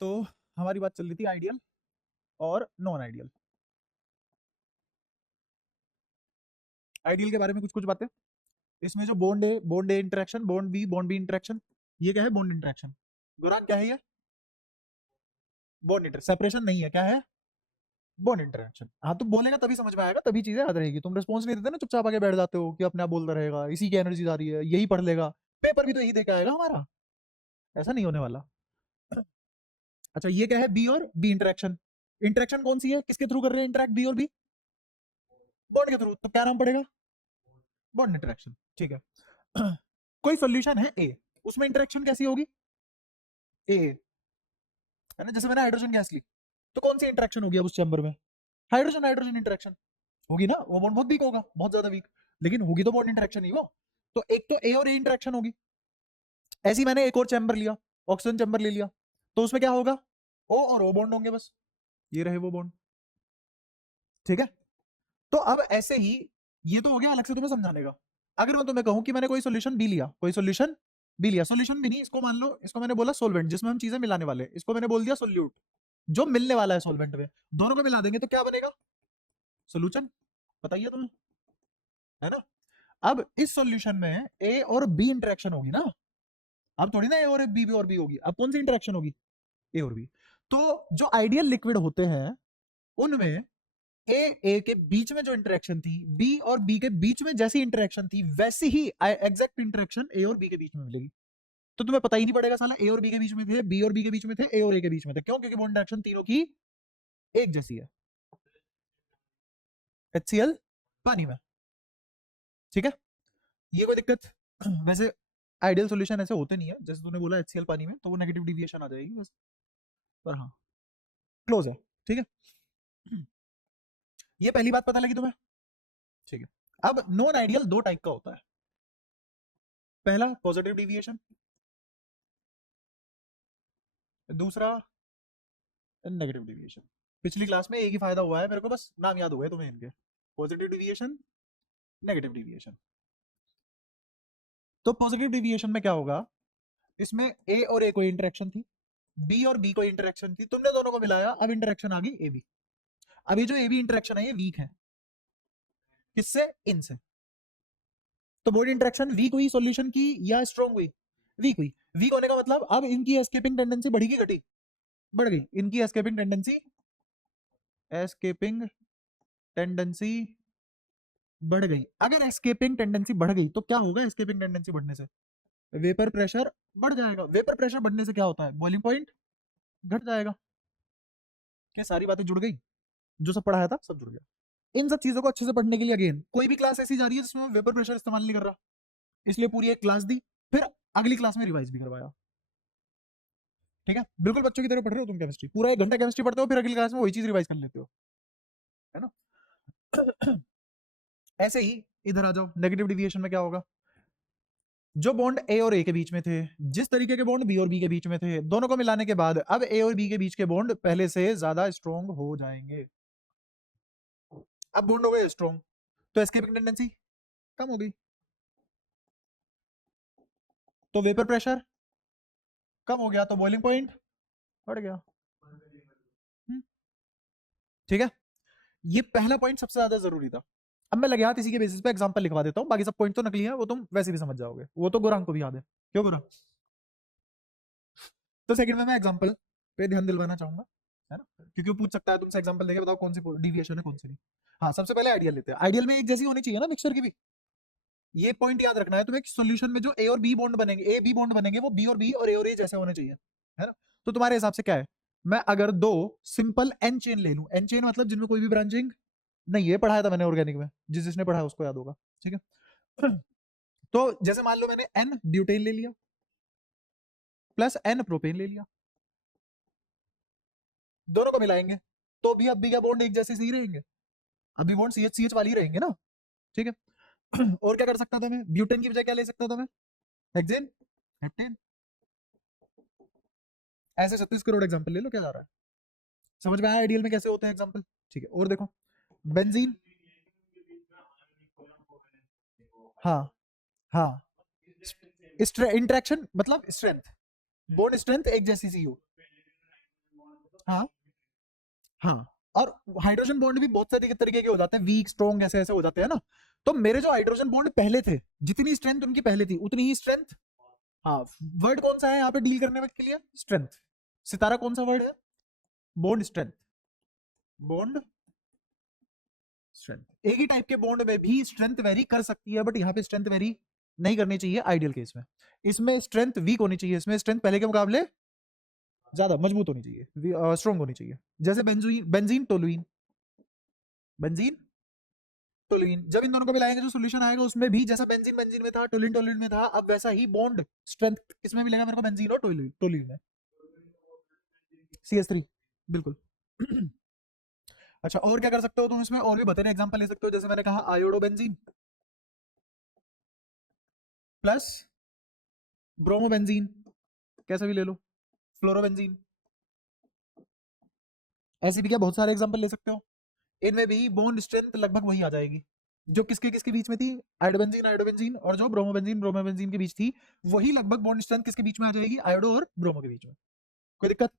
तो हमारी बात चल रही थी आइडियल और नॉन आइडियल। आइडियल के बारे में कुछ कुछ बातें। इसमें जो बॉन्ड ए इंटरेक्शन, बॉन्ड बी इंटरेक्शन, ये क्या है? Bond interaction. गुरान क्या है ये? बॉन्ड इंटर सेपरेशन नहीं है, क्या है? Bond interaction. हाँ, तो बोलेगा तभी समझ में आएगा, तभी चीजें याद रहेगी। तुम रिस्पॉन्स नहीं देते ना, चुपचाप आके बैठ जाते हो कि अपने आप बोलता रहेगा, इसी की एनर्जी आ रही है, यही पढ़ लेगा, पेपर भी तो यही देके आएगा हमारा। ऐसा नहीं होने वाला। अच्छा, ये क्या है? बी और बी इंटरेक्शन। इंटरेक्शन कौन सी है? किसके थ्रू कर रहे हैं इंटरेक्ट बी और बी? बॉन्ड के थ्रू। तो क्या नाम पड़ेगा? Bond interaction. ठीक है। कोई सॉल्यूशन है ए, उसमें इंटरेक्शन कैसी होगी? ए, है ना? जैसे मैंने हाइड्रोजन गैस ली, तो कौन सी इंटरेक्शन होगी अब उस चैम्बर में? हाइड्रोजन हाइड्रोजन इंटरेक्शन होगी ना। वो बॉन्ड बहुत वीक होगा, बहुत ज्यादा वीक, लेकिन होगी तो बॉन्ड इंटरेक्शन ही वो। तो एक तो ए और ए इंटरेक्शन होगी। ऐसी मैंने एक और चैम्बर लिया, ऑक्सीजन चैम्बर ले लिया, तो उसमें क्या होगा? ओ और ओ बॉन्ड होंगे बस, ये रहे वो बॉन्ड। ठीक है। तो अब ऐसे ही, ये तो हो गया अलग से तुम्हें समझाने का। अगर मैं तुम्हें कहूं कि मैंने कोई सोल्यूशन बी लिया, कोई सोल्यूशन बी लिया, सोल्यूशन भी नहीं, इसको मान लो, इसको मैंने बोला सोलवेंट जिसमें हम चीजें मिलाने वाले, इसको मैंने बोल दिया सोल्यूट जो मिलने वाला है सोलवेंट में। दोनों को मिला देंगे तो क्या बनेगा? सोल्यूशन। बताइए तुम्हें, है ना? अब इस सॉल्यूशन में ए और बी इंटरेक्शन होगी ना। अब थोड़ी ना ए और बी और बी होगी, अब कौन सी इंटरेक्शन होगी? ए और बी। तो जो आइडियल लिक्विड होते हैं उनमें ए के बीच में जो इंटरेक्शन थी, बी और बी के बीच में जैसी इंटरेक्शन थी, वैसी ही एग्जैक्ट इंटरेक्शन ए और बी के बीच में मिलेगी। तो तुम्हें पता ही नहीं पड़ेगा साला ए और बी के बीच में थे, बी और बी के बीच में थे, ए और ए के बीच में थे। क्यों? क्योंकि वो इंटरेक्शन तीनों की एक जैसी है। HCl पानी में। ठीक है, ये कोई दिक्कत? वैसे आइडियल सॉल्यूशन ऐसे होते नहीं है, जैसे तूने बोला HCl पानी में, तो वो नेगेटिव डिविएशन आ जाएगी बस। पर हाँ, क्लोज है। ठीक है। ये पहली बात पता लगी तुम्हें? ठीक है। अब नॉन आइडियल दो टाइप का होता है। पहला पॉजिटिव डिविएशन, दूसरा नेगेटिव डिविएशन। पिछली क्लास में एक ही फायदा हुआ है मेरे को, बस नाम याद हो गए तुम्हें इनके, पॉजिटिव डिविएशन, नेगेटिव डिविएशन। तो पॉजिटिव डिविएशन में क्या होगा? इसमें ए और ए कोई इंटरेक्शन थी, बी और बी कोई इंटरेक्शन थी, तुमने दोनों को मिलाया, अब इंटरेक्शन आ गई ए बी। अभी जो ए बी इंटरेक्शन है ये वीक है। किससे? इनसे। तो बोर्ड इंटरेक्शन वीक हुई सॉल्यूशन की या स्ट्रॉन्ग हुई? वीक हुई। वीक होने का मतलब अब इनकी एस्केपिंग टेंडेंसी बढ़ी की घटी? बढ़ गई। इनकी एस्केपिंग टेंडेंसी, एस्केपिंग टेंडेंसी बढ़ गई। अगर एस्केपिंग टेंडेंसी बढ़ गई तो क्या होगा? एस्केपिंग टेंडेंसी बढ़ने से वेपर प्रेशर बढ़ जाएगा। वेपर प्रेशर बढ़ने से क्या होता है? बॉइलिंग पॉइंट घट जाएगा। क्या सारी बातें जुड़ गई? जो सब पढ़ाया था सब जुड़ गया। इन सब चीजों को अच्छे से पढ़ने के लिए अगेन कोई भी क्लास ऐसी जा रही है जिसमें वेपर प्रेशर इस्तेमाल नहीं कर रहा, इसलिए पूरी एक क्लास दी, फिर अगली क्लास में रिवाइज भी करवाया। ठीक है, बिल्कुल बच्चों की तरह पढ़ रहे हो तुम केमिस्ट्री, पूरा 1 घंटा केमिस्ट्री पढ़ते हो, फिर अगली क्लास में वही चीज रिवाइज कर लेते हो, है ना? ऐसे ही इधर आ जाओ, नेगेटिव डिविएशन में क्या होगा? जो बॉन्ड ए और ए के बीच में थे, जिस तरीके के बॉन्ड बी और बी के बीच में थे, दोनों को मिलाने के बाद अब ए और बी के बीच के बॉन्ड पहले से ज्यादा स्ट्रॉन्ग हो जाएंगे। अब बॉन्ड हो गए स्ट्रॉन्ग, तो एस्केपिंग टेंडेंसी कम हो गई, तो वेपर प्रेशर कम हो गया, तो बॉइलिंग पॉइंट बढ़ गया। हम्म, ठीक है। ये पहला पॉइंट सबसे ज्यादा जरूरी था। अब मैं लगे हाथ इसी के बेसिस पे एग्जांपल लिखवा देता हूँ, बाकी सब पॉइंट तो नकली है, वो तुम वैसे भी समझ जाओगे, वो तो गुरांग को भी याद है। क्यों गुरांग? तो सेकंड में मैं एग्जांपल पे ध्यान दिलवाना चाहूंगा, है ना? क्योंकि वो पूछ सकता है तुमसे एग्जांपल देके, बताओ कौन सी डिविएशन है कौन सी नहीं। हाँ, सबसे पहले आइडियल लेते हैं। आइडियल में एक जैसी होनी चाहिए ना मिक्सचर की भी। ये पॉइंट याद रखना है तुम्हें कि सॉल्यूशन में जो ए और बी बॉन्ड बनेंगे, ए बी बॉन्ड बनेंगे, वो बी और बी और ए जैसे होने चाहिए, है ना? तो तुम्हारे हिसाब से क्या है? मैं अगर दो सिंपल एन चेन ले लूं, एन चेन मतलब जिनमें कोई भी ब्रांचिंग नहीं है, पढ़ाया था मैंने ऑर्गेनिक में, जिसने पढ़ा उसको याद होगा। ठीक है। तो जैसे मान लो मैंने एन ब्यूटेन ले लिया प्लस एन प्रोपेन ले लिया, दोनों को मिलाएंगे तो भी अब बी का बॉन्ड एक जैसे सही रहेंगे, अभी बॉन्ड सी एच वाली रहेंगे ना। ठीक है। और क्या कर सकता था मैं? ब्यूटेन की बजाय क्या ले सकता था मैं? Hexane, heptane. ऐसे 36 करोड़ एग्जांपल ले लो, क्या जा रहा है? समझ में आया आइडियल में कैसे होते हैं एग्जांपल? ठीक है, और देखो बेंजीन। हाँ, हाँ, इंटरेक्शन मतलब स्ट्रेंथ, बॉन्ड स्ट्रेंथ एक जैसी सी हो। हाँ हाँ। और हाइड्रोजन बॉन्ड भी बहुत सारे तरीके के हो जाते हैं, वीक स्ट्रॉन्ग ऐसे ऐसे हो जाते हैं ना। तो मेरे जो हाइड्रोजन बॉन्ड पहले थे, जितनी स्ट्रेंथ उनकी पहले थी उतनी ही स्ट्रेंथ। हाँ। वर्ड कौन सा है यहाँ पे डील करने के लिए? स्ट्रेंथ। सितारा कौन सा वर्ड है? Bond strength. Bond strength. एक ही टाइप के बॉन्ड में भी स्ट्रेंथ वेरी कर सकती है, बट यहाँ पे स्ट्रेंथ वेरी नहीं करनी चाहिए आइडियल केस में। इसमें स्ट्रेंथ वीक होनी चाहिए, इसमें स्ट्रेंथ पहले के मुकाबले ज्यादा मजबूत होनी चाहिए, स्ट्रॉन्ग होनी चाहिए। जैसे benzene, benzene toluene, benzene toluene, जब इन दोनों को मिलाएंगे जो सोल्यूशन आएगा उसमें भी जैसा बेंजीन बेंजीन में था, टोलुइन टोलुइन में था, अब वैसा ही बॉन्ड स्ट्रेंथ किसमें मिलेगा मेरे को? बेंजीन और टोलुइन टोलुइन में। CH3 बिल्कुल। अच्छा, और क्या कर सकते हो तुम इसमें? और भी बतेरे एग्जांपल ले सकते हो, जैसे मैंने कहा आयोडोबेंजीन प्लस ब्रोमोबेंजीन, कैसा भी ले लो, फ्लोरोबेंजीन। ऐसे भी क्या बहुत सारे एग्जांपल ले सकते हो। इनमें भी बॉन्ड स्ट्रेंथ लगभग वही आ जाएगी जो किसके किसके बीच में थी, आयोडोबेंजीन आयोडोबेंजीन और जो ब्रोमोबेंजीन ब्रोमोबेंजीन के बीच थी, वही लगभग बॉन्ड स्ट्रेंथ किसके बीच में आ जाएगी? आयोडो और ब्रोमो के बीच में। कोई दिक्कत?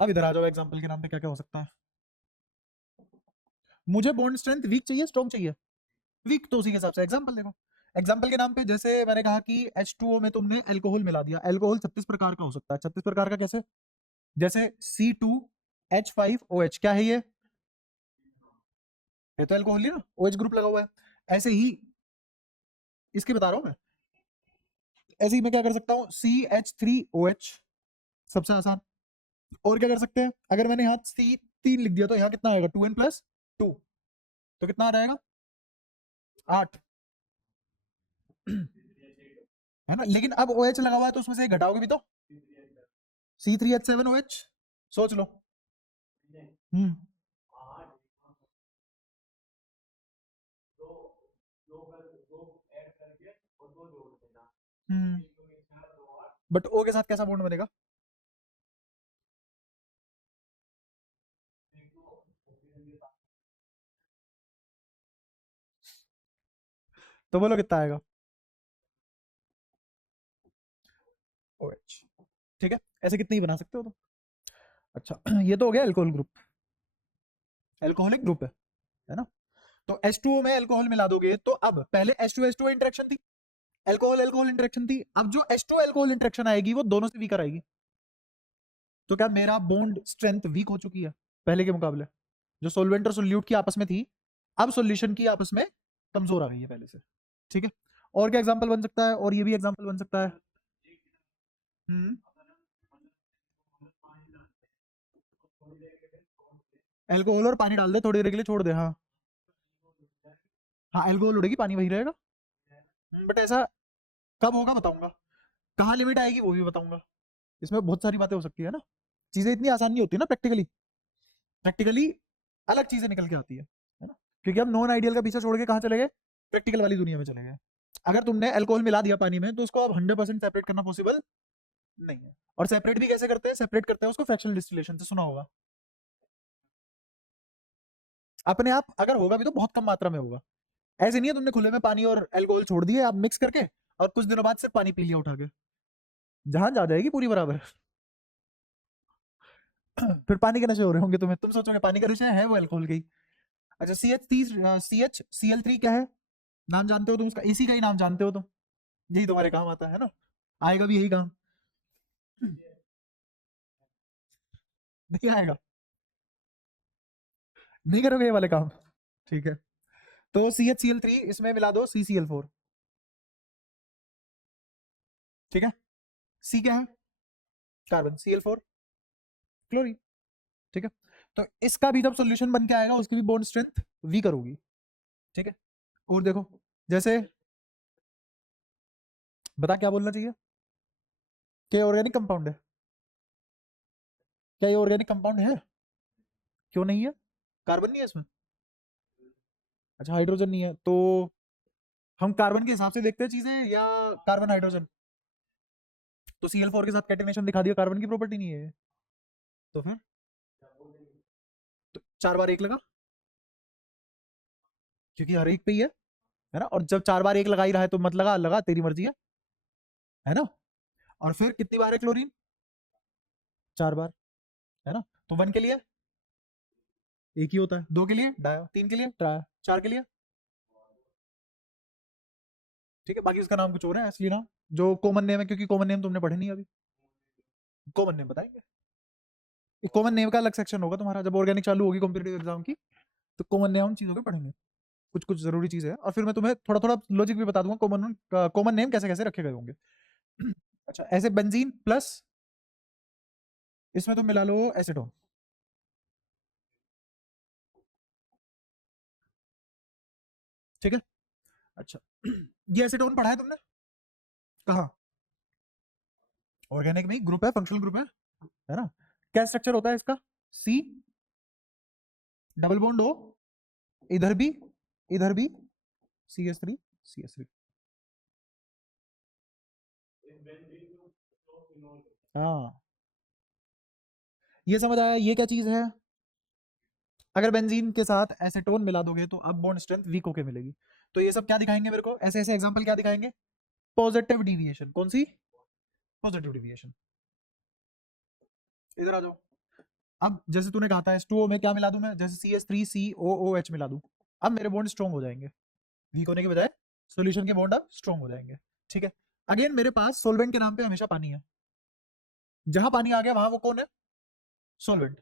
अब इधर आ जाओ, एग्जांपल के नाम पे क्या क्या हो सकता है। मुझे बॉन्ड स्ट्रेंथ वीक चाहिए स्ट्रॉन्ग चाहिए? वीक, तो उसी के हिसाब से एग्जांपल देखो। एग्जांपल के नाम पे जैसे मैंने कहा कि H2O में तुमने अल्कोहल मिला दिया। अल्कोहल 36 प्रकार का हो सकता है। 36 प्रकार का कैसे? जैसे C2H5OH, क्या है ये तो अल्कोहल ही ना, OH ग्रुप लगा हुआ है। ऐसे ही इसकी बता रहा हूं मैं। ऐसे ही मैं क्या कर सकता हूँ, CH3OH, सबसे आसान। और क्या कर सकते हैं, अगर मैंने यहाँ C3 लिख दिया तो यहाँ कितना आएगा? 2n+2, तो कितना आ जाएगा? 8। है ना, लेकिन अब OH लगा हुआ है तो उसमें से एक घटाओगे भी तो। C3H7OH, सोच लो। हम्म। हम्म। बट O के साथ कैसा बॉन्ड बनेगा? तो बोलो कितना आएगा? OH। ठीक है, ऐसे कितने ही बना सकते हो तुम। अच्छा, ये तो हो गया अल्कोहल ग्रुप, अल्कोहलिक ग्रुप है ना। तो H2O में अल्कोहल मिला दोगे तो अब पहले H2H2O इंटरेक्शन थी, अल्कोहल अल्कोहल इंटरेक्शन थी, अब जो H2 अल्कोहल इंटरेक्शन आएगी वो दोनों से वीकर आएगी। तो क्या मेरा बॉन्ड स्ट्रेंथ वीक हो चुकी है पहले के मुकाबले? जो सोलवेंट और सोल्यूट की आपस में थी, अब सॉल्यूशन की आपस में कमजोर आ गई है पहले से। ठीक है, और क्या एग्जांपल बन सकता है? और ये भी एग्जांपल बन सकता है। हम्म। अल्कोहल और पानी डाल दे, थोड़ी देर के लिए छोड़ दे, हाँ। हाँ, अल्कोहल उड़ेगी, पानी वही रहेगा। बट ऐसा कब होगा बताऊंगा, कहाँ लिमिट आएगी वो भी बताऊंगा। इसमें बहुत सारी बातें हो सकती है ना, चीजें इतनी आसान नहीं होती ना प्रैक्टिकली। प्रैक्टिकली अलग चीजें निकल के आती है ना, क्योंकि हम नॉन आइडियल का पीछा छोड़ के कहाँ चले गए? प्रैक्टिकल वाली दुनिया में चले गए। अगर तुमने अल्कोहल मिला दिया पानी में तो उसको अब 100% सेपरेट करना पॉसिबल नहीं है। और सेपरेट भी कैसे करते हैं? सेपरेट करते हैं उसको फ्रैक्शनल डिस्टिलेशन से, सुना होगा। अपने आप अगर होगा भी तो बहुत कम मात्रा में होगा। ऐसे नहीं है तुमने खुले में पानी और अल्कोहल छोड़ दिए आप मिक्स करके, और कुछ दिनों बाद सिर्फ पानी पी लिया उठा के, जहां जा जाएगी पूरी बराबर। फिर पानी के नशे हो रहे होंगे तुम्हें, तुम सोचोगे पानी का नशा है वो अल्कोहल की। अच्छा, CH3 क्या है? नाम जानते हो तुम उसका? इसी का ही नाम जानते हो तुम, यही तुम्हारे काम आता है ना, आएगा भी यही काम। नहीं आएगा, नहीं करोगे ये वाले काम। ठीक है, तो CHCl3 इसमें मिला दो CCl4। ठीक है, C क्या है? Carbon, Cl4 chlorine. ठीक है, तो इसका भी जब सॉल्यूशन बन के आएगा उसकी भी बॉन्ड स्ट्रेंथ वीकर होगी। ठीक है, और देखो, जैसे बता क्या बोलना चाहिए, क्या ऑर्गेनिक कंपाउंड है? क्या ये ऑर्गेनिक कंपाउंड है? क्यों नहीं है? कार्बन नहीं है इसमें। अच्छा, हाइड्रोजन नहीं है तो हम कार्बन के हिसाब से देखते हैं चीजें या कार्बन हाइड्रोजन? तो Cl4 के साथ कैटेनेशन दिखा दिया, कार्बन की प्रॉपर्टी नहीं है। तो फिर तो 4 बार 1 लगा, क्योंकि हर एक पे ही है ना। और जब 4 बार 1 लगा ही रहा है तो मत लगा, लगा तेरी मर्जी है ना। और फिर कितनी बार है क्लोरीन? 4 बार, है ना? तो 1 के लिए एक ही होता है, 2 के लिए डाया, 3 के लिए ट्राया, 4 के लिए, ठीक है? बाकी उसका नाम कुछ और है असली नाम, जो कॉमन नेम है, क्योंकि कॉमन नेम तुमने पढ़े नहीं अभी। कॉमन नेम बताएंगे, कॉमन नेम का अलग सेक्शन होगा तुम्हारा जब ऑर्गेनिक चालू होगी कॉम्पिटेटिव एग्जाम की, तो कॉमन नेम हम चीज़ों के पढ़ेंगे, कुछ कुछ जरूरी चीज़ें हैं, और फिर मैं तुम्हें थोड़ा थोड़ा लॉजिक भी बता दूंगा कॉमन नेम कैसे कैसे रखे गए होंगे। अच्छा, ऐसे बेंजीन प्लस इसमें तुम मिला लो एसीटोन, ठीक है? अच्छा, ये एसीटोन पढ़ा है तुमने कहाँ? ऑर्गेनिक में ग्रुप है, फंक्शनल ग्रुप है ना? क्या स्ट्रक्चर होता है इसका? सी डबल बॉन्ड ओ, इधर भी, इधर भी CH3 CH3। हाँ, ये समझ आया ये क्या चीज है? अगर बेंजीन के साथ एसीटोन मिला दोगे तो अब बॉन्ड स्ट्रेंथ वीक होके मिलेगी। तो ये सब क्या दिखाएंगे मेरे को, ऐसे ऐसे एग्जांपल क्या दिखाएंगे? पॉजिटिव डिविएशन, कौन सी? Positive deviation. इधर आ जाओ। अब जैसे तूने कहा था H2O में क्या मिला दूं मैं, जैसे CH3COOH मिला दूं, अब मेरे बॉन्ड स्ट्रॉन्ग हो जाएंगे, वीक होने के बजाय सॉल्यूशन के बॉन्ड अब स्ट्रॉन्ग हो जाएंगे, ठीक है? अगेन मेरे पास सॉल्वेंट के नाम पे हमेशा पानी है, जहां पानी आ गया वहां वो कौन है? सॉल्वेंट,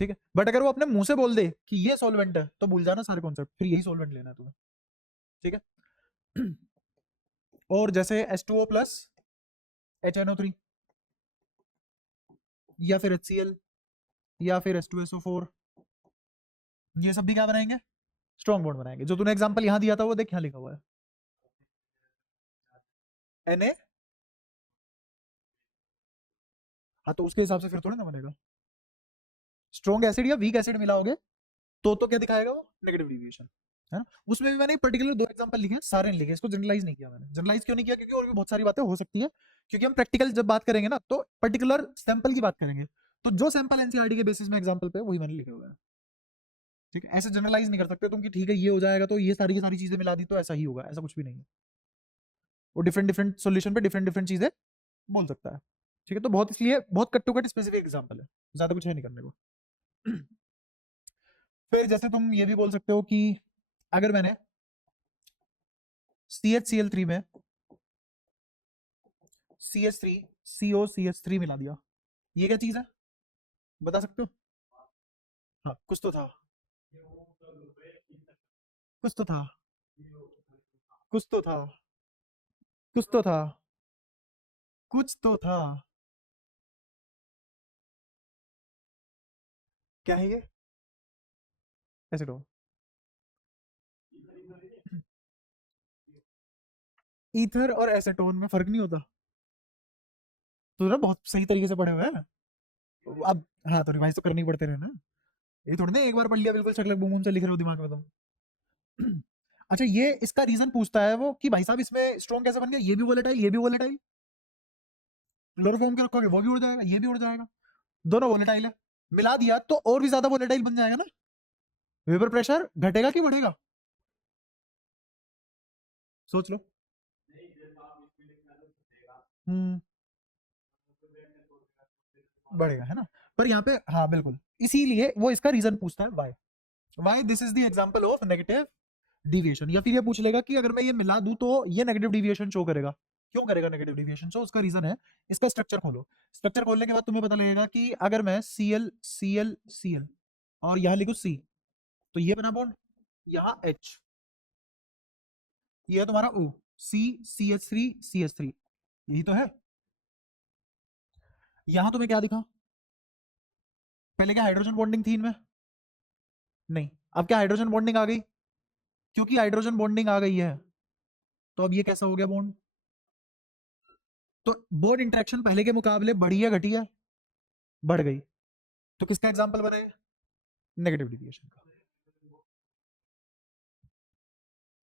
ठीक है? बट अगर वो अपने मुंह से बोल दे कि ये सॉल्वेंट है तो भूल जाना सारे कॉन्सेप्ट, फिर यही सॉल्वेंट लेना है तुम्हें, ठीक है? और जैसे H2O प्लस HNO3, या फिर HCl, या फिर H2SO4, ये सब भी क्या बनाएंगे? स्ट्रॉन्ग बॉन्ड बनाएंगे। जो तूने एग्जांपल यहाँ दिया था वो देख यहाँ लिखा हुआ है Na, हाँ तो उसके हिसाब से फिर थोड़ा ना बनेगा। स्ट्रॉन्ग एसिड या वीक एसिड मिलाओगे तो क्या दिखाएगा वो? नेगेटिव डिविएशन, है ना? उसमें भी मैंने पर्टिकुलर 2 एग्जांपल लिखे हैं, सारे नहीं लिखे, इसको जनरलाइज नहीं किया मैंने। जनरलाइज क्यों नहीं किया? क्योंकि और भी बहुत सारी बातें हो सकती है, क्योंकि हम प्रैक्टिकल जब बात करेंगे ना तो पर्टिकुलर सैंपल की बात करेंगे, तो जो सैंपल एनसीईआरटी के बेसिस में एग्जांपल पे वही मैंने लिखे हुए हैं, ठीक है? ऐसे जनरलाइज नहीं कर सकते तुम कि ठीक है ये हो जाएगा तो ये सारी की सारी चीजें मिला दी तो ऐसा ही होगा, ऐसा कुछ भी नहीं है। वो डिफरेंट डिफरेंट सॉल्यूशन पे डिफरेंट डिफरेंट चीजें बोल सकता है, ठीक है? तो बहुत, इसलिए बहुत cut to cut specific example है, ज्यादा कुछ है नहीं करने को। फिर जैसे तुम ये भी बोल सकते हो कि अगर मैंने CHCl3 में CH3COCH3 मिला दिया, ये क्या चीज है बता सकते हो? हाँ कुछ तो था, कुछ तो था, कुछ तो था, कुछ तो था, कुछ तो था। क्या है ये? एसिडो, ईथर और एसीटोन में फर्क नहीं होता? तो ना बहुत सही तरीके से पढ़े हुए हैं अब। हाँ तो रिवाइज तो करनी पड़ते रहे ना, ये थोड़ी ना एक बार पढ़ लिया बिल्कुल शकलक बूम बूम से लिख रहे हो दिमाग में तुम। अच्छा, ये इसका रीजन पूछता है वो कि भाई साहब इसमें स्ट्रॉन्ग कैसे बन गया, ये भी वोलेटाइल ये भी वोलेटाइल, क्लोरोफॉर्म के रखोगे वो भी उड़ जाएगा ये भी उड़ जाएगा, दोनों वोलेटाइल है, मिला दिया तो और भी ज्यादा वोलेटाइल बन जाएगा ना? वेपर प्रेशर घटेगा कि बढ़ेगा? सोच लो। हम्म, बढ़ेगा, है ना? पर यहाँ पे हाँ बिल्कुल, इसीलिए वो इसका रीजन पूछता है, why, why this is the example of negative deviation. या फिर ये पूछ लेगा कि अगर मैं ये मिला दूं तो ये नेगेटिव डिविएशन शो करेगा, क्यों करेगा नेगेटिव डिविएशन शो? उसका रीजन है, इसका स्ट्रक्चर खोलो, स्ट्रक्चर खोलने के बाद तुम्हें पता लगेगा कि अगर मैं Cl और यहाँ लिखूं C, तो ये बना बॉन्ड, यहाँ H, ये है तुम्हारा O, CH3CH3, यही तो है। यहाँ तुम्हें क्या दिखा? पहले क्या हाइड्रोजन बॉन्डिंग थी इनमें? नहीं। अब क्या हाइड्रोजन बॉन्डिंग आ गई? क्योंकि हाइड्रोजन बॉन्डिंग आ गई है तो अब ये कैसा हो गया बॉन्ड? तो बॉन्ड इंटरेक्शन पहले के मुकाबले बढ़ी है घटी है? बढ़ गई। तो किसका एग्जांपल बने? नेगेटिव डिविएशन का।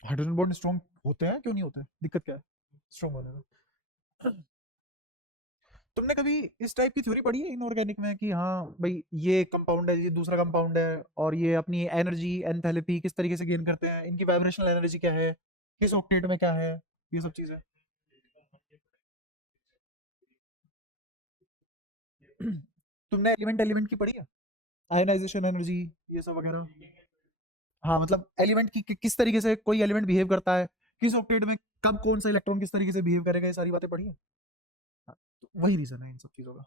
हाइड्रोजन बॉन्ड स्ट्रॉन्ग होते हैं क्यों नहीं होते, दिक्कत क्या है स्ट्रॉन्ग होने में? तुमने कभी इस टाइप की थ्योरी पढ़ी है इनऑर्गेनिक में कि हाँ भाई ये कंपाउंड है ये दूसरा कंपाउंड है और ये अपनी एनर्जी एंथैल्पी किस तरीके से गेन करते हैं, इनकी वाइब्रेशनल एनर्जी क्या है, किस ऑक्टेट में क्या है, ये सब चीजें? तुमने एलिमेंट एलिमेंट की पढ़ी है, आयनाइजेशन एनर्जी, ये सब वगैरह? हाँ मतलब एलिमेंट की किस तरीके से कोई एलिमेंट बिहेव करता है, किस ऑक्टेट में कब कौन सा इलेक्ट्रॉन किस तरीके से बिहेव करेगा, ये सारी बातें पढ़ी है। हाँ, तो वही रीजन है इन सब चीजों का।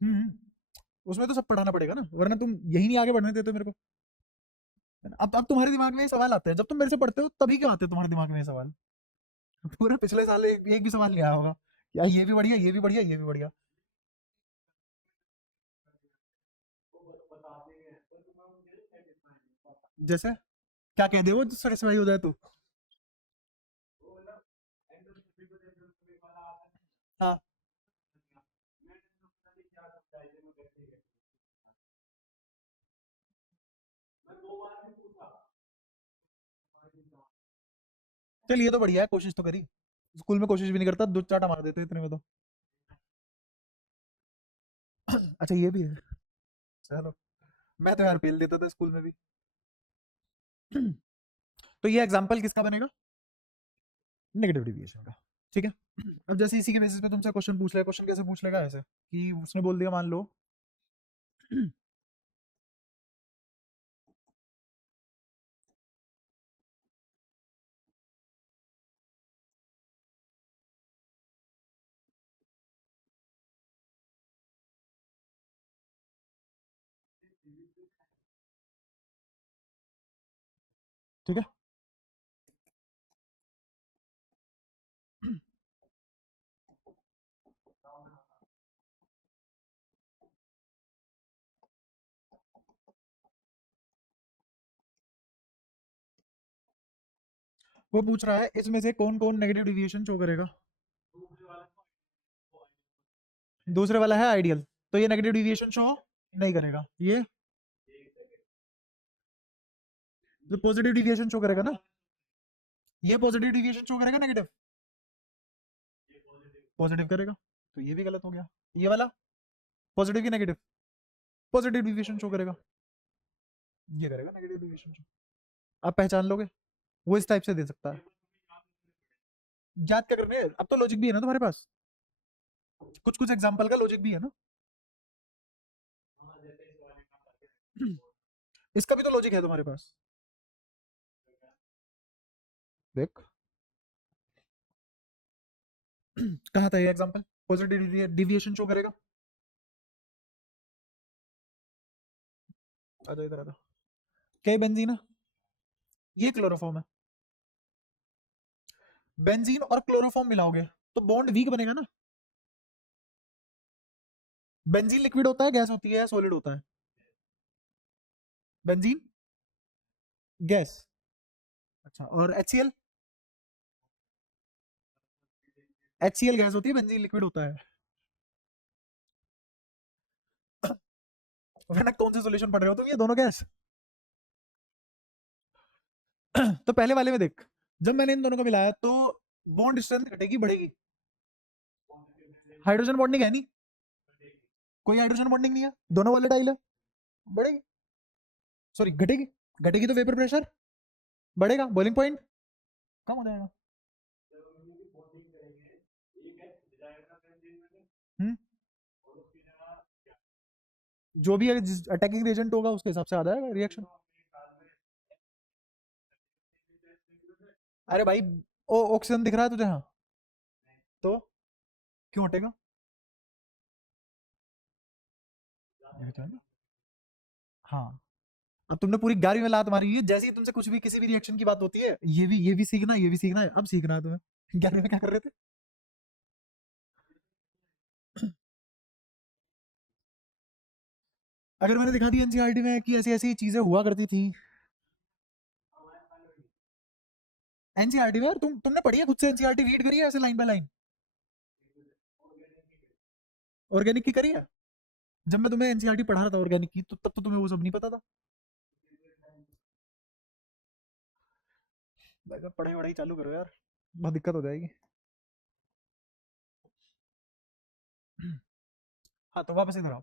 हम्म, उसमें तो सब पढ़ाना पड़ेगा ना, वरना तुम यही नहीं आगे बढ़ने देते मेरे को। अब तुम्हारे दिमाग में ये सवाल आते हैं, जब तुम मेरे से पढ़ते हो तभी क्यों आते हैं तुम्हारे दिमाग में ये सवाल? पूरे पिछले साल एक भी सवाल नहीं आया होगा यार, ये भी बढ़िया, ये भी बढ़िया, ये भी बढ़िया। जैसे क्या कह दे वो सेटिस्फाई हो जाए तो? हाँ, चल ये तो बढ़िया है, कोशिश तो करी। स्कूल में कोशिश भी नहीं करता, दो चाटा मार देते इतने में तो। अच्छा ये भी है। चलो, मैं तो यार फेल देता था स्कूल में भी। तो ये एग्जाम्पल किसका बनेगा? नेगेटिव डिविएशन का। ठीक है। अब जैसे इसी के बेसिस पे तुमसे क्वेश्चन पूछ ले, क्वेश्चन कैसे पूछ लेगा ऐसे कि उसने बोल दिया, मान लो ठीक है। वो पूछ रहा है इसमें से कौन कौन नेगेटिव डिविएशन शो करेगा। दूसरे वाला है आइडियल, तो ये नेगेटिव डिविएशन शो नहीं करेगा। ये तो पॉजिटिव डिविएशन शो करेगा ना, ये पॉजिटिव डिविएशन शो करेगा नेगेटिव, पॉजिटिव करेगा, तो ये भी गलत हो गया। ये वाला पॉजिटिव की नेगेटिव, पॉजिटिव डिविएशन शो करेगा, ये करेगा नेगेटिव डिविएशन शो। आप पहचान लोगे, वो इस टाइप से दे सकता है। याद क्या करने है? अब तो लॉजिक भी है ना तुम्हारे पास, कुछ कुछ एग्जांपल का लॉजिक भी है ना। इसका भी तो लॉजिक है तुम्हारे पास, देख। कहाँ था ये एग्जांपल? पॉजिटिव डिविएशन शो करेगा। आ जाओ इधर आ जाओ। क्या बेंजीन है? ये क्लोरोफॉर्म है। बेंजीन और क्लोरोफॉर्म मिलाओगे तो बॉन्ड वीक बनेगा ना। बेंजीन लिक्विड होता है, गैस होती है, सॉलिड होता है? Benzene gas. अच्छा, और HCl? HCl गैस होती है, बेंजीन लिक्विड होता है। वरना कौन से सॉल्यूशन पढ़ रहे हो तुम, ये दोनों गैस? तो पहले वाले में देख, जब मैंने इन दोनों को मिलाया तो बॉन्ड स्ट्रेंथ घटेगी बढ़ेगी? हाइड्रोजन बॉन्डिंग है नहीं, कोई हाइड्रोजन बॉन्डिंग नहीं है, दोनों वाले डाइल है, बढ़ेगी। सॉरी घटेगी, घटेगी तो वेपर प्रेशर बढ़ेगा, बॉइलिंग पॉइंट कम हो जाएगा। हम्म, जो भी अटैकिंग एजेंट होगा उसके हिसाब से आ जाएगा रिएक्शन। अरे भाई, ओ ऑक्सीजन दिख रहा है तुझे? हाँ, तो क्यों हटेगा? ये तो है ना। हाँ, अब तुमने पूरी 11वीं में लात मारी है, जैसे ही तुमसे कुछ भी किसी भी रिएक्शन की बात होती है, ये भी सीखना है, ये भी सीखना है, अब सीखना है तुम्हें। 11वीं में क्या कर रहे थे? अगर मैंने दिखा दी एनसीईआरटी में कि ऐसी ऐसी चीजें हुआ करती थी। एनसीईआरटी में यार, तुमने पढ़ी है खुद से एनसीईआरटी, रीड करी है ऐसे लाइन बाय लाइन? ऑर्गेनिक की करी है? जब मैं तुम्हें एनसीईआरटी पढ़ा रहा था ऑर्गेनिक की, तो तब तो तुम्हें वो सब नहीं पता था। भाई साहब, पढ़ाई वढ़ाई चालू करो यार, बहुत दिक्कत हो जाएगी। हाँ, तो वापस इधर आओ।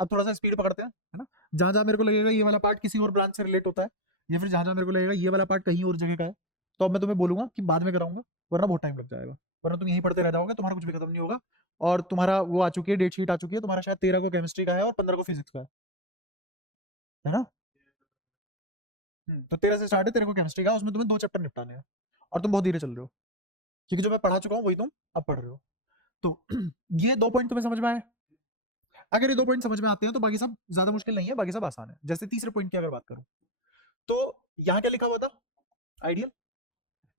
अब थोड़ा सा स्पीड पकड़ते हैं, है ना। जहां जहां मेरे को लगेगा ये वाला पार्ट किसी और ब्रांच से रिलेट होता है, या फिर जहां जहां मेरे को लगेगा ये वाला पार्ट कहीं और जगह का है, तो अब मैं तुम्हें बोलूंगा कि बाद में कराऊंगा, वरना बहुत टाइम लग जाएगा, वरना तुम यहीं पढ़ते रह जाओगे, तुम्हारा कुछ भी खत्म नहीं होगा। और तुम्हारा वो आ चुकी है, डेट शीट आ चुकी है, तुम्हारा शायद 13 को केमिस्ट्री का है और 15 को फिजिक्स का है ना? तो 13 से स्टार्ट है, 13 को केमिस्ट्री का, उसमें तुम्हें 2 चैप्टर निपटाने हैं, और तुम बहुत धीरे चल रहे हो, क्योंकि जो मैं पढ़ा चुका हूँ वही तुम अब पढ़ रहे हो। तो ये 2 पॉइंट तुम्हें समझ में आए? अगर ये 2 पॉइंट समझ में आते हैं तो बाकी सब ज्यादा मुश्किल नहीं है, बाकी सब आसान है। जैसे तीसरे पॉइंट की अगर बात करूं, तो यहाँ क्या लिखा हुआ था? आइडियल।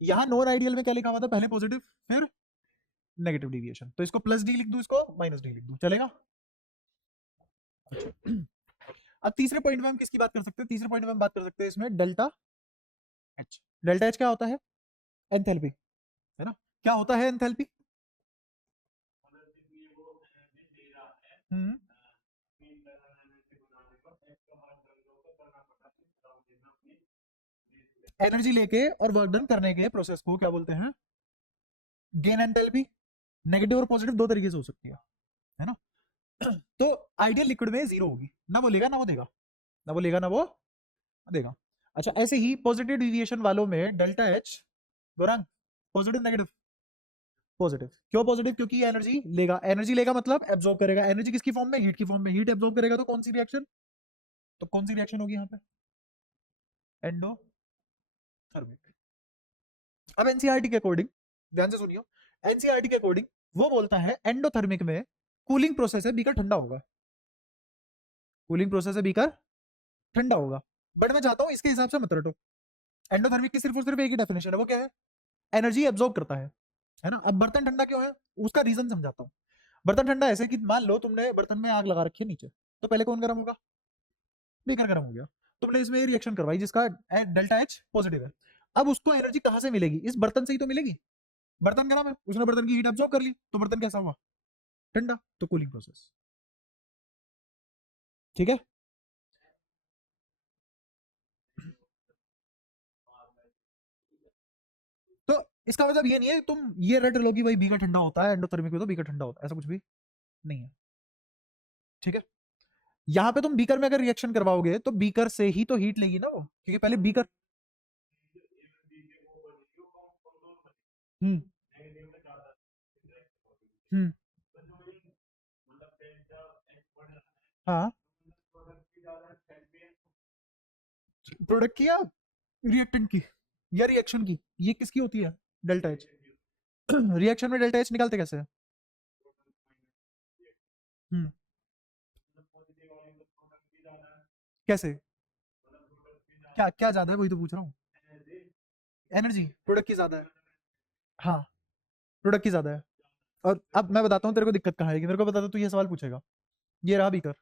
यहाँ नॉन आइडियल में क्या लिखा हुआ था? पहले पॉजिटिव, फिर नेगेटिव डेविएशन। तो इसको प्लस डी लिख दूं, इसको माइनस डी लिख दूं, चलेगा? अब तीसरे पॉइंट में हम किसकी बात कर सकते हैं? तीसरे पॉइंट में हम बात कर सकते हैं इसमें डेल्टा एच। डेल्टा एच क्या होता है? एंथैल्पी, है ना? क्या होता है एंथैल्पी? हम्म एनर्जी लेके और वर्क डन करने के प्रोसेस को क्या बोलते हैं? Gain enthalpy. नेगेटिव और पॉजिटिव दो तरीके से हो सकती है ना? तो आइडियल लिक्विड में जीरो होगी, ना वो लेगा ना वो देगा, ना वो लेगा ना वो देगा। अच्छा, ऐसे ही पॉजिटिव डिविएशन वालों में delta H, Gaurang, positive negative? Positive. क्यों पॉजिटिव? क्योंकि ये एनर्जी लेगा, एनर्जी लेगा मतलब एब्जॉर्ब करेगा। एनर्जी किसकी फॉर्म में? हीट की फॉर्म में। हीट एब्जॉर्ब करेगा तो कौन सी रिएक्शन? तो कौन सी रिएक्शन होगी यहाँ पे? एंडोथर्मिक। अब एनसीईआरटी के अकॉर्डिंग, ध्यान से सुनियो, एनसीईआरटी के अकॉर्डिंग वो बोलता है एंडोथर्मिक में कूलिंग प्रोसेस है, बीकर ठंडा होगा। कूलिंग प्रोसेस है, बीकर ठंडा होगा। बट मैं चाहता हूं इसके हिसाब से मत रटो। एंडोथर्मिक की सिर्फ और सिर्फ एक ही डेफिनेशन है, वो क्या है? एनर्जी एब्जॉर्ब करता है ना? अब बर्तन ठंडा क्यों है, उसका रीजन समझाता हूँ। बर्तन ठंडा ऐसे कि मान लो तुमने बर्तन में आग लगा रखी है नीचे, तो पहले कौन गर्म होगा? बीकर गर्म हो गया। तुमने इसमें ये रिएक्शन करवाई जिसका डेल्टा एच पॉजिटिव है। अब उसको एनर्जी कहां से मिलेगी? इस बर्तन से ही तो मिलेगी। बर्तन गर्म है, उसने बर्तन की हीट एब्जॉर्ब कर ली, तो बर्तन कैसा हुआ? ठंडा। तो कूलिंग प्रोसेस। ठीक है? तो इसका मतलब ये नहीं है तुम ये रट लो कि भाई बीकर ठंडा होता है, एंडोथर्मिक में तो बीकर ठंडा होता है, ऐसा कुछ भी नहीं है। ठीक है? यहाँ पे तुम बीकर में अगर रिएक्शन करवाओगे तो बीकर से ही तो हीट लेगी ना वो, क्योंकि पहले बीकर। हम्म हम्म हाँ, प्रोडक्ट की या रिएक्टेंट की या रिएक्शन की? ये किसकी होती है? Delta H. रिएक्शन में डेल्टा एच निकालते कैसे हैं? हम्म कैसे? क्या क्या ज्यादा है, वही तो पूछ रहा हूँ। एनर्जी प्रोडक्ट की ज्यादा है। हाँ, प्रोडक्ट की ज्यादा है। और अब मैं बताता हूँ तेरे को दिक्कत कहाँ है, मेरे को बता दो, तू ये सवाल पूछेगा। ये रहा बीकर,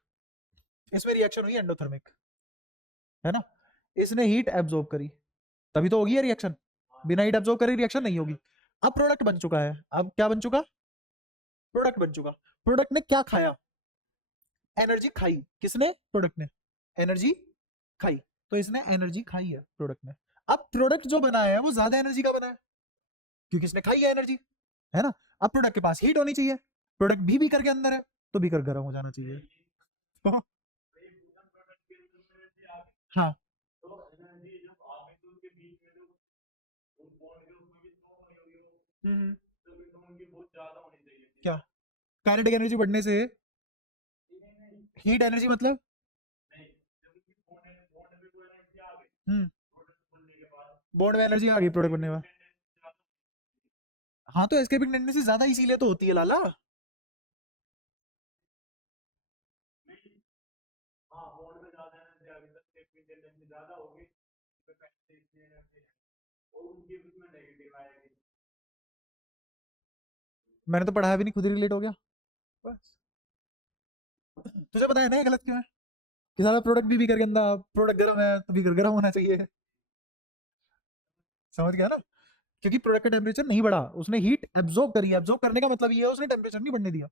इसमें रिएक्शन हुई एंडोथर्मिक, है ना? इसने हीट एब्जॉर्ब करी, तभी तो होगी ये रिएक्शन। बिना हीट एब्जॉर्ब करे रिएक्शन नहीं होगी। अब प्रोडक्ट बन चुका है, अब क्या बन चुका? प्रोडक्ट बन चुका। प्रोडक्ट ने क्या खाया? एनर्जी खाई। किसने? प्रोडक्ट ने एनर्जी खाई। तो इसने एनर्जी खाई है प्रोडक्ट ने। अब प्रोडक्ट जो बना है वो ज्यादा एनर्जी का बना है, क्योंकि इसने खाई है एनर्जी, है ना? अब प्रोडक्ट के पास हीट होनी चाहिए, प्रोडक्ट भी बीकर के अंदर है, तो बीकर गर्म हो जाना चाहिए। तो हाँ, हम्म, क्या? काइनेटिक एनर्जी बढ़ने से हीट एनर्जी मतलब? हम्म बॉन्ड में एनर्जी आ गई प्रोडक्ट बनने में। हाँ, तो एस्केपिंग टेंडेंसी ज्यादा इसीलिए तो होती है लाला। मैंने तो पढ़ाया भी नहीं, खुद ही रिलेट हो गया बस। तुझे पता है ना ये गलत क्यों है? कि सारा प्रोडक्ट भी बीकर के अंदर, प्रोडक्ट गर्म है तो बीकर गर्म होना चाहिए। समझ गया ना? क्योंकि प्रोडक्ट का टेम्परेचर नहीं बढ़ा, उसने हीट एब्जॉर्ब करी है। एब्जॉर्ब करने का मतलब ये है उसने टेम्परेचर नहीं बढ़ने दिया।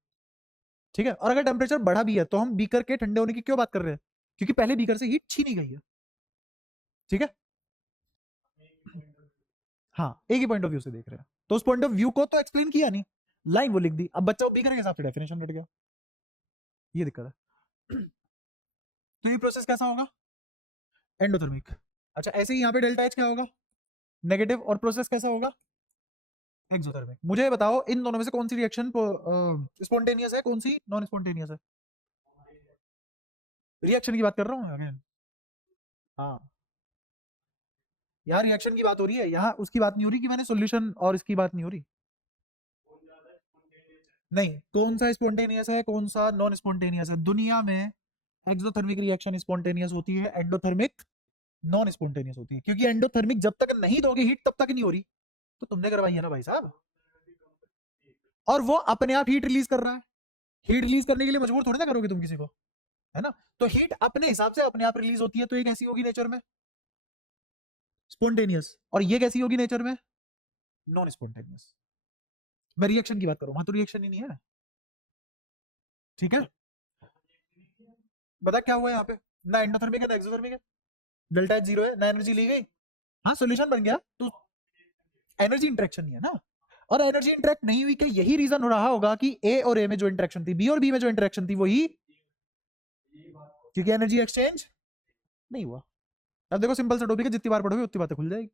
ठीक है? और अगर टेम्परेचर बढ़ा भी है तो हम बीकर के ठंडे होने की क्यों बात कर रहे हैं? क्योंकि पहले बीकर से हीट छीनी गई है। ठीक है? हाँ, एक ही पॉइंट ऑफ व्यू से देख रहे हैं, तो उस पॉइंट ऑफ व्यू को तो एक्सप्लेन किया नहीं, लाइन वो लिख दी। अब बच्चा बीकर के हिसाब से डेफिनेशन रट गया, ये दिक्कत है। तो ये प्रोसेस कैसा होगा? एंडोथर्मिक। अच्छा, ऐसे ही यहाँ पे डेल्टा एच क्या होगा? नेगेटिव, और प्रोसेस कैसा होगा? एक्सोथर्मिक। मुझे बताओ इन दोनों में से कौन सी रिएक्शन स्पॉन्टेनियस है, कौन सी नॉन स्पॉन्टेनियस है? रिएक्शन की बात कर रहा हूँ अगेन। हाँ यहाँ रिएक्शन की बात हो रही है, यहाँ उसकी बात नहीं हो रही कि मैंने सॉल्यूशन और इसकी बात नहीं हो रही। नहीं, कौन सा स्पॉन्टेनियस है कौन सा नॉन स्पॉन्टेनियस है? दुनिया में एक्सोथर्मिक रिएक्शन स्पॉन्टेनियस होती है, एंडोथर्मिक नॉन स्पॉन्टेनियस होती है, क्योंकि एंडोथर्मिक जब तक नहीं दोगे हीट तब तक नहीं हो रही। तो तुमने करवाई है ना भाई साहब, और वो अपने आप हीट रिलीज कर रहा है। हीट रिलीज करने के लिए मजबूर थोड़ी ना करोगे तुम किसी को, है ना? तो हीट अपने हिसाब से अपने आप रिलीज होती है, तो ये कैसी होगी नेचर में? स्पॉन्टेनियस। और ये कैसी होगी नेचर में? Non spontaneous. मैं रिएक्शन की बात करूं, वहां तो रिएक्शन ही नहीं है। ठीक है, बता क्या हुआ यहाँ पे? ना एंडोथर्मिक है ना एक्सोथर्मिक है, डेल्टा एच जीरो है ना, एनर्जी ली गई। हाँ सोल्यूशन बन गया, तो एनर्जी इंटरेक्शन नहीं है ना। और एनर्जी इंटरेक्ट नहीं हुई, कि यही रीजन हो रहा होगा कि ए और ए में जो इंटरेक्शन थी, बी और बी में जो इंटरेक्शन थी वही, क्योंकि एनर्जी एक्सचेंज नहीं हुआ। अब देखो सिंपल सा टॉपिक है, जितनी बार पढ़ोगे उतनी बातें खुल जाएगी।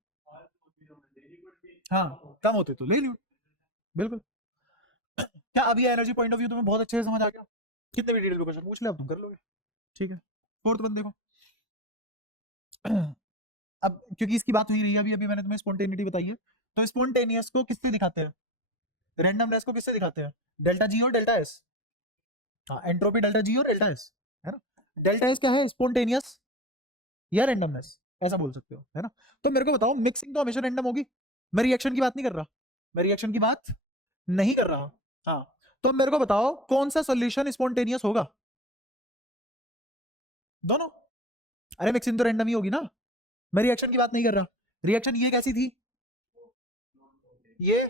हाँ कम होते तो ले लियो, बिल्कुल। क्या अभी एनर्जी पॉइंट ऑफ व्यू तुम्हें बहुत अच्छे से समझ आ गया? कितने भी डिटेल में क्वेश्चन पूछ ले, अब तुम कर लोगे। ठीक है, फोर्थ वन देखो। अब क्योंकि इसकी बात हुई रही है, अभी अभी मैंने तुम्हें स्पॉन्टेनिटी बताई है, तो स्पॉन्टेनियस को किससे दिखाते हैं? रैंडमनेस को किससे दिखाते हैं? डेल्टा जी और डेल्टा एस। हाँ एंट्रोपी डेल्टा जी और डेल्टा एस, है ना? डेल्टा एस क्या है? स्पॉन्टेनियस या रैंडमनेस, ऐसा बोल सकते हो, है ना? तो मेरे को बताओ, मिक्सिंग तो हमेशा रैंडम होगी। मैं रिएक्शन की बात नहीं कर रहा, मैं रिएक्शन की बात नहीं कर रहा। हाँ, तो मेरे को बताओ कौन सा सॉल्यूशन स्पॉन्टेनियस होगा? दोनों। अरे मिक्सिंग तो रैंडम ही होगी ना, मैं रिएक्शन की बात नहीं कर रहा। रिएक्शन ये कैसी थी? ये।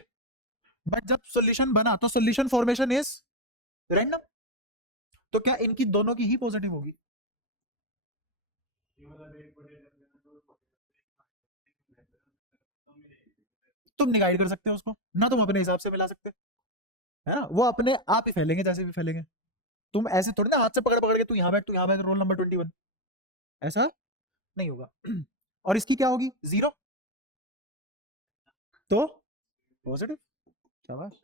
बट जब सॉल्यूशन बना तो सॉल्यूशन फॉर्मेशन इज रैंडम, तो क्या इनकी दोनों की ही पॉजिटिव होगी? तुम नहीं गाइड कर सकते उसको ना, तुम अपने हिसाब से मिला सकते, है ना? वो अपने आप ही फैलेंगे जैसे भी फैलेंगे। तुम ऐसे थोड़ी ना हाथ से पकड़ पकड़ के, तू यहाँ बैठ, तू यहाँ बैठ, रोल नंबर 21, ऐसा नहीं होगा। और इसकी क्या होगी? जीरो, तो पॉजिटिव। शाबाश।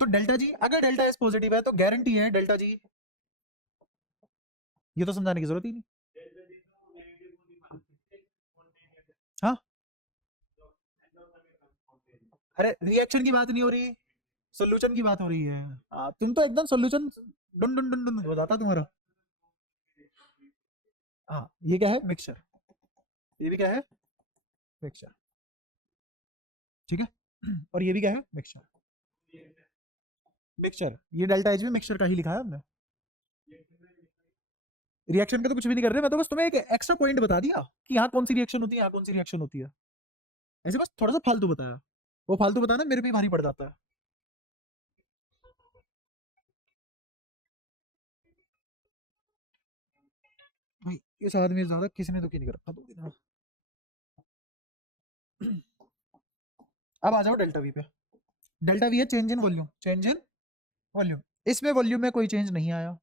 तो डेल्टा जी, अगर डेल्टा एस पॉजिटिव है तो गारंटी है डेल्टा जी, ये तो समझाने की जरूरत ही नहीं। हाँ, अरे रिएक्शन की बात नहीं हो रही, सोल्यूशन की बात हो रही है। तुम तो एकदम सोल्यूशन डुन डुन डुन डुन बताता तुम्हारा। हाँ ये क्या है? मिक्सचर। ये भी क्या है? मिक्सचर। ठीक है, और ये भी क्या है? मिक्सचर। मिक्सचर, ये डेल्टा एच भी मिक्सचर का ही लिखा है हमने। रिएक्शन का तो कुछ भी नहीं कर रहे, मैं तो बस तुम्हें एक एक्स्ट्रा पॉइंट बता दिया कि यहाँ कौन सी रिएक्शन होती है, यहाँ कौन सी रिएक्शन होती है। ऐसे बस थोड़ा सा फालतू बताया, वो फालतू बताना मेरे पे ही भारी पड़ जाता है। भाई इस आदमी से ज्यादा किसी ने दुखी नहीं कर रखा 2 दिन। अब आ जाओ डेल्टा वी पे। डेल्टा वी है change in volume, change in volume. इसमें वॉल्यूम में कोई चेंज नहीं आया।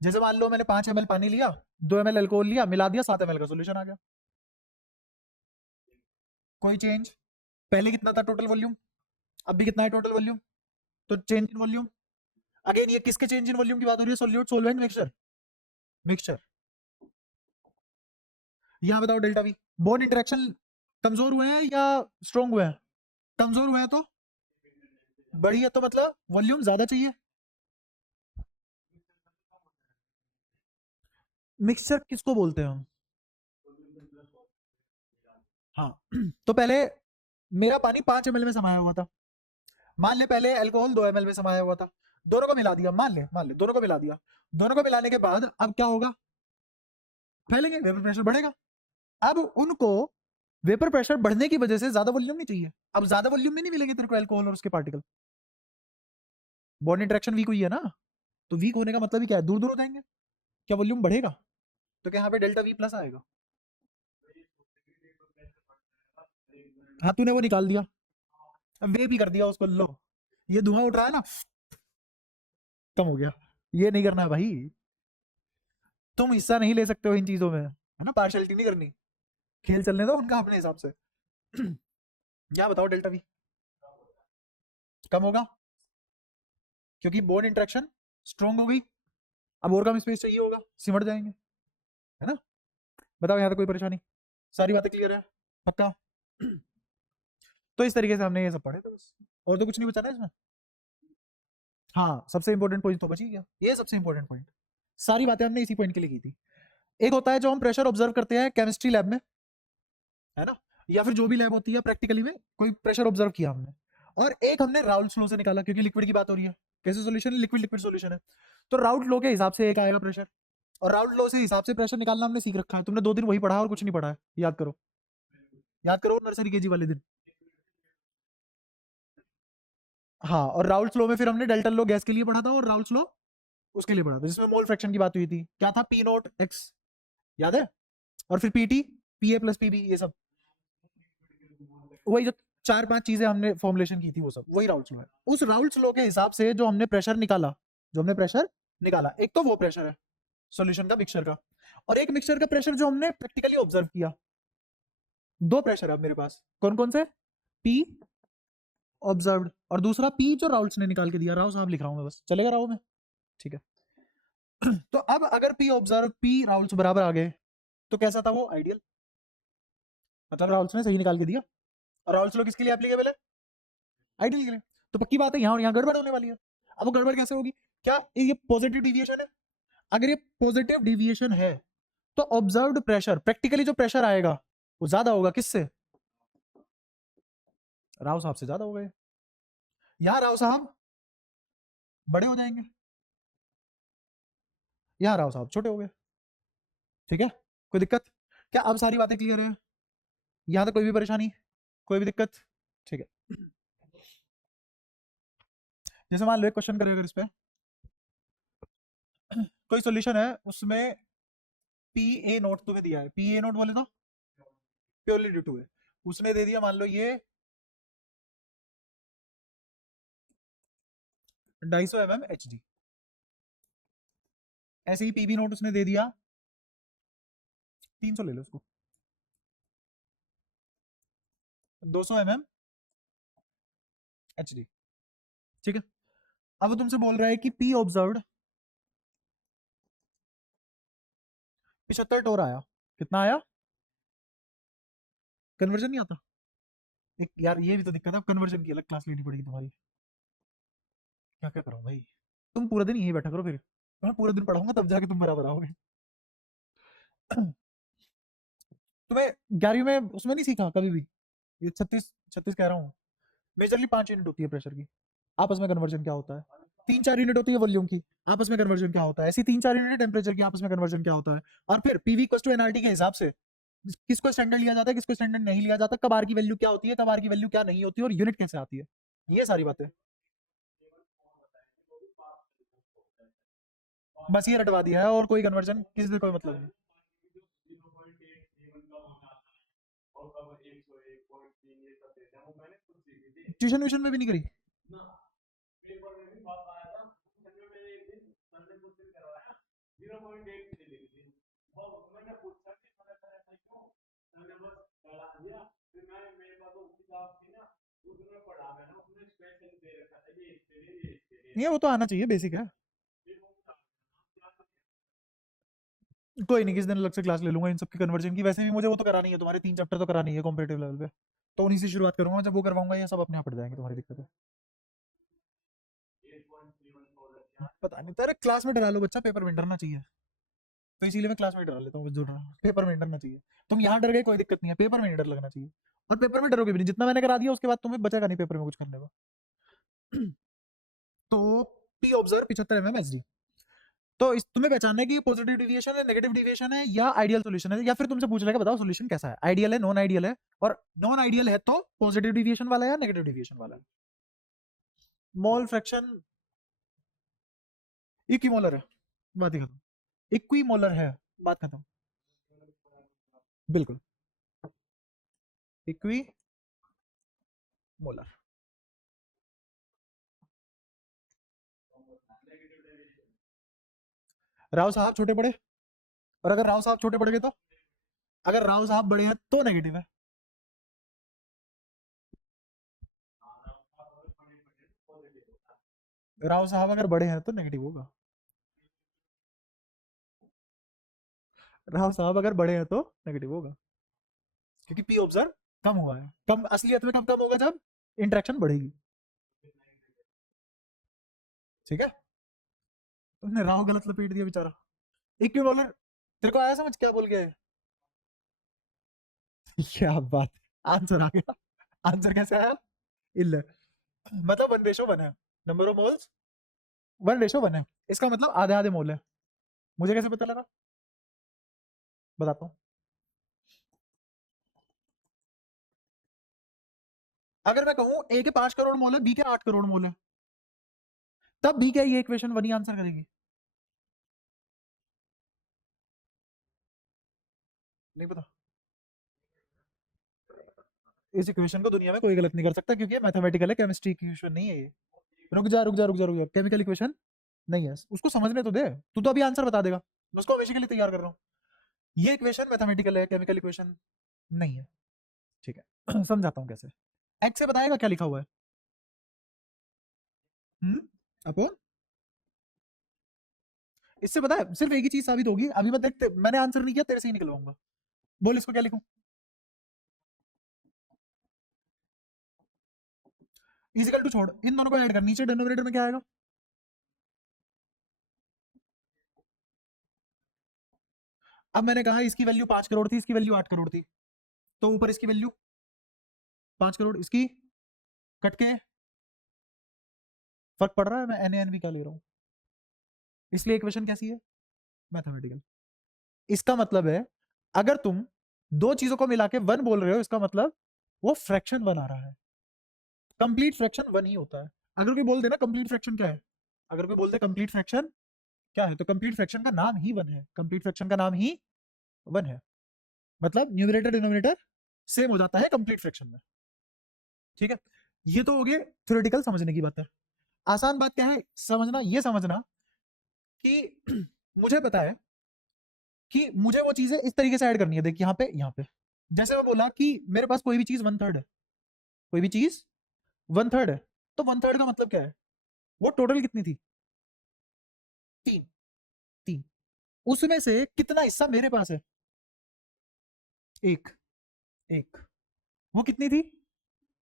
जैसे मान लो मैंने 5 ml पानी लिया, 2 ml अल्कोहल लिया, मिला दिया, 7 ml का सोल्यूशन आ गया। कोई चेंज। पहले कितना था टोटल वॉल्यूम, अब भी कितना है टोटल वॉल्यूम, तो चेंज इन वॉल्यूम। अगेन ये किसके चेंज इन वॉल्यूम की बात हो रही है? Solute, solvent, mixture. मिक्सचर। यहाँ बताओ डेल्टा वी, बोन इंटरेक्शन कमजोर हुए हैं या स्ट्रॉन्ग हुए हैं? कमजोर हुए हैं तो बड़ी है, तो मतलब वॉल्यूम ज्यादा चाहिए। मिक्सचर किसको बोलते हैं हम? हाँ तो पहले मेरा पानी 5 ml में समाया हुआ था, मान ले पहले अल्कोहल 2 ml में समाया हुआ था, दोनों को मिला दिया, मान ले दोनों को मिला दिया। दोनों को मिलाने के बाद अब क्या होगा? फैलेंगे, वेपर प्रेशर बढ़ेगा। अब उनको वेपर प्रेशर बढ़ने की वजह से ज्यादा वॉल्यूम नहीं चाहिए। अब ज्यादा वॉल्यूम में नहीं मिलेंगे तेरे को अल्कोहल और उसके पार्टिकल, बॉन्ड इंटरेक्शन वीक हुई है ना। तो वीक होने का मतलब ही क्या है? दूर दूर हो जाएंगे। क्या वॉल्यूम बढ़ेगा? तो क्या यहाँ पे डेल्टा वी प्लस आएगा? हाँ तूने वो निकाल दिया, अब वे भी कर दिया उसको, लो ये धुआं उठ रहा है ना, कम हो गया। ये नहीं करना है भाई, तुम हिस्सा नहीं ले सकते हो इन चीजों में, है ना? पार्शलिटी नहीं करनी। खेल चलने दो उनका अपने हिसाब से। क्या बताओ डेल्टा वी कम होगा क्योंकि बोन इंटरेक्शन स्ट्रॉन्ग हो गई। अब और कम स्पेस चाहिए होगा, सिमट जाएंगे, है ना। बताओ यहाँ तक कोई परेशानी, सारी बातें क्लियर है पक्का। तो इस तरीके से हमने ये सब पढ़े थे बस, और तो कुछ नहीं बचा ना इसमें। हाँ सबसे इंपॉर्टेंट पॉइंट तो बची गया, ये सबसे इंपॉर्टेंट पॉइंट, सारी बातें हमने इसी पॉइंट के लिए की थी। एक होता है जो हम प्रेशर ऑब्जर्व करते हैं केमिस्ट्री लैब में, है ना, या फिर जो भी लैब होती है प्रैक्टिकली में कोई प्रेशर ऑब्जर्व किया हमने। और एक हमने राउल्स लॉ से निकाला, क्योंकि लिक्विड की बात हो रही है, कैसे सॉल्यूशन है, लिक्विड लिक्विड सॉल्यूशन है, तो राउल्ट लॉ के हिसाब से एक आएगा प्रेशर, और राउल्ट लॉ से हिसाब से प्रेशर निकालना हमने सीख रखा है। तुमने 2 दिन वही पढ़ा और कुछ नहीं पढ़ा है, याद करो, याद करो नर्सरी केजी वाले दिन। हाँ, और राउल्ट लॉ में फिर हमने डेल्टन लॉ गैस के लिए पढ़ा था, और राउल्ट लॉ उसके लिए पढ़ा था, जिसमें मोल फ्रैक्शन की बात हुई थी, क्या था, पी नोट एक्स, याद है, और फिर PT, P A plus PB, ये सब वही जो 4-5 चीजें हमने फॉर्मुलेशन की थी, वो सब वही राउल्ट्स लॉ है। उस राउल्ट्स लॉ के हिसाब से जो हमने प्रेशर निकाला, जो हमने प्रेशर निकाला, एक तो वो प्रेशर है सॉल्यूशन का, मिक्सचर का, और एक मिक्सचर का प्रेशर जो हमने प्रैक्टिकली ऑब्जर्व किया। 2 प्रेशर है अब मेरे पास, कौन कौन से, पी ऑब्जर्व्ड, और दूसरा पी जो राउल्ट्स ने निकाल के दिया, राव साहब लिख रहा हूं मैं बस, चलेगा राव में, ठीक है। तो अब अगर पी ऑब्जर्व पी राउल्ट्स बराबर आ गए, तो कैसा था वो, आइडियल, मतलब राउल्ट्स ने सही निकाल के दिया। और राउल्ट्स लॉ किसके लिए एप्लीकेबल है, आइडियल के लिए। तो पक्की बात है यहाँ और यहाँ गड़बड़ होने वाली है। अब वो गड़बड़ कैसे होगी, क्या ये पॉजिटिव डिविएशन है, अगर ये पॉजिटिव डिविएशन है तो ऑब्जर्व्ड प्रेशर, प्रैक्टिकली जो प्रेशर आएगा वो ज्यादा होगा किससे, राव साहब से ज्यादा हो गए, यहाँ राव साहब बड़े हो जाएंगे, यहाँ राव साहब छोटे हो गए, ठीक है, कोई दिक्कत, क्या अब सारी बातें क्लियर है, यहाँ तक कोई भी परेशानी, कोई भी दिक्कत, ठीक है। जैसे मान लो एक क्वेश्चन करेगा इस पे, कोई सॉल्यूशन है उसमें पी ए नोट तुम्हें दिया है, पी ए नोट बोले तो प्योरली ड्यू टू है, उसने दे दिया मान लो ये 250 mm एच डी, ऐसे ही पीबी नोट उसने दे दिया 300, ले लो उसको 200 mm एच डी, ठीक है। अब वो तुमसे बोल रहा है कि पी ऑब्जर्व्ड 75 टोर आया, कितना आया, कन्वर्जन नहीं आता, एक यार ये भी तो दिक्कत है, कन्वर्जन की अलग क्लास लेनी पड़ेगी तुम्हारी, क्या क्या करो भाई, तुम पूरा दिन यही बैठा करो, फिर मैं पूरा दिन पढ़ाऊंगा तब जाके तुम बराबर आओगे। तुम्हें 11वीं में उसमें नहीं सीखा कभी भी, ये 36 36 कह रहा हूँ, मेजरली 5 यूनिट होती है प्रेशर की, आपस में कन्वर्जन क्या होता है, 3-4 यूनिट होती है वॉल्यूम की, आपस में कन्वर्जन क्या होता है, ऐसी 3-4 यूनिट टेम्परेचर की, आपस में कन्वर्जन क्या होता है, और फिर पीवी इक्वल्स टू एनआरटी के हिसाब से किसको स्टैंडर्ड लिया जाता है, किसको स्टैंडर्ड नहीं लिया जाता, कब आर की वैल्यू क्या होती है, कब आर की वैल्यू क्या नहीं होती है, और यूनिट कैसे आती है, ये सारी बातें, बस ये रटवा दिया है, और कोई कन्वर्जन किसी से कोई मतलब नहीं। ट्यूशन व्यूशन में भी नहीं करी, ये वो तो आना चाहिए, बेसिक है, कोई नहीं, किस दिन अलग से क्लास ले लूंगा इन सब की कन्वर्जन की, वैसे भी मुझे वो तो करानी है, तुम्हारे 3 चैप्टर तो करानी है कॉम्पिटेटिव लेवल पे, तो उन्हीं से शुरुआत करूंगा, जब वो करवाऊंगा ये सब अपने आप पड़ जाएंगे, तुम्हारी दिक्कत है, पता नहीं, तेरे क्लास में डरा लो बच्चा, पेपर में डरना चाहिए, तो इसीलिए मैं क्लास में डरा लेता हूँ, जुड़ रहा हूँ, पेपर में डरना चाहिए, तुम यहाँ डर गए कोई दिक्कत नहीं है, पेपर में नहीं डर लगना चाहिए, और पेपर में डरोगे भी नहीं, जितना मैंने करा दिया उसके बाद तुम्हें बचेगा नहीं पेपर में कुछ करने को। तो P observe 75 mm H D, तो इस तुम्हें पहचानना है कि पॉजिटिव डिविएशन है, नेगेटिव डिविएशन है, या आइडियल सॉल्यूशन है, या फिर तुमसे पूछ लेगा बताओ सॉल्यूशन कैसा है, आइडियल है, नॉन आइडियल है, और नॉन आइडियल है तो पॉजिटिव डिविएशन वाला है या नेगेटिव डिविएशन वाला है, मोल फ्रैक्शन इक्विमोलर है, बात ही खत्म, इक्विमोलर है, बात खत्म, बिल्कुल इक्विमोलर। राव साहब छोटे पड़े, और अगर राव साहब छोटे पड़ गए तो अगर राव साहब बड़े हैं तो नेगेटिव है। राव साहब अगर बड़े हैं तो नेगेटिव होगा। राव साहब अगर बड़े हैं तो नेगेटिव होगा, क्योंकि पी ऑब्जर्व कम हुआ है। कम असलियत में कब कम होगा, जब इंटरेक्शन बढ़ेगी। ठीक है, तुमने राव गलत लपेट दिया बेचारा। इक्विवोलेंट, तेरे को आया समझ क्या बोल गया है? क्या बात, आंसर आ गया। आंसर कैसे आया? इल, मतलब 1:1 है, नंबर ऑफ मोल्स 1:1 है, इसका मतलब आधे आधे मोल है। मुझे कैसे पता लगा, बताता हूँ। अगर मैं कहूँ ए के 5 करोड़ मोल है, बी के 8 करोड़ मोल है, तब बी क्या ये इक्वेशन वही आंसर करेगी? नहीं पता। इस इक्वेशन को दुनिया में कोई गलत नहीं कर सकता, क्योंकि ये मैथमेटिकल है, केमिस्ट्री इक्वेशन नहीं है ये। रुक जा रुक जा रुक जा रुक जा, केमिकल इक्वेशन नहीं है, उसको समझने तो दे। तू तो अभी आंसर बता देगा, मैं उसको हमेशा के लिए तैयार कर रहा हूँ। ये इक्वेशन मैथमेटिकल है, केमिकल इक्वेशन नहीं है। ठीक है समझाता हूँ कैसे। एक्स से बताएगा क्या लिखा हुआ है? हम्म, अपॉन, इससे पता है सिर्फ एक ही चीज साबित होगी, अभी मैं देखते, मैंने आंसर नहीं किया, तेरे से ही निकलवाऊंगा। बोल इसको क्या लिखूं? इजिकल टू छोड़, इन दोनों को ऐड कर, नीचे डिनोमिनेटर में क्या आएगा? अब मैंने कहा इसकी वैल्यू 5 करोड़ थी, इसकी वैल्यू 8 करोड़ थी, तो ऊपर इसकी वैल्यू 5 करोड़, इसकी कट के फर्क पड़ रहा है, मैं एन एन भी क्या ले रहा हूँ, इसलिए इक्वेशन कैसी है? मैथमेटिकल। इसका मतलब है, अगर तुम दो चीजों को मिला के वन बोल रहे हो, इसका मतलब वो फ्रैक्शन वन आ रहा है। कंप्लीट फ्रैक्शन वन ही होता है। अगर कोई बोल दे ना कंप्लीट फ्रैक्शन क्या है, अगर कोई बोल दे कंप्लीट फ्रैक्शन क्या है, तो कंप्लीट फ्रैक्शन का नाम ही वन है, कंप्लीट फ्रैक्शन का नाम ही वन है। मतलब न्यूमरेटर डिनोमिनेटर सेम हो जाता है कंप्लीट फ्रैक्शन में। ठीक है, ये तो हो गया थ्योरेटिकल समझने की बात है। आसान बात क्या है समझना, ये समझना कि मुझे पता है कि मुझे वो चीजें इस तरीके से ऐड करनी है। देख यहाँ पे, यहाँ पे जैसे मैं बोला कि मेरे पास कोई भी चीज 1/3 है, कोई भी चीज 1/3 है, तो 1/3 का मतलब क्या है? वो टोटल कितनी थी? 3। 3, उसमें से कितना हिस्सा मेरे पास है? एक। एक, वो कितनी थी?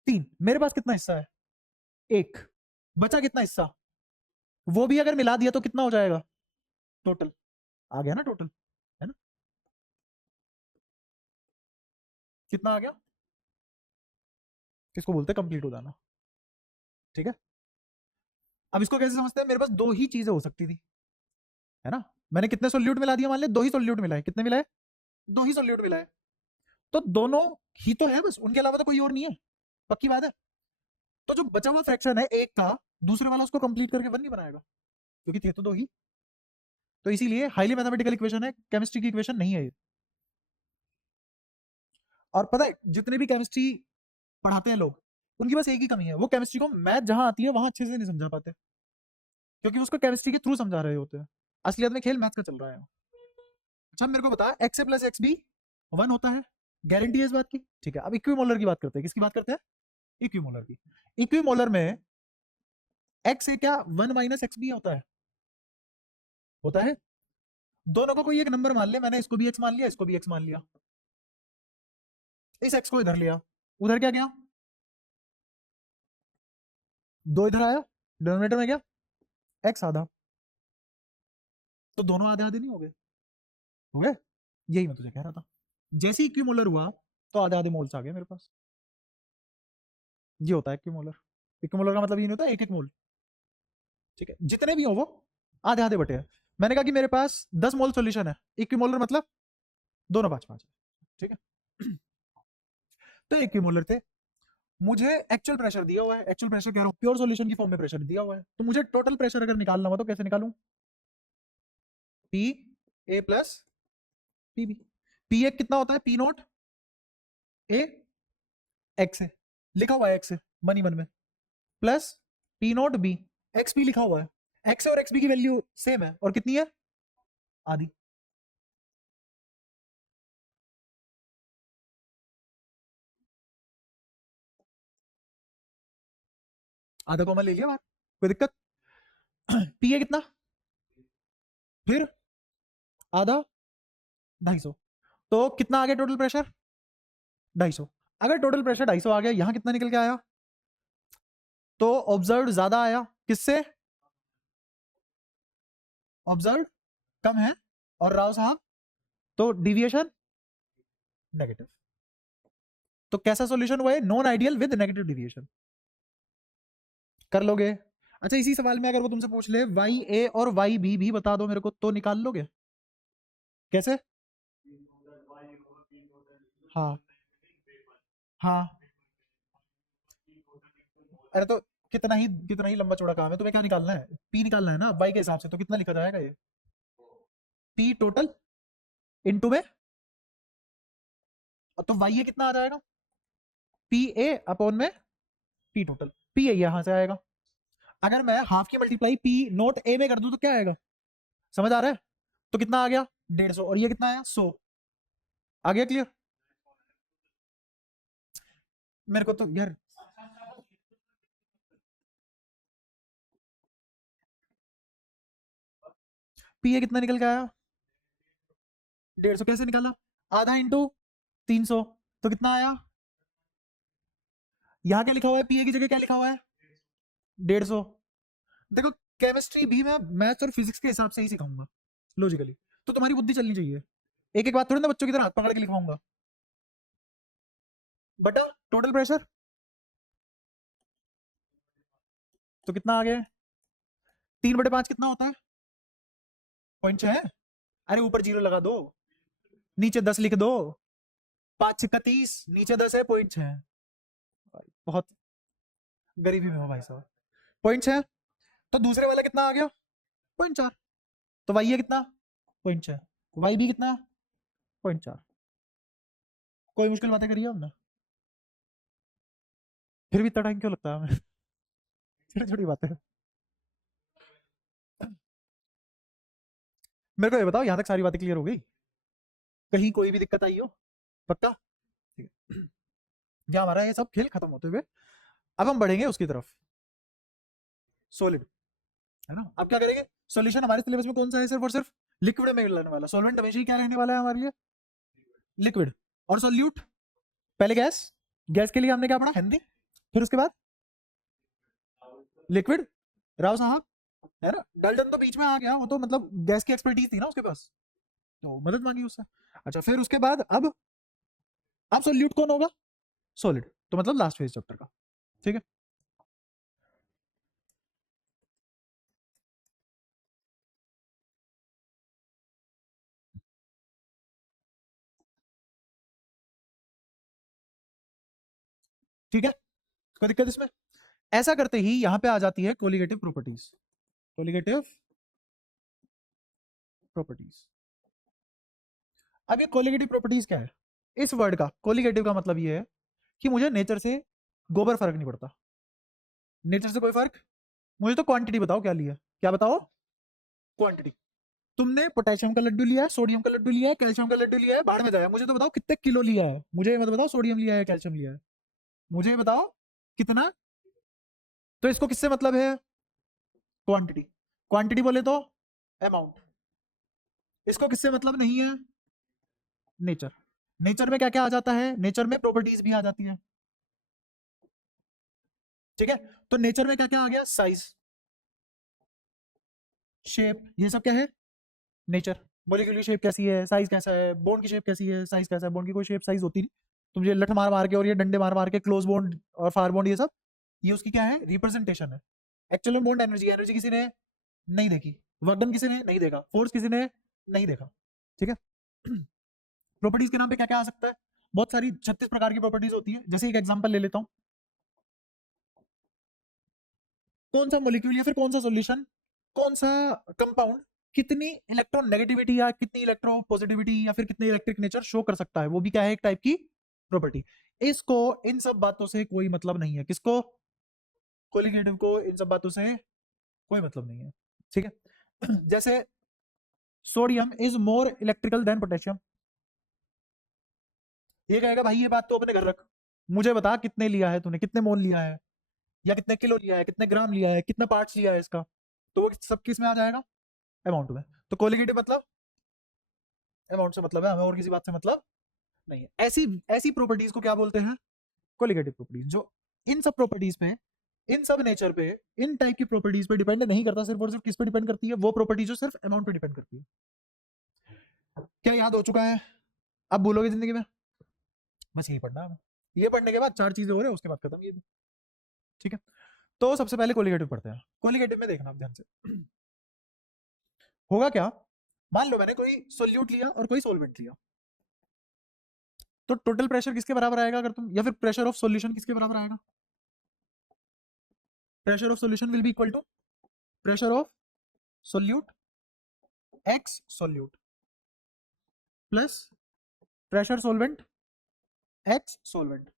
3, मेरे पास कितना हिस्सा है? एक। बचा कितना हिस्सा? वो भी अगर मिला दिया तो कितना हो जाएगा टोटल? आ गया ना टोटल, है ना? कितना आ गया? किसको बोलते हैं कंप्लीट हो जाना। ठीक है, अब इसको कैसे समझते हैं? मेरे पास दो ही चीजें हो सकती थी, है ना? मैंने कितने सोल्यूट मिला दिया, मान ले दो ही सोल्यूट मिलाए, कितने मिलाए? दो ही सोल्यूट मिलाए, तो दोनों ही तो है बस, उनके अलावा तो कोई और नहीं है, पक्की बात है। तो जो बचा हुआ फ्रैक्शन है एक का, दूसरे वाला उसको कंप्लीट करके वन नहीं बनाएगा, क्योंकि थे तो दो ही। तो इसीलिए हाईली मैथमेटिकल इक्वेशन है, केमिस्ट्री की इक्वेशन नहीं है ये। और पता है जितने भी केमिस्ट्री पढ़ाते हैं लोग, उनकी बस एक ही कमी है, वो केमिस्ट्री को मैथ जहां आती है वहां अच्छे से नहीं समझा पाते, क्योंकि उसको केमिस्ट्री के थ्रू समझा रहे होते हैं। असलियत में खेल मैथ का चल रहा है। अच्छा मेरे को बता, एक्स ए प्लस एक्स बी वन होता है, गारंटी है इस बात की? ठीक है, अब इक्विमोलर की बात करते हैं। किसकी बात करते हैं? इक्विमोलर की। इक्विमोलर में एक्स ए क्या 1 - एक्स बी होता है? होता है। दोनों को कोई एक नंबर मान ले, मैंने इसको भी एक्स मान लिया, इसको भी एक्स मान लिया, इस एक्स को इधर लिया, उधर क्या गया? दो इधर आया, डिनोमिनेटर में गया एक्स आधा, तो दोनों आधे आधे नहीं हो गए? हो गए, यही मैं तुझे कह रहा था। जैसे ही इक्विमोलर हुआ तो आधे आधे मोल्स आ गए मेरे पास। ये होता है इक्विमोलर। इक्विमोलर का मतलब ये नहीं होता एक एक मोल। ठीक है, जितने भी हो वो आधे आधे बटे हैं। मैंने कहा कि मेरे पास 10 मोल सॉल्यूशन है, इक्विमोलर मतलब दोनों 5-5 है। ठीक है तो इक्विमोलर थे, मुझे एक्चुअल प्रेशर दिया हुआ है, एक्चुअल प्रेशर कह रहा हूँ, प्योर सॉल्यूशन की फॉर्म में प्रेशर दिया हुआ है, तो मुझे टोटल प्रेशर अगर निकालना हो तो कैसे निकालूं? P A plus P B. P A कितना होता है? पी नोट ए एक्स है, लिखा हुआ है एक्स है मनी मन में, plus P naught B X P लिखा हुआ है। एक्स और एक्स बी की वैल्यू सेम है, और कितनी है? आधी। आधा कॉमन ले लिया बाहर, कोई दिक्कत? पी है कितना, फिर आधा 250, तो कितना आ गया टोटल प्रेशर 250। अगर टोटल प्रेशर 250 आ गया, यहां कितना निकल के आया, तो ऑब्जर्व ज्यादा आया, किससे, ऑब्जर्व कम है, और राव साहब तो डिविएशन नेगेटिव। तो कैसा सॉल्यूशन हुआ है, non ideal with negative deviation. कर लोगे? अच्छा, इसी सवाल में अगर वो तुमसे पूछ ले वाई ए और वाई बी भी बता दो मेरे को, तो निकाल लोगे कैसे? हाँ हाँ, अरे तो कितना ही लंबा चौड़ा काम है, तुम्हें क्या निकालना है, पी निकालना है ना वाई के हिसाब से, तो कितना लिखा जाएगा ये, पी टोटल इनटू में, तो वाई ए कितना आ जाएगा, पी ए अपॉन में पी टोटल, पी ए यहां से आएगा। अगर मैं हाफ की मल्टीप्लाई पी नोट ए में कर दूं तो क्या आएगा, समझ आ रहा है? तो कितना आ गया 150, और ये कितना आया 100, आ गया क्लियर? मेरे को तो यार, पी ए कितना निकल के आया 150, कैसे निकाला, आधा इंटू 300, तो कितना आया, यहाँ क्या लिखा हुआ है, पी ए की जगह क्या लिखा हुआ है 150। देखो, केमिस्ट्री भी मैं मैथ्स और फिजिक्स के हिसाब से ही सिखाऊंगा लॉजिकली, तो तुम्हारी बुद्धि चलनी चाहिए, एक एक बात थोड़ी ना बच्चों की तरह हाथ पकड़ के लिखवाऊंगा। बटा टोटल प्रेशर, तो कितना आ गया, 3/5 कितना होता है, 0.6। अरे ऊपर जीरो लगा दो, नीचे 10 लिख दो, 5 6 30, नीचे 10 है 0.6। बहुत गरीबी में हो भाई साहब, 0.6। तो दूसरे वाला कितना आ गया 0.4, तो वाई है कितना 0.6, वाई भी कितना 0.4। कोई मुश्किल बातें करी है हमने, फिर भी इतना टाइम क्यों लगता है हमें, छोटी छोटी बातें। मेरे को ये बताओ, यहाँ तक सारी बातें क्लियर हो गई, कहीं कोई भी दिक्कत आई हो, पक्का? ठीक है, क्या हमारा ये सब खेल खत्म होते हुए अब हम बढ़ेंगे उसकी तरफ, सॉलिड, है ना? अब क्या करेंगे, सॉल्यूशन हमारे सिलेबस में कौन सा है, सिर्फ और सिर्फ लिक्विड में रहने वाला, सॉल्वेंट हमेशा ही क्या रहने वाला है हमारे लिए, लिक्विड, और सॉल्यूट पहले गैस, गैस के लिए हमने क्या पढ़ा हेनरी, फिर उसके बाद लिक्विड राव साहब, है ना? डाल्टन तो बीच में आ गया, वो तो मतलब गैस की एक्सपर्टीज थी ना उसके पास, तो मदद मांगी उससे। अच्छा, फिर उसके बाद अब सॉल्यूट कौन होगा, सॉलिड, तो मतलब लास्ट फेज चैप्टर का, ठीक है? ठीक है, कोई दिक्कत इसमें? ऐसा करते ही यहां पे आ जाती है कोलिगेटिव प्रॉपर्टीज, कोलिगेटिव प्रॉपर्टीज। अब ये कोलिगेटिव प्रॉपर्टीज क्या है, इस वर्ड का कोलिगेटिव का मतलब ये है कि मुझे नेचर से गोबर फर्क नहीं पड़ता, नेचर से कोई फर्क, मुझे तो क्वांटिटी बताओ क्या लिया, क्या बताओ, क्वांटिटी। तुमने पोटेशियम का लड्डू लिया है, सोडियम का लड्डू लिया है, कैल्शियम का लड्डू लिया है, बाहर में जाया, मुझे तो बताओ कितने किलो लिया है, मुझे मत बताओ सोडियम लिया है कैल्शियम लिया है, मुझे बताओ कितना। तो इसको किससे मतलब है, क्वांटिटी, क्वांटिटी बोले तो अमाउंट, इसको किससे मतलब नहीं है, नेचर, नेचर में क्या क्या आ जाता है, नेचर में प्रॉपर्टीज भी आ जाती है, ठीक है? तो नेचर में क्या क्या आ गया, साइज, शेप, ये सब क्या है नेचर, मॉलिक्यूलर शेप कैसी है, साइज कैसा है, बॉन्ड की शेप कैसी है, साइज कैसा है, बॉन्ड की कोई शेप साइज होती नहीं, तुम ये लठ मार मार के और ये डंडे मार मार के क्लोज बॉन्ड और फार बॉन्ड, ये सब ये उसकी क्या है, रिप्रेजेंटेशन है। एक्चुअल में बॉन्ड एनर्जी, एनर्जी किसी ने नहीं देखी, वर्क डन किसी ने नहीं देखा, फोर्स किसी ने नहीं देखा, ठीक है? प्रॉपर्टीज के नाम पे क्या क्या आ सकता है, बहुत सारी 36 प्रकार की प्रॉपर्टीज होती है, जैसे एक एग्जांपल ले लेता हूं, कौन सा मॉलिक्यूल या फिर कौन सा सॉल्यूशन, कौन सा कंपाउंड कितनी इलेक्ट्रॉन नेगेटिविटी या कितनी इलेक्ट्रो पॉजिटिविटी या फिर कितनी इलेक्ट्रिक नेचर शो कर सकता है, वो भी क्या है एक टाइप की प्रॉपर्टी। इसको इन सब बातों से कोई मतलब नहीं है, किसको, कोलिगेटिव को इन सब बातों से कोई मतलब नहीं है, ठीक है? जैसे sodium is more electrical than potassium, ये कहेगा भाई ये बात तो अपने घर रख, मुझे बता कितने लिया है तूने, कितने मोल लिया है, या कितने किलो लिया है, कितने ग्राम लिया है, कितना पार्ट्स लिया है इसका, तो वो सब किस में आ जाएगा, अमाउंट में। तो कोलिगेटिव मतलब अमाउंट से मतलब है, हमें और किसी बात से मतलब नहीं है। ऐसी ऐसी प्रॉपर्टीज को क्या बोलते हैं, कोलिगेटिव प्रॉपर्टीज, जो इन सब प्रॉपर्टीज पे, इन सब नेचर पे, इन टाइप की प्रॉपर्टीज पे डिपेंड नहीं करता, सिर्फ और सिर्फ किस पे डिपेंड करती है, वो प्रॉपर्टी जो सिर्फ अमाउंट पे डिपेंड करती है। क्या याद हो चुका है, अब बोलोगे जिंदगी में, बस यही पढ़ना है, ये पढ़ने के बाद 4 चीजें हो रही है, उसके बाद खत्म ये भी, ठीक है। तो सबसे पहले कोलिगेटिव पढ़ते हैं। कोलिगेटिव में देखना आप ध्यान से, होगा क्या, मान लो मैंने कोई सोल्यूट लिया और कोई सोलवेंट लिया, तो टोटल प्रेशर किसके बराबर आएगा अगर तुम, या फिर प्रेशर ऑफ सॉल्यूशन किसके बराबर आएगा, pressure of solution will be equal to pressure of solute X solute plus pressure solvent X solvent.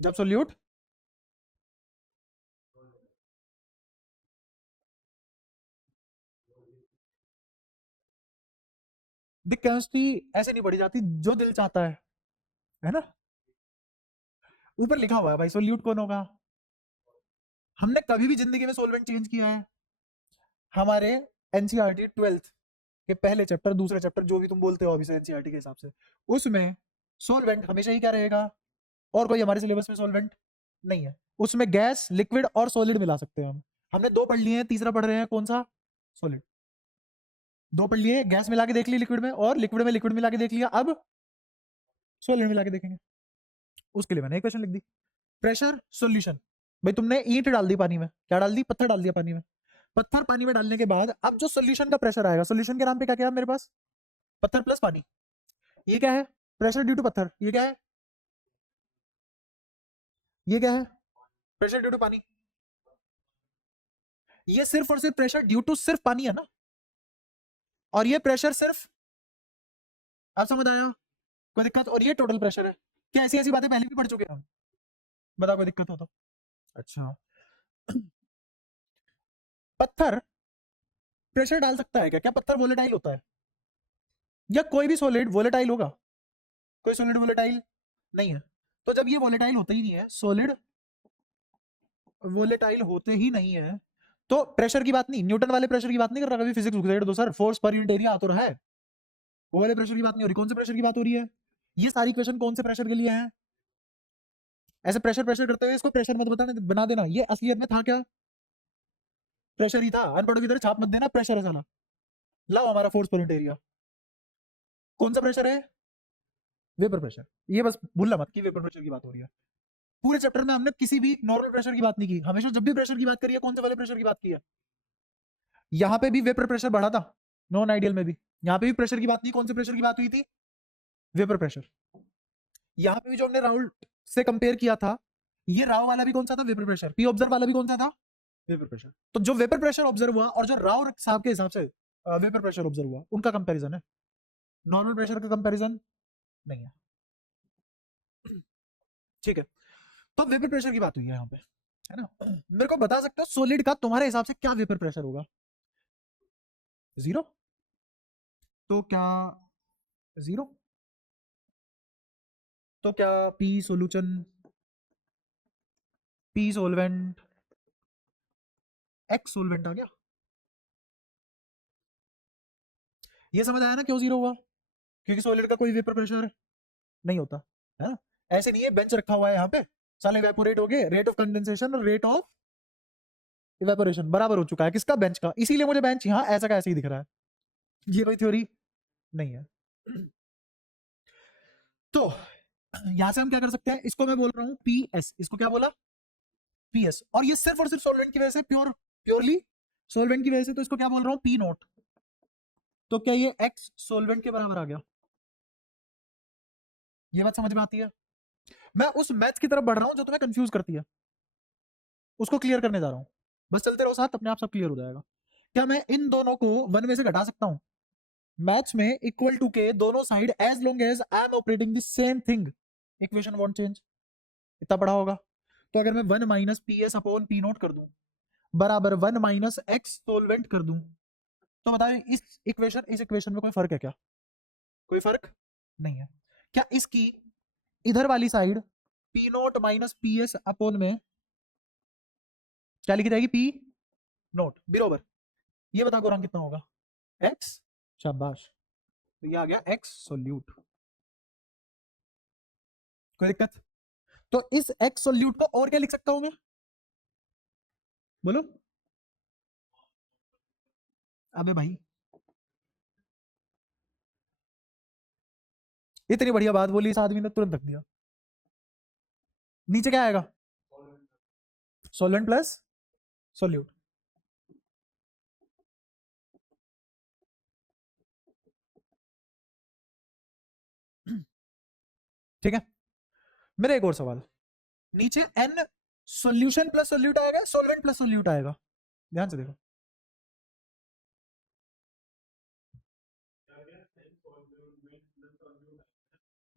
जब सोल्यूट दिख, केमिस्ट्री ऐसे नहीं पढ़ी जाती, जो दिल चाहता है ना, ऊपर लिखा हुआ है भाई सोल्यूट कौन होगा। हमने कभी भी जिंदगी में सोलवेंट चेंज किया है, हमारे एनसीईआरटी 12th के पहले चैप्टर, दूसरे चैप्टर, जो भी तुम बोलते हो अभी से एनसीईआरटी के हिसाब से, उसमें सोलवेंट हमेशा ही क्या रहेगा, और कोई हमारे सिलेबस में सोलवेंट नहीं है, उसमें गैस, लिक्विड और सॉलिड मिला सकते हैं हम। हमने 2 पढ़ लिए हैं, तीसरा पढ़ रहे हैं कौन सा, सॉलिड। 2 पढ़ लिए, गैस मिला के देख ली लिक्विड में, और लिक्विड में लिक्विड मिला के देख लिया, अब सॉलिड मिला के देखेंगे। उसके लिए मैंने एक क्वेश्चन लिख दी, प्रेशर सॉल्यूशन, भाई तुमने ईंट डाल दी पानी में, क्या डाल दी, पत्थर डाल दिया पानी में, पत्थर पानी में डालने के बाद अब जो सॉल्यूशन का प्रेशर आएगा, सॉल्यूशन के नाम पे क्या क्या है मेरे पास, पत्थर प्लस पानी, ये क्या है, प्रेशर ड्यू टू पत्थर, ये क्या है, ये क्या है, प्रेशर ड्यू टू पानी। ये सिर्फ और सिर्फ प्रेशर ड्यू टू सिर्फ पानी है ना, और ये प्रेशर सिर्फ, आप समझ आया, कोई दिक्कत, और ये टोटल प्रेशर है। क्या ऐसी ऐसी बातें पहले भी पढ़ चुके हैं हम, बताओ कोई दिक्कत हो तो। अच्छा, पत्थर प्रेशर डाल सकता है क्या, क्या पत्थर वोलेटाइल होता है, या कोई भी सॉलिड वोलेटाइल होगा, कोई सॉलिड वोलेटाइल नहीं है, तो जब ये वोलेटाइल होते ही नहीं है, सॉलिड वोलेटाइल होते ही नहीं है, तो प्रेशर की बात नहीं, न्यूटन वाले प्रेशर की बात नहीं कर रहा, कभी फिजिक्स बुक दो sir, force per unit area आ तो रहा है, वो वाले प्रेशर की बात नहीं हो रही, कौन से प्रेशर की बात हो रही है, ये सारी क्वेश्चन कौन से प्रेशर के लिए हैं, ऐसे प्रेशर प्रेशर करते हुए इसको प्रेशर मत बताने, बना देना, ये असलियत में था क्या, प्रेशर ही था, अनपढ़ों की तरह छाप मत देना, प्रेशर है साला। लाओ हमारा फोर्स पर यूनिट एरिया, कौन सा प्रेशर है, वेपर प्रेशर, ये बस भूलना मत कि वेपर प्रेशर की बात हो रही है। पूरे चैप्टर में हमने किसी भी नॉर्मल प्रेशर की बात नहीं की, हमेशा जब भी प्रेशर की बात करी है, कौन से वाले प्रेशर की बात की है, यहाँ पे भी वेपर प्रेशर बढ़ा था, नॉन आइडियल में भी, यहाँ पे भी प्रेशर की बात नहीं, कौन से प्रेशर की बात हुई थी, वेपर प्रेशर। यहाँ पे भी जो हमने राउल से कंपेयर किया था, ये राव वाला भी कौन सा था, वेपर प्रेशर, पी ऑब्जर्व वाला भी कौन सा था, वेपर प्रेशर। तो जो वेपर प्रेशर ऑब्जर्व हुआ और जो राव साहब के हिसाब से वेपर प्रेशर ऑब्जर्व हुआ, उनका कंपैरिजन है, नॉर्मल प्रेशर का कंपैरिजन नहीं है, ठीक है। तो वेपर प्रेशर की बात हुई है यहाँ पे, है ना, मेरे को बता सकते हो सॉलिड का तुम्हारे हिसाब से क्या वेपर प्रेशर होगा, 0, तो क्या 0, तो क्या P solution, P solvent X solvent आ गया, ये समझ आया ना क्यों 0 हुआ, क्योंकि सॉलिड का कोई वेपर प्रेशर नहीं होता, है ना, ऐसे नहीं है, बेंच रखा हुआ है यहाँ पे, साले इवेपोरेट हो गए, रेट ऑफ कंडेंसेशन और रेट ऑफ इवेपोरेशन बराबर हो चुका है किसका, बेंच का, इसीलिए मुझे बेंच यहाँ ऐसा का ऐसे ही दिख रहा है, ये कोई थ्योरी नहीं है। तो यहां से हम क्या कर सकते हैं, इसको मैं बोल रहा हूँ पी एस, इसको क्या बोला, पी एस, और ये सिर्फ और सिर्फ सोलवेंट की वजह से, प्योरली सोलवेंट की वजह से, तो इसको क्या बोल रहा हूँ, पी नोट, तो क्या ये एक्स सोलवेंट के बराबर आ गया, ये बात समझ में आती है। मैं उस मैथ की तरफ बढ़ रहा हूं जो तुम्हें कंफ्यूज करती है, उसको क्लियर करने जा रहा हूं, बस चलते रहो साथ, अपने आप सब क्लियर हो जाएगा। क्या मैं इन दोनों को 1 में से घटा सकता हूं, मैथ्स में इक्वल टू के दोनों side, as long as I am operating the same thing, equation won't change, इतना पढ़ा होगा। तो अगर मैं 1 minus P S upon P naught कर दूं बराबर 1 माइनस एक्स सोलवेंट कर दूं, तो बताओ इस इक्वेशन में कोई फर्क है क्या, कोई फर्क नहीं है। क्या इसकी इधर वाली side P naught minus P S upon में क्या लिखी जाएगी, पी नोट बराबर, ये बता गौरांग कितना होगा, एक्स, शाबाश, तो ये आ गया एक्स सोल्यूट। कोई दिक्कत? तो इस एक्स सोल्यूट को और क्या लिख सकता हूं मैं, बोलो। अबे भाई इतनी बढ़िया बात बोली इस आदमी ने, तुरंत रख दिया। नीचे क्या आएगा, सोलेंट प्लस सोल्यूट। ठीक है, मेरा एक और सवाल, नीचे एन सोल्यूशन प्लस सोल्यूट आएगा, सोलवेंट प्लस सोल्यूट आएगा, ध्यान से देखो।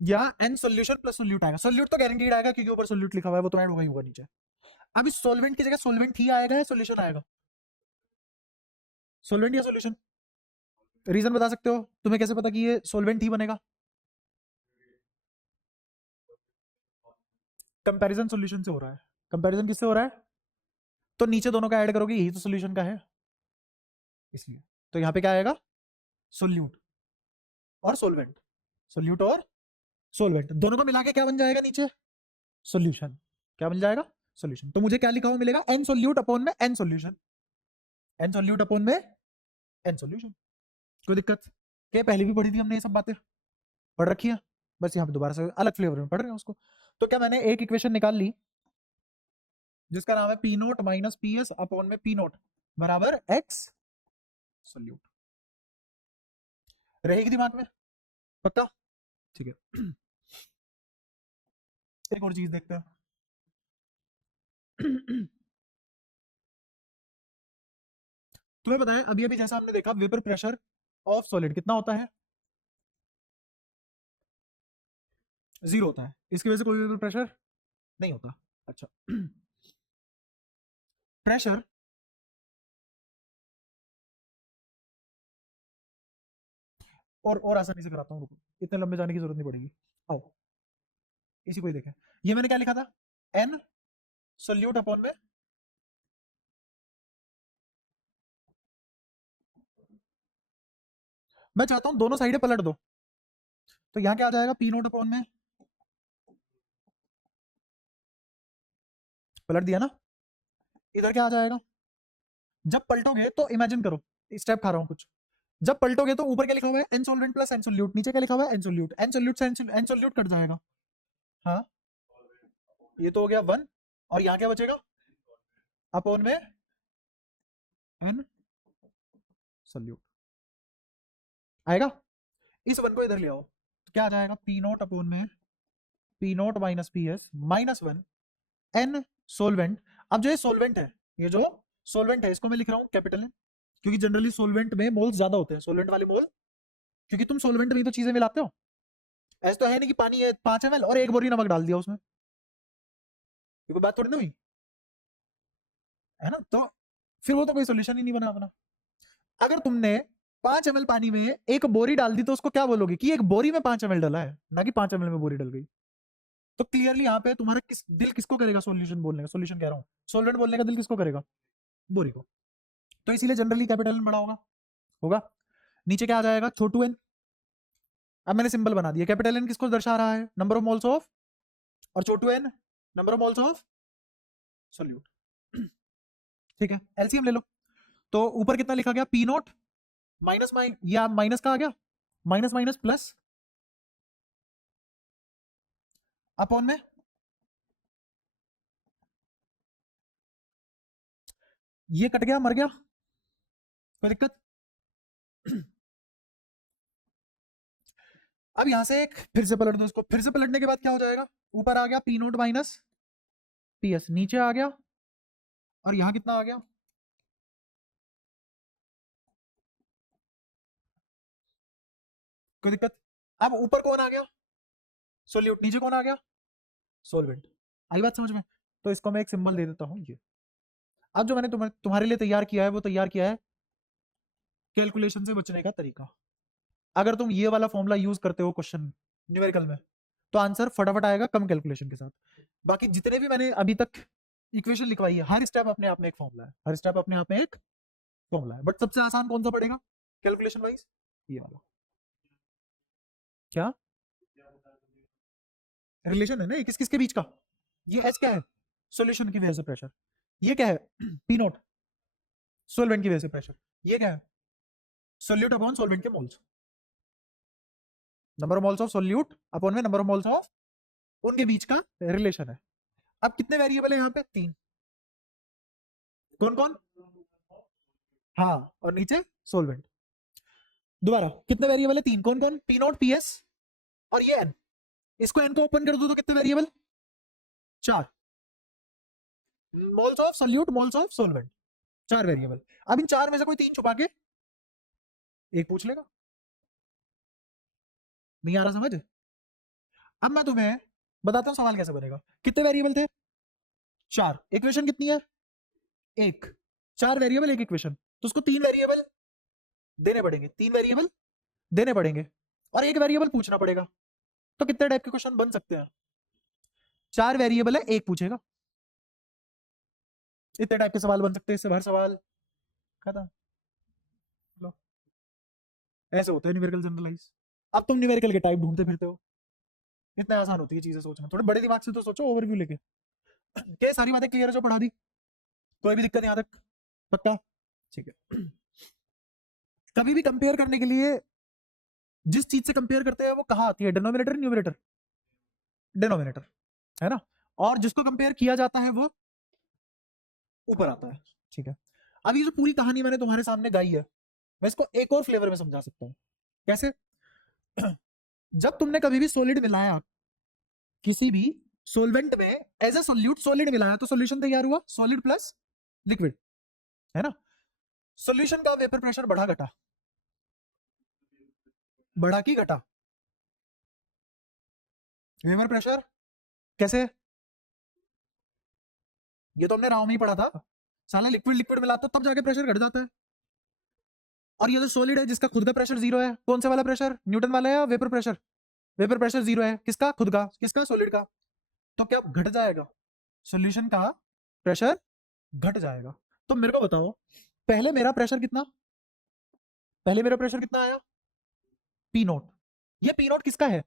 या एन सोल्यूशन प्लस सोल्यूट आएगा, सोल्यूट तो गारंटीड आएगा क्योंकि ऊपर सोल्यूट लिखा हुआ है, वो तो ऐड होगा ही होगा नीचे। अब इस सोलवेंट की जगह सोलवेंट ही आएगा या सोल्यूशन आएगा, सोलवेंट या सोल्यूशन, रीजन बता सकते हो, तुम्हें कैसे पता कि ये सोलवेंट ही बनेगा, कंपैरिजन सॉल्यूशन से हो रहा है। कंपैरिजन किससे हो रहा है, तो नीचे दोनों का ऐड करोगे, यही तो सॉल्यूशन का है, इसलिए तो यहाँ पे क्या आएगा, सोल्यूट और सोलवेंट, सोल्यूट और सोलवेंट दोनों को मिला के क्या बन जाएगा नीचे, सॉल्यूशन। क्या बन जाएगा, सॉल्यूशन। तो मुझे क्या लिखा हुआ मिलेगा, एन सोल्यूट अपॉन में N solution, N solute upon में एन सॉल्यूशन। कोई दिक्कत? क्या पहले भी पढ़ी थी हमने ये सब बातें, पढ़ रखी है, बस यहाँ पे दोबारा से अलग फ्लेवर में पढ़ रहे हैं उसको। तो क्या मैंने एक इक्वेशन निकाल ली जिसका नाम है P naught minus P S upon में पी नोट बराबर एक्स सोल्यूट, रहेगी दिमाग में, पक्का? ठीक है। एक और चीज देखते हैं। तुम्हें पता है अभी अभी जैसा हमने देखा वेपर प्रेशर ऑफ सॉलिड कितना होता है, 0 होता है, इसकी वजह से कोई वेपर प्रेशर नहीं होता। अच्छा, प्रेशर और आसानी से कराता हूँ, रुको, इतने लंबे जाने की जरूरत नहीं पड़ेगी, आओ इसी को ही देखें। ये मैंने क्या लिखा था, एन सोल्यूट अपॉन में मैं चाहता हूं दोनों साइडें पलट दो, तो यहां क्या आ जाएगा, पी नोट अपॉन में, पलट दिया ना, इधर क्या आ जाएगा, जब पलटोगे तो इमेजिन करो, स्टेप खा रहा हूं कुछ, जब पलटोगे तो ऊपर क्या लिखा हुआ है, N solvent plus N solute, नीचे क्या लिखा हुआ है, एन सोल्यूट, एन सोल्यूट से एन सोल्यूट कट जाएगा, हाँ, ये तो हो गया 1, और यहाँ क्या बचेगा, अपॉन में एन सोल्यूट आएगा। इस 1 को इधर ले आओ, तो क्या आ जाएगा, पी नोट अपॉन में P naught minus P S minus 1 N solvent. अब जो ये सोलवेंट है, ये जो सोलवेंट है इसको मैं लिख रहा हूँ कैपिटल एन, क्योंकि जनरली सोलवेंट में मोल्स ज्यादा होते हैं, सोलवेंट वाले मोल, क्योंकि तुम सोलवेंट में ही तो चीजें मिलाते हो, ऐसा तो है नहीं कि पानी है 5 ml और एक बोरी नमक डाल दिया उसमें, ये कोई बात थोड़ी ना हुई, है ना? तो फिर वो तो कोई सोल्यूशन ही नहीं बना अपना। अगर तुमने 5 ml पानी में एक बोरी डाल दी तो उसको क्या बोलोगे कि एक बोरी में 5 ml डाला है, ना कि 5 ml में बोरी डल गई। तो क्लियरली यहाँ पे तुम्हारा दिल किसको करेगा सोल्यूशन बोलने का, सोल्यूशन कह रहा हूँ, सोलवेंट बोलने का दिल किसको करेगा, बोरी को। तो इसीलिए जनरली कैपिटल एन बड़ा होगा, होगा। नीचे क्या आ जाएगा, छोटू एन। अब मैंने सिंबल बना दिया, कैपिटल एन किसको दर्शा रहा है, नंबर ऑफ मोल्स ऑफ, और छोटू n number of moles of solute. ठीक है, एलसीएम ले लो, तो ऊपर कितना लिखा गया, पी नोट माइनस या माइनस का आ गया, माइनस माइनस प्लस अपॉन में, ये कट गया मर गया, कोई दिक्कत? अब यहां से एक फिर से पलट दो इसको, फिर से पलटने के बाद क्या हो जाएगा, ऊपर आ गया P naught minus P S, नीचे आ गया, और यहां कितना आ गया, कोई दिक्कत? अब ऊपर कौन आ गया, सोल्यूट, नीचे कौन आ गया, सोलवेंट। आई बात समझ में? तो इसको मैं एक सिंबल दे देता हूं ये। अब जो मैंने तुम्हारे लिए तैयार किया है वो तैयार किया है कैलकुलेशन से बचने का तरीका। अगर तुम ये वाला फॉर्मूला यूज करते हो क्वेश्चन न्यूमेरिकल में, तो आंसर फटाफट आएगा कम कैलकुलेशन के साथ। बाकी जितने भी मैंने अभी तक इक्वेशन लिखवाई है, हर स्टेप अपने आप में एक फॉर्मूला है, हर स्टेप अपने आप में एक फॉर्मूला है। बट सबसे आसान कौन सा पड़ेगा कैलकुलेशन वाइज? ये वाला। क्या रिलेशन है ना किस किसके बीच का? ये एच क्या है? सॉल्यूशन की वजह से प्रेशर। ये क्या है? पी नोट सॉल्वेंट की वजह से प्रेशर। ये क्या है? सोल्यूट अपॉन सॉल्वेंट के moles, number of moles of solute upon में नंबर ऑफ मोल्स ऑफ, उनके बीच का रिलेशन है। अब कितने वेरिएबल है यहाँ पे? 3। कौन कौन? हाँ, और नीचे सोल्वेंट। दोबारा कितने वेरिएबल है? 3। कौन कौन? पी नोट, पी एस और ये एन। इसको एन को ओपन कर दो तो कितने variable? 4। Moles of solute, moles of सोल्वेंट, 4 variable. अब इन 4 में से कोई 3 छुपा के एक पूछ लेगा। नहीं आ रहा समझ? अब मैं तुम्हें बताता हूं सवाल कैसे बनेगा। कितने वेरिएबल थे? 4। इक्वेशन कितनी है? 1। 4 वेरिएबल, एक इक्वेशन, तो उसको 3 वेरिएबल देने पड़ेंगे, 3 वेरिएबल देने पड़ेंगे और एक वेरिएबल पूछना पड़ेगा। तो कितने टाइप के क्वेश्चन बन सकते हैं? 4 वेरिएबल है, एक पूछेगा, इतने टाइप के सवाल बन सकते हैं। इससे हर सवाल खत्म। लो, ऐसे होता है न्यूमेरिकल जनरलाइज। अब तुम न्यूमेरिकल के टाइप ढूंढते फिरते हो। इतना आसान होती है चीजें सोचना, थोड़े बड़े दिमाग से तो सोचो, ओवरव्यू लेके। क्या सारी बातें क्लियर है जो पढ़ा दी? कोई भी दिक्कत यहाँ तक? पक्का? ठीक है। कभी भी कंपेयर करने के लिए जिस चीज से कंपेयर करते हैं वो कहाँ आती है? Denominator, numerator? डिनोमिनेटर, है ना। और जिसको कंपेयर किया जाता है वो ऊपर आता है। ठीक है। अब ये जो पूरी कहानी मैंने तुम्हारे सामने गाई है, मैं इसको एक और फ्लेवर में समझा सकता हूँ। कैसे? जब तुमने कभी भी सॉलिड मिलाया किसी भी सोलवेंट में, एज ए सोल्यूट सॉलिड मिलाया, तो सॉल्यूशन तैयार हुआ, सॉलिड प्लस लिक्विड, है ना। सॉल्यूशन का वेपर प्रेशर बढ़ा घटा? बढ़ा की घटा? वेपर प्रेशर कैसे? ये तो हमने राव में ही पढ़ा था। साला लिक्विड लिक्विड मिलाता तब जाके प्रेशर घट जाता है। और ये जो सॉलिड है जिसका खुद का प्रेशर 0 है, कौन से वाला प्रेशर? न्यूटन वाला है या वेपर प्रेशर? वेपर प्रेशर 0 है, किसका? खुद का। किसका? सॉलिड का। तो क्या घट जाएगा? सॉल्यूशन का प्रेशर घट जाएगा। तो मेरे को बताओ, पहले मेरा प्रेशर कितना? पहले मेरा प्रेशर कितना आया? P note. ये पी नोट किसका है?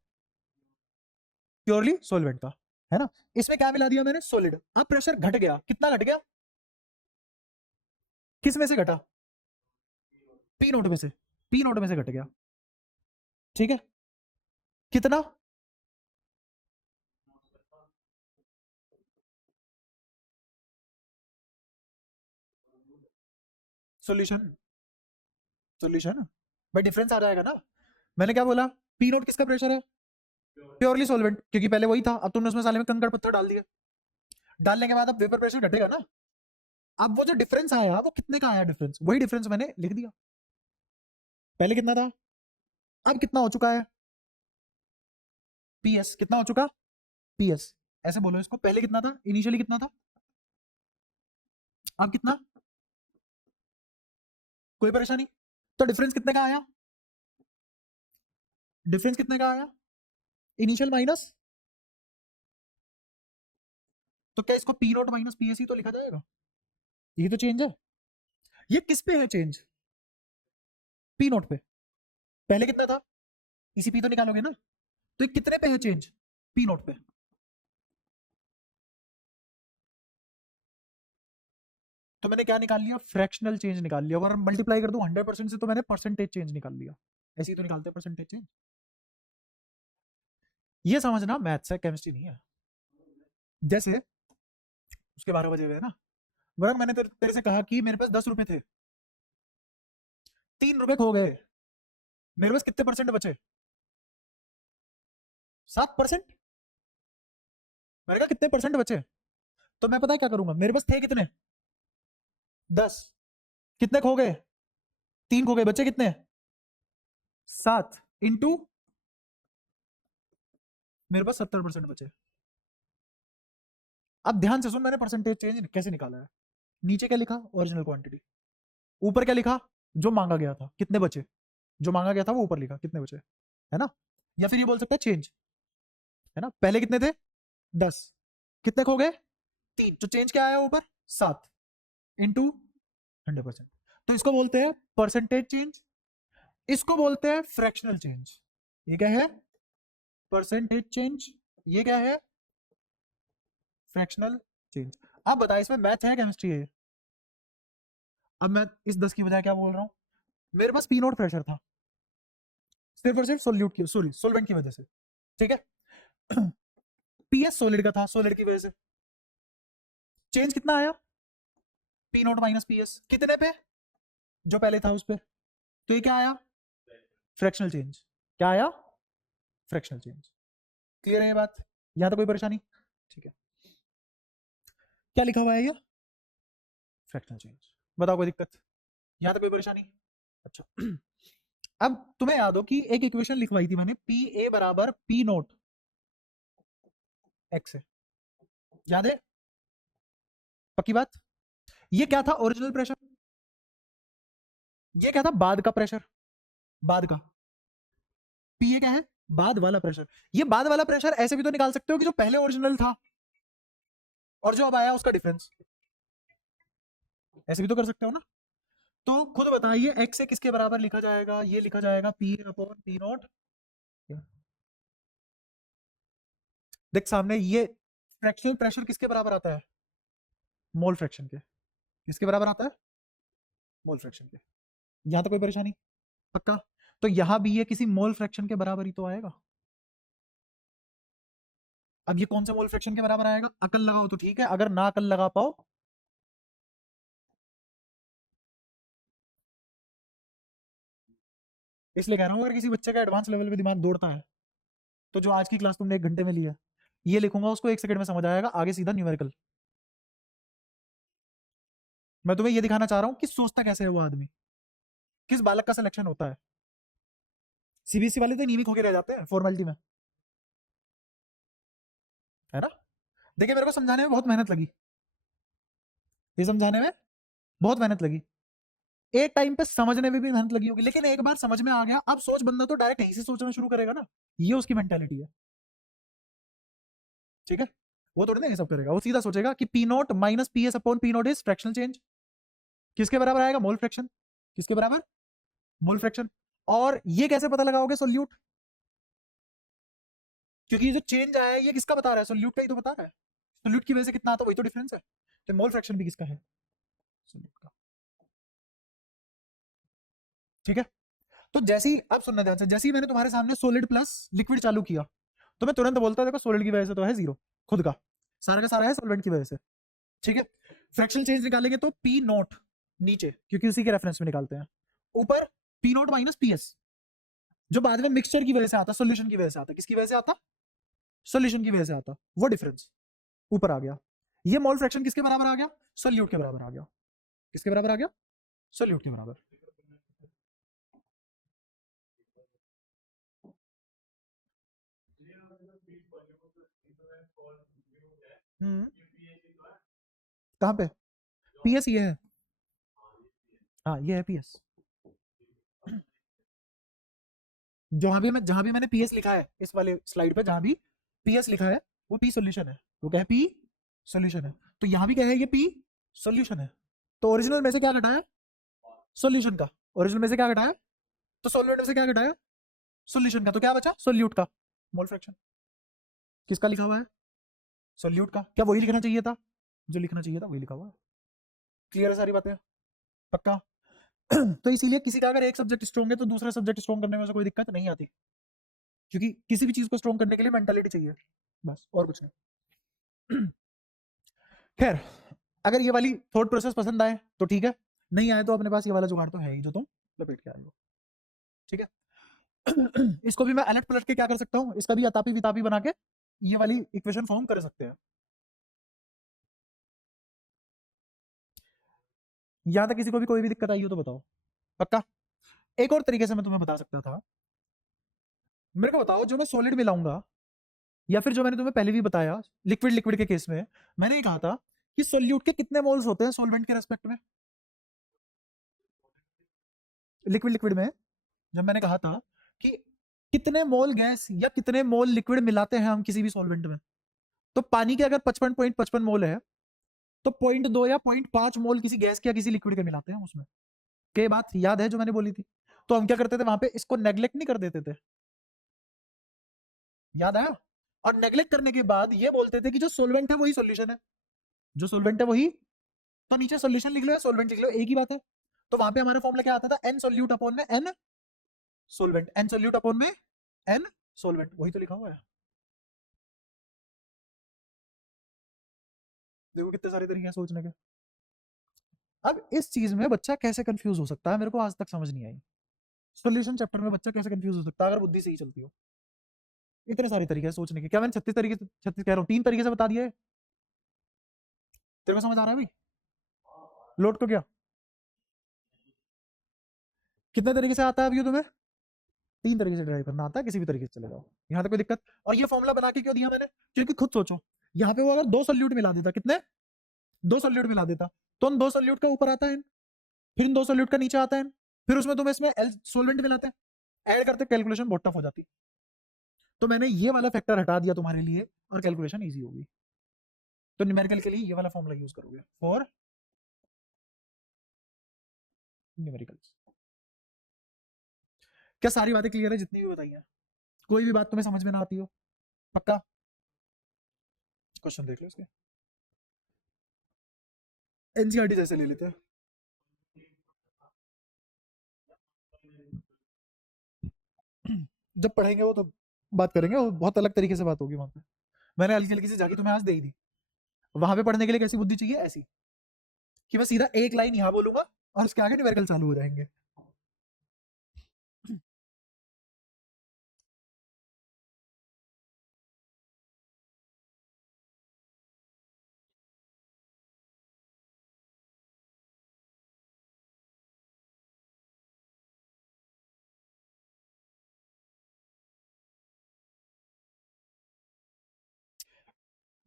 प्योरली सॉल्वेंट का, है ना। इसमें क्या मिला दिया मैंने? सॉलिड। अब प्रेशर घट गया, कितना घट गया? किस में से घटा? पी नोट में से। पी नोट में से घट गया, ठीक है। कितना? सॉल्यूशन, सॉल्यूशन भाई डिफरेंस आ जाएगा ना। मैंने क्या बोला? पी नोट किसका प्रेशर है? प्योरली सॉल्वेंट, क्योंकि पहले वही था, अब तुमने उसमें साले में कंकड़ पत्थर डाल दिया। डालने के बाद अब वेपर प्रेशर घटेगा ना। अब वो जो डिफरेंस आया वो कितने का आया डिफरेंस? वही डिफरेंस मैंने लिख दिया। पहले कितना था, अब कितना हो चुका है? पीएस कितना हो चुका? पीएस। ऐसे बोलो इसको, पहले कितना था? इनिशियली कितना था? अब कितना? कोई परेशानी? तो डिफरेंस कितने का आया? डिफरेंस कितने का आया? Initial minus. तो क्या इसको पी नोट माइनस पीएस ही तो लिखा जाएगा? यही तो चेंज है। ये किस पे है चेंज? पी नोट पे। पहले कितना था? इसी पी तो निकालोगे ना। तो ये कितने पे है चेंज? पी नोट पे। तो मैंने क्या निकाल लिया? फ्रैक्शनल चेंज निकाल लिया। अगर मल्टीप्लाई कर दूं 100% से तो मैंने परसेंटेज चेंज निकाल लिया। ऐसे ही तो निकालते हैं परसेंटेज चेंज। ये समझना मैथ्स है, केमिस्ट्री नहीं है। जैसे उसके 12 बजे हुए ना, वरन मैंने तेरे से कहा कि मेरे पास 10 रुपए थे, 3 रुपए खो गए, मेरे पास कितने परसेंट बचे? 7%। मैंने कहा कितने परसेंट बचे? तो मैं पता है क्या करूंगा, मेरे पास थे कितने? 10। कितने खो गए? 3 खो गए, बचे कितने? 7 इंटू, मेरे पास 70% बचे। अब ध्यान से सुन, मैंने परसेंटेज चेंज कैसे निकाला है। नीचे क्या लिखा? Original quantity. ऊपर क्या लिखा? जो मांगा गया था, कितने बचे? जो मांगा गया था वो ऊपर लिखा, कितने बचे, है ना। या फिर ये बोल सकता है चेंज। है ना, पहले कितने थे 10, कितने खो गए 3, तो चेंज क्या आया ऊपर 7 इंटू 100%, तो इसको बोलते हैं परसेंटेज चेंज, इसको बोलते हैं फ्रैक्शनल चेंज। ये क्या है परसेंटेज चेंज, ये क्या है फ्रैक्शनल चेंज। अब बताइए इसमें मैथ है केमिस्ट्री है? अब मैं इस 10 की बजाय क्या बोल रहा हूँ, मेरे पास पी नोट प्रेशर था सिर्फ और सिर्फ सोल्यूट की सॉरी सोलवेंट की वजह से, ठीक है पीएस सॉलिड का था, सॉलिड की वजह से चेंज कितना आया पी नोट माइनस पीएस, कितने पे जो पहले था उस पे, तो ये क्या आया फ्रैक्शनल चेंज, क्या आया फ्रैक्शनल चेंज। क्लियर है ये बात, यहां तक कोई परेशानी? ठीक है, क्या लिखा हुआ है ये फ्रैक्शनल चेंज, बताओ कोई दिक्कत, यहां तक कोई परेशानी? अच्छा अब तुम्हें याद हो कि एक इक्वेशन लिखवाई थी मैंने, पी ए बराबर पी नोट एक्स है, याद है पक्की बात? ये क्या था ओरिजिनल प्रेशर, ये क्या था बाद का प्रेशर, बाद का, पी ए क्या है बाद वाला प्रेशर, ये बाद वाला प्रेशर ऐसे भी तो निकाल सकते हो कि जो पहले ओरिजिनल था और जो अब आया उसका डिफरेंस, ऐसे भी तो कर सकते हो ना। तो खुद बताइए एक्स से किसके बराबर लिखा जाएगा, ये लिखा जाएगा पी अपॉन पी नॉट, देख सामने ये फ्रैक्शनल प्रेशर किसके बराबर आता है मोल फ्रैक्शन के, किसके बराबर आता है मोल फ्रैक्शन के, यहां तो कोई परेशानी पक्का? तो यहां भी ये किसी मोल फ्रैक्शन के बराबर ही तो आएगा। अब ये कौन से मोल फ्रैक्शन के बराबर आएगा, अकल लगाओ तो ठीक है, अगर ना अकल लगा पाओ इसलिए कह रहा हूं अगर किसी बच्चे का एडवांस लेवल पे दिमाग दौड़ता है तो जो आज की क्लास तुमने 1 घंटे में लिया ये लिखूंगा उसको 1 सेकंड में समझ आएगा, आगे सीधा न्यूमेरिकल। मैं तुम्हें ये दिखाना चाह रहा हूं कि सोचता कैसे है वो आदमी, किस बालक का सिलेक्शन होता है। सीबीएसई वाले तो नीमिक होके रह जाते हैं फॉर्मेलिटी में, है ना। देखिए मेरे को समझाने में बहुत मेहनत लगी, ये समझाने में बहुत मेहनत लगी, एक टाइम पे समझने में भी मेहनत लगी होगी, लेकिन एक बार समझ में आ गया अब सोच बंदा तो डायरेक्ट यहीं से सोचना शुरू करेगा ना, ये उसकी मेंटेलिटी है, ठीक है। वो थोड़ी ना ये सब करेगा, वो सीधा सोचेगा कि P naught minus P S upon P note is fractional change, किसके बराबर आएगा मोल फ्रैक्शन, किसके बराबर मोल फ्रैक्शन। और ये कैसे पता लगाओगे सोल्यूट, क्योंकि ये जो चेंज आया है ये किसका बता रहा है सोल्यूट का ही तो बता रहा है, सोल्यूट की वजह से कितना आता है वही तो डिफरेंस है, तो मोल फ्रैक्शन भी किसका है सोल्यूट का, ठीक है। तो जैसे ही अब सुनना ध्यान से, जैसे ही मैंने तुम्हारे सामने सोलिड प्लस लिक्विड चालू किया तो मैं तुरंत बोलता देखो सोलिड की वजह से तो है जीरो, खुद का सारा का सारा है सॉल्वेंट की वजह से, ठीक है। फ्रैक्शनल चेंज निकालेंगे तो पी नोट नीचे क्योंकि उसी के रेफरेंस में निकालते हैं, ऊपर P naught minus P S जो बाद में मिक्सचर की वजह से आता, सोल्यूशन की वजह से आता, किसकी वजह से आता सोल्यूशन की वजह से आता, वो डिफरेंस ऊपर आ गया। ये मोल फ्रैक्शन किसके बराबर आ गया सोल्यूट के बराबर आ गया, किसके बराबर आ गया सोल्यूट के बराबर। हम्म कहाँ पे पीएस ये है, हाँ ये है पीएस, जहां भी मैंने पीएस लिखा है इस वाले स्लाइड पे जहां भी पीएस लिखा है वो पी सोल्यूशन है, वो क्या है पी सोल्यूशन है, तो यहां भी क्या है ये पी सोल्यूशन है, तो ओरिजिनल में से क्या घटाया सोल्यूशन का, ओरिजिनल में से क्या घटाया तो सॉल्वेंट में से क्या घटाया सोल्यूशन का, तो क्या बचा सोल्यूट का मोल फ्रैक्शन, किसका लिखा हुआ है सोल्यूट का, क्या वही लिखना चाहिए था जो लिखना चाहिए था वही लिखा हुआ है। क्लियर है सारी बातें पक्का? तो इसीलिए किसी का अगर एक सब्जेक्ट स्ट्रॉन्ग है तो दूसरा सब्जेक्ट स्ट्रॉन्ग करने में से कोई दिक्कत नहीं आती, क्योंकि किसी भी चीज को स्ट्रॉन्ग करने के लिए मेंटालिटी चाहिए, बस और कुछ नहीं। खैर अगर ये वाली थॉट प्रोसेस पसंद आए तो ठीक है, नहीं आए तो अपने पास ये वाला जुगाड़ तो है ही जो तुम लपेट के आए हो, ठीक है। इसको भी मैं अलट पलट के क्या कर सकता हूँ, इसका भी अतापी वितापी बना के ये वाली इक्वेशन फॉर्म कर सकते हैं। यहां तक किसी को भी कोई भी दिक्कत आई हो तो बताओ पक्का? एक और तरीके से मैं तुम्हें बता सकता था, मेरे को बताओ जो मैं सॉलिड मिलाऊंगा या फिर जो मैंने तुम्हें पहले भी बताया लिक्विड लिक्विड के केस में, मैंने ये कहा था कि सोल्यूट के कितने मोल्स होते हैं सॉल्वेंट के रेस्पेक्ट में, लिक्विड लिक्विड में जब मैंने कहा था कि कितने मोल गैस या कितने मोल लिक्विड मिलाते हैं हम किसी भी सॉल्वेंट में? तो पानी के अगर 55.55 मोल है तो 0.2 या 0.5 मोल किसी गैस के या किसी लिक्विड के मिलाते हैं उसमें। क्या बात याद है जो मैंने बोली थी? तो हम क्या करते थे वहां पे, इसको नेग्लेक्ट नहीं कर देते थे, याद आया? और नेग्लेक्ट करने के बाद ये बोलते थे कि जो सोलवेंट है वही सॉल्यूशन है, जो सोलवेंट है वही, तो नीचे सॉल्यूशन लिख लो या सोलवेंट लिख लो, एक ही बात है। तो वहां पे हमारा फॉर्मूला क्या आता था, एन सोल्यूट अपॉन में N solvent, N solute upon में एन सोलवेंट, वही तो लिखा हुआ है। देखो कितने सारे तरीके हैं सोचने के। अब इस चीज में बच्चा कैसे कंफ्यूज हो सकता है, मेरे को आज तक समझ नहीं आई। सॉल्यूशन चैप्टर में बच्चा कैसे कंफ्यूज हो सकता है अगर बुद्धि सही चलती हो? इतने सारे तरीके हैं सोचने के। क्या मैंने 36 तरीके, 36 कह रहा हूँ, 3 तरीके से बता दिया है। तेरे को समझ आ रहा है भाई? लोड को क्या कितने तरीके से आता है अभी तुम्हें? 3 तरीके से ड्राइव करना आता है, किसी भी तरीके से चले जाओ, यहाँ तक कोई दिक्कत। और ये फॉर्मूला बना के क्यों दिया मैंने? क्योंकि खुद सोचो, यहाँ पे वो अगर 2 सोल्यूट मिला देता, कितने, 2 सोल्यूट मिला देता, तो उन 2 सोल्यूट का ऊपर आता है, फिर इन 2 सोल्यूट का नीचे आता है, फिर उसमें तुम इसमें एल सोलवेंट मिलाते हैं, ऐड करते, कैलकुलेशन बहुत टफ हो जाती। तो मैंने ये वाला फैक्टर हटा दिया तुम्हारे लिए और कैलकुलेशन ईजी होगी। तो न्यूमेरिकल के लिए ये वाला फॉर्मूला यूज करोगे फॉर न्यूमेरिकल्स। क्या सारी बातें क्लियर है जितनी भी बताई हैं? कोई भी बात तुम्हें समझ में ना आती हो? पक्का? क्वेश्चन देख लो इसके, एनसीईआरटी जैसे ले लेते हैं। जब पढ़ेंगे वो तो बात करेंगे, वो बहुत अलग तरीके से बात होगी वहां पे। मैंने हल्की हल्की से जाके तुम्हें आज दे ही दी। वहां पे पढ़ने के लिए कैसी बुद्धि चाहिए? ऐसी कि मैं सीधा एक लाइन यहाँ बोलूंगा और उसके आगे न्यूमेरिकल चालू हो जाएंगे।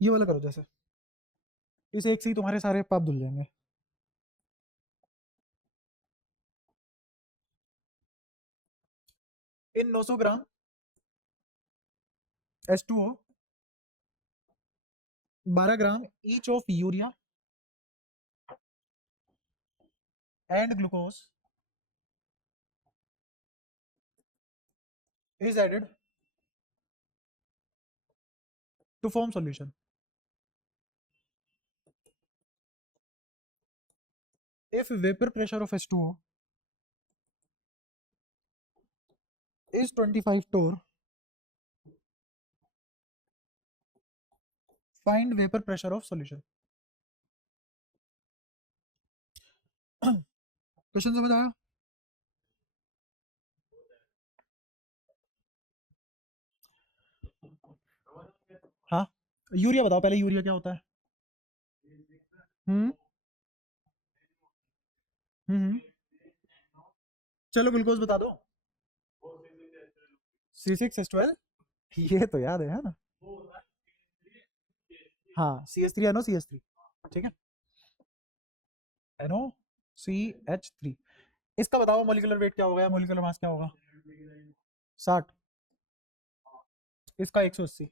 ये वाला करो जैसे, इस एक से ही तुम्हारे सारे पाप धुल जाएंगे। इन 900 ग्राम H2O, 12 gram each of urea and glucose is added to form solution. If vapor pressure of H2O is 25 torr, find vapor pressure of solution. Question समझ आया? हाँ, यूरिया बताओ पहले, यूरिया क्या होता है? हम्म हम्म चलो ग्लूकोज बता दो। C6H12, ये तो याद है ना? हाँ, CH3NO CH3, ठीक है, NOCH3। इसका बताओ मोलिकुलर वेट क्या होगा या मोलिकुलर मास क्या होगा? 60, इसका 180,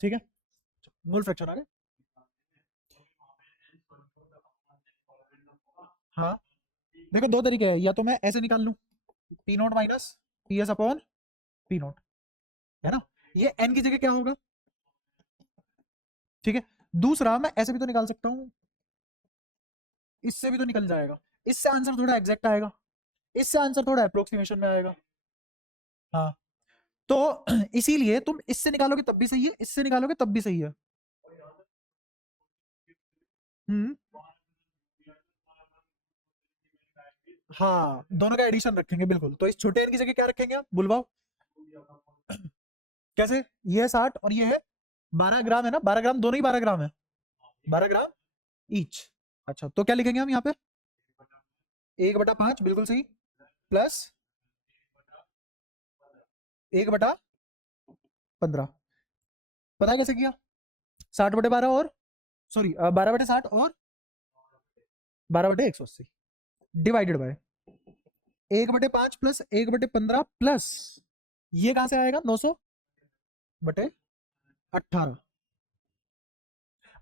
ठीक है। मोल फ्रैक्शन आ गया। हाँ, देखो 2 तरीके हैं, या तो मैं ऐसे निकाल लूं, P naught minus P S upon P note, है ना? ये एन की जगह क्या होगा? ठीक है। दूसरा मैं ऐसे भी तो निकाल सकता हूँ, इससे भी तो निकल जाएगा। इससे आंसर थोड़ा एग्जैक्ट आएगा, इससे आंसर थोड़ा अप्रोक्सीमेशन में आएगा। हाँ, तो इसीलिए तुम इससे निकालोगे तब भी सही है, इससे निकालोगे तब भी सही है। हम्म हाँ, दोनों का एडिशन रखेंगे बिल्कुल। तो इस छोटे एन की जगह क्या रखेंगे आप, बुलवाओ? कैसे? ये है 60 और ये है 12 ग्राम, है ना? 12 ग्राम, दोनों ही 12 ग्राम है, 12 ग्राम ईच। अच्छा, तो क्या लिखेंगे हम यहाँ पे? 1/5, बिल्कुल सही, प्लस 1/15। पता है कैसे किया? 60/12 और, सॉरी, 12/60 और 12/180 डिवाइडेड बाय 1/5 प्लस 1/15 प्लस ये कहां से आएगा 900/18।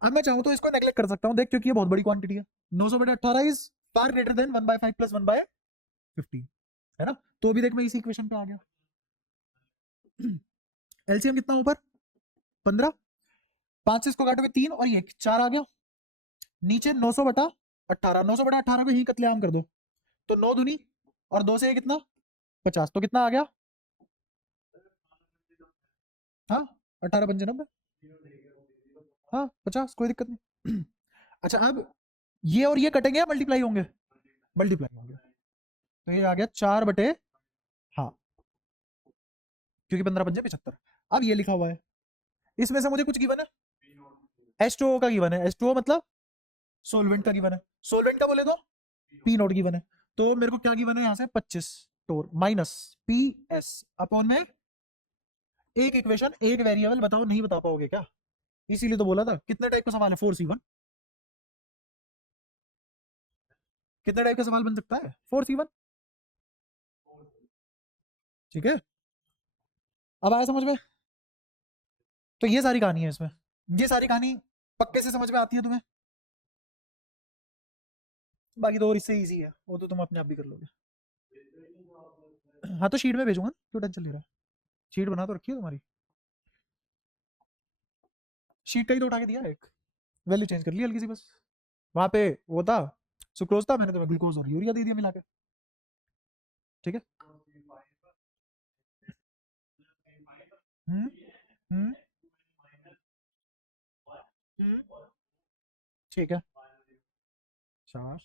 अब मैं चाहूं तो इसको नेगलेक्ट कर सकता हूं देख, क्योंकि ये बहुत बड़ी क्वांटिटी है। 900/18 is far greater than 1/5 plus 1/15, है ना। तो अभी देख मैं इसी इक्वेशन पे आ गया। एलसीएम कितना ऊपर 15, 5 से इसको काटोगे 3 और ये 4 आ गया। नीचे 900/18, 900/18 को ही कतलेआम कर दो तो 9 दूनी और 2 से ये कितना 50, तो कितना आ गया, हाँ 18×5 = 90, हाँ 50, कोई दिक्कत नहीं। अच्छा अब ये और ये कटेंगे या मल्टीप्लाई होंगे, मल्टीप्लाई होंगे, तो ये आ गया 4/, हाँ क्योंकि 15×5 = 75। अब ये लिखा हुआ है, इसमें से मुझे कुछ गिवन है, H2O का गिवन है, H2O मतलब सोलवेंट का गिवन है, सोलवेंट का बोले तो पी नोट गिवन है, तो मेरे को क्या गिवन है यहाँ से 25 टोर माइनस पी एस अपॉन में एक इक्वेशन एक वेरिएबल, बताओ नहीं बता पाओगे क्या, इसीलिए तो बोला था। कितने टाइप का सवाल है 4C1, कितने टाइप का सवाल बन सकता है 4C1, ठीक है। अब आया समझ में, तो ये सारी कहानी है इसमें, ये सारी कहानी पक्के से समझ में आती है तुम्हें, बाकी तो और इससे इजी है, वो तो तुम अपने आप भी कर लोगे। हाँ तो शीट में भेजूंगा, क्यों टेंशन ले रहा है, शीट बना तो रखी है तुम्हारी, शीट का ही तो उठा के दिया है, एक वैल्यू चेंज कर ली हल्की सी बस, वहां पे वो था सुक्रोज था, मैंने तो ग्लूकोज और यूरिया दे दिया मिला के, ठीक है। हम्म हम्म हम्म, ठीक है 4।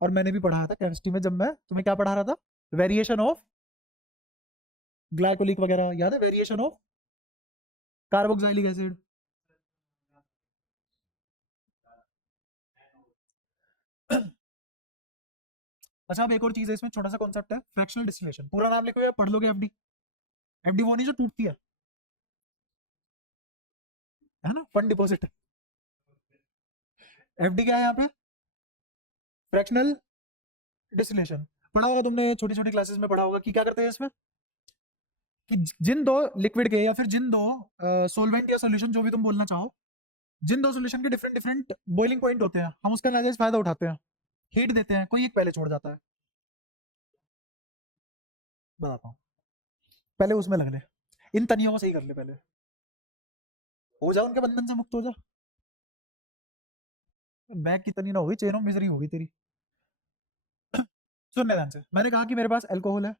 और मैंने भी पढ़ाया था केमिस्ट्री में, जब मैं तुम्हें क्या पढ़ा रहा था, वेरिएशन ऑफ ग्लाइकोलिक वगैरह याद है, वेरिएशन ऑफ कार्बोक्सिलिक एसिड, अच्छा अब एक और चीज है इसमें, छोटा सा कॉन्सेप्ट है, फ्रैक्शनल डिस्टिलेशन, पूरा नाम लिखोगे पढ़ लोगे, एफडी, एफडी वो नहीं जो टूटती है ना, फंड डिपॉजिट, एफडी क्या है यहाँ पे, फ्रैक्शनल डिस्टिलेशन। पढ़ा होगा तुमने छोटी छोटी क्लासेस में, पढ़ा होगा कि क्या करते हैं इसमें, कि जिन दो लिक्विड के या फिर जिन दो सोलवेंट या सोल्यूशन जो भी तुम बोलना चाहो, जिन दो सोल्यूशन के डिफरेंट डिफरेंट बॉइलिंग पॉइंट होते हैं, हम उसका नाजायज फायदा उठाते हैं, हीट देते हैं, कोई एक पहले छोड़ जाता है, बताता हूँ, पहले उसमें लग ले, इन तनियों को सही कर ले पहले, हो जा उनके बंधन से मुक्त हो जा, बैग की तनी ना होगी, चेन ऑफ मिजरी होगी तेरी। सुनने ध्यान से, मैंने कहा कि मेरे पास अल्कोहल है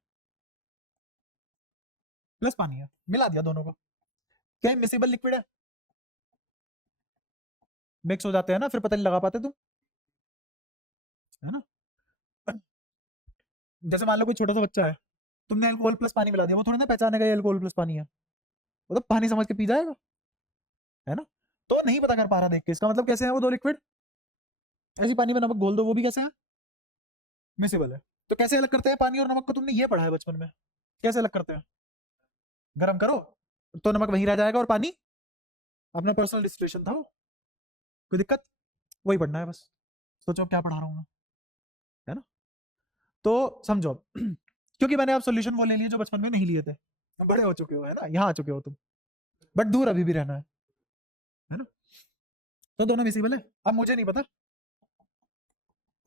प्लस पानी है, मिला दिया दोनों को, क्या मिसिबल लिक्विड है, मिक्स हो जाते हैं ना, फिर पता नहीं लगा पाते तुम, है ना। जैसे मान लो कोई छोटा सा बच्चा है, तुमने अल्कोहल प्लस पानी मिला दिया, वो थोड़ा ना पहचानेगा ये अल्कोहल प्लस पानी है, वो तो पानी समझ के पी जाएगा, है ना। तो नहीं पता कर पा रहा देख के, इसका मतलब कैसे है वो दो लिक्विड, ऐसी पानी में नमक घोल दो वो भी कैसे है, मिसिबल है। तो कैसे अलग करते हैं पानी और नमक को, तुमने ये पढ़ा है बचपन में, कैसे अलग करते हैं, गर्म करो तो नमक वहीं रह जाएगा और पानी अपना पर्सनल डिस्टिलेशन था वो, कोई दिक्कत, वही पढ़ना है बस, सोचो क्या पढ़ा रहा हूँ मैं, है ना। तो समझो अब, क्योंकि मैंने आप सोल्यूशन वो ले लिए जो बचपन में नहीं लिए थे, बड़े हो चुके हो, है ना, यहाँ आ चुके हो तुम, बट दूर अभी भी रहना है ना। तो दोनों मिसिबल है। अब मुझे नहीं पता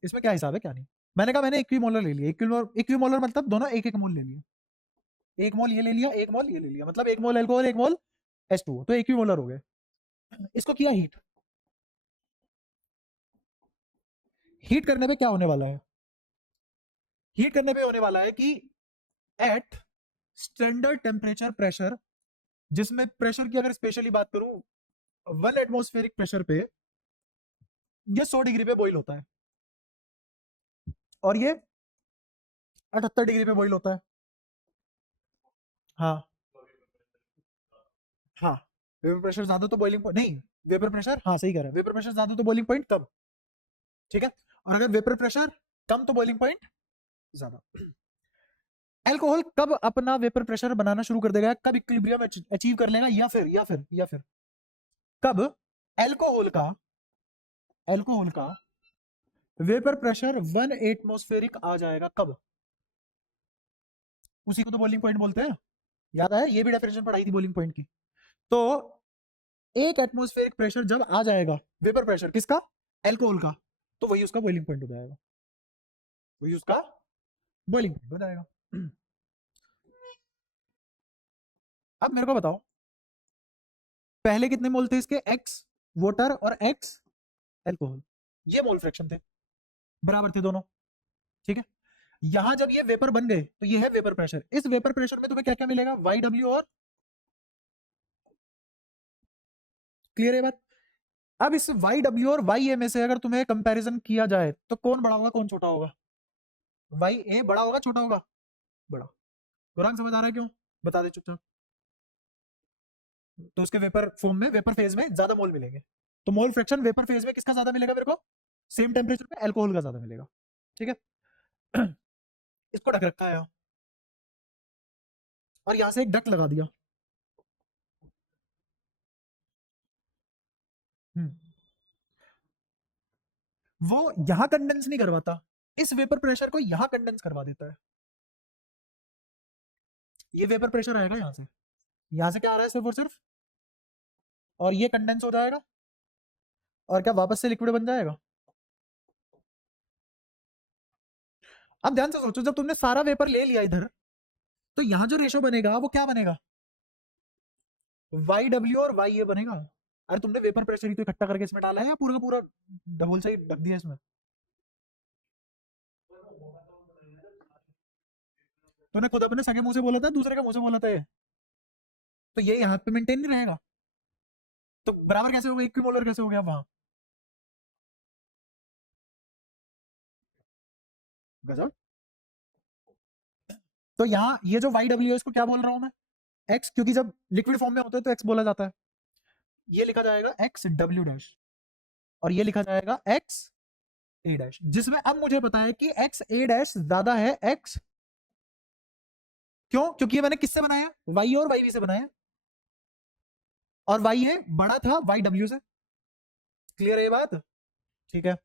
इसमें क्या हिसाब है क्या नहीं, मैंने कहा मैंने इक्विमोलर ले लिया, इक्विमोलर मतलब दोनों एक एक मोल ले लिया, एक मोल ये ले लिया, एक मोल ये ले लिया, मतलब एक मोल एल्कोहल एक मोल H2O, तो इक्विमोलर हो गए। इसको किया हीट, हीट करने पे क्या होने वाला है, हीट करने पे होने वाला है कि एट स्टैंडर्ड टेम्परेचर प्रेशर, जिसमें प्रेशर की अगर स्पेशली बात करूं 1 एटमॉस्फेरिक प्रेशर पे ये 100 डिग्री पे बॉईल होता है, और ये 78 डिग्री पे बॉईल होता है, हाँ हाँ, वेपर प्रेशर ज्यादा तो बॉइलिंग पॉइंट नहीं, वेपर प्रेशर, हाँ सही कह रहा है, वेपर प्रेशर ज्यादा तो बॉइलिंग पॉइंट कम, ठीक है, और अगर वेपर प्रेशर कम तो बॉइलिंग पॉइंट ज्यादा। अल्कोहल कब अपना वेपर प्रेशर बनाना शुरू कर देगा, कब इक्विलिब्रियम अचीव कर लेगा, या फिर कब अल्कोहल का वेपर प्रेशर 1 एटमॉस्फेरिक आ जाएगा, कब, उसी को तो बॉइलिंग पॉइंट बोलते हैं। याद आया, ये भी डेफिनेशन पढ़ाई थी बॉइलिंग पॉइंट की। तो एक एटमॉस्फेरिक प्रेशर जब आ जाएगा, वेपर प्रेशर किसका, एल्कोहल का, तो वही उसका बॉइलिंग पॉइंट हो जाएगा, वही उसका बॉइलिंग पॉइंट हो जाएगा। अब मेरे को बताओ, पहले कितने मोल थे इसके, एक्स वाटर और एक्स एल्कोहल, ये मोल फ्रैक्शन थे, बराबर थे दोनों, ठीक है। यहां जब ये वेपर बन गए तो ये है वेपर प्रेशर, इस वेपर प्रेशर में तुम्हें क्या क्या मिलेगा, वाई डब्ल्यू और, क्लियर है बात। अब इस वाई डब्ल्यू और वाई ए में से अगर तुम्हें कंपैरिजन किया जाए तो कौन बड़ा होगा कौन छोटा होगा, वाई ए बड़ा होगा छोटा होगा, बड़ा। गुरान समझ आ रहा है क्यों, बता दे चुपचाप। तो उसके वेपर फॉर्म में, वेपर फेज में ज्यादा मोल मिलेंगे, तो मोल फ्रैक्शन वेपर फेज में किसका ज्यादा मिलेगा मेरे को, सेम टेम्परेचर पे एल्कोहल का ज्यादा मिलेगा, ठीक है। इसको ढक रखा है यहाँ, और यहां से एक डक लगा दिया। वो यहां कंडेंस नहीं करवाता, इस वेपर प्रेशर को यहां कंडेंस करवा देता है। ये वेपर प्रेशर आएगा यहां से क्या आ रहा है सिर्फ और सिर्फ, और ये कंडेंस हो जाएगा, और क्या वापस से लिक्विड बन जाएगा। अब ध्यान से सोचो, जब तुमने सारा वेपर ले लिया इधर, तो यहां जो रेशो बनेगा वो क्या बनेगा, वाई डब्ल्यू और वाई ए बनेगा। अरे तुमने वेपर प्रेशर ही तो इकट्ठा करके इसमें डाला है, या पूरा का पूरा डबल से ही ढक दिया इसमें। तूने खुद अपने सगे मुंह से बोला था, दूसरे के मुंह से बोला था ये, तो ये यहाँ पे मेंटेन नहीं रहेगा, तो बराबर कैसे होगा, इक्विमोलर कैसे हो गया वहां, गजब। तो यहाँ ये जो वाई डब्ल्यू है इसको क्या बोल रहा हूं मैं, एक्स, क्योंकि जब लिक्विड फॉर्म में होता है तो एक्स बोला जाता है। ये लिखा जाएगा एक्स डब्ल्यू डैश, और ये लिखा जाएगा एक्स ए डैश, जिसमें अब मुझे पता है कि एक्स ए डैश ज्यादा है एक्स, क्यों, क्योंकि ये मैंने किससे बनाया, वाई और वाई बी से बनाया, और वाई ए बड़ा था वाई डब्ल्यू से, क्लियर है ये बात, ठीक है।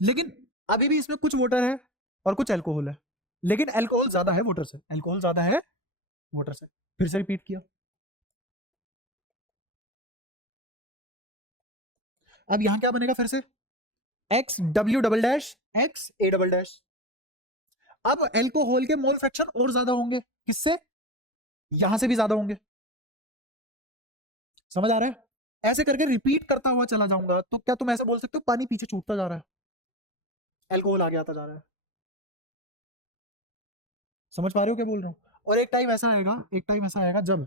लेकिन अभी भी इसमें कुछ वाटर है और कुछ अल्कोहल है, लेकिन अल्कोहल ज्यादा है वाटर से, अल्कोहल ज्यादा है वाटर से। फिर से रिपीट किया, अब यहां क्या बनेगा फिर से, x W double dash x A double dash. अब एल्कोहल के मोल फ्रैक्शन और ज्यादा होंगे, किससे, यहां से भी ज्यादा होंगे, समझ आ रहा है। ऐसे करके रिपीट करता हुआ चला जाऊंगा, तो क्या तुम ऐसे बोल सकते हो पानी पीछे छूटता जा रहा है, एल्कोहल आगे आता जा रहा है, समझ पा रहे हो क्या बोल रहा हूँ। और एक टाइम ऐसा आएगा, एक टाइम ऐसा आएगा जब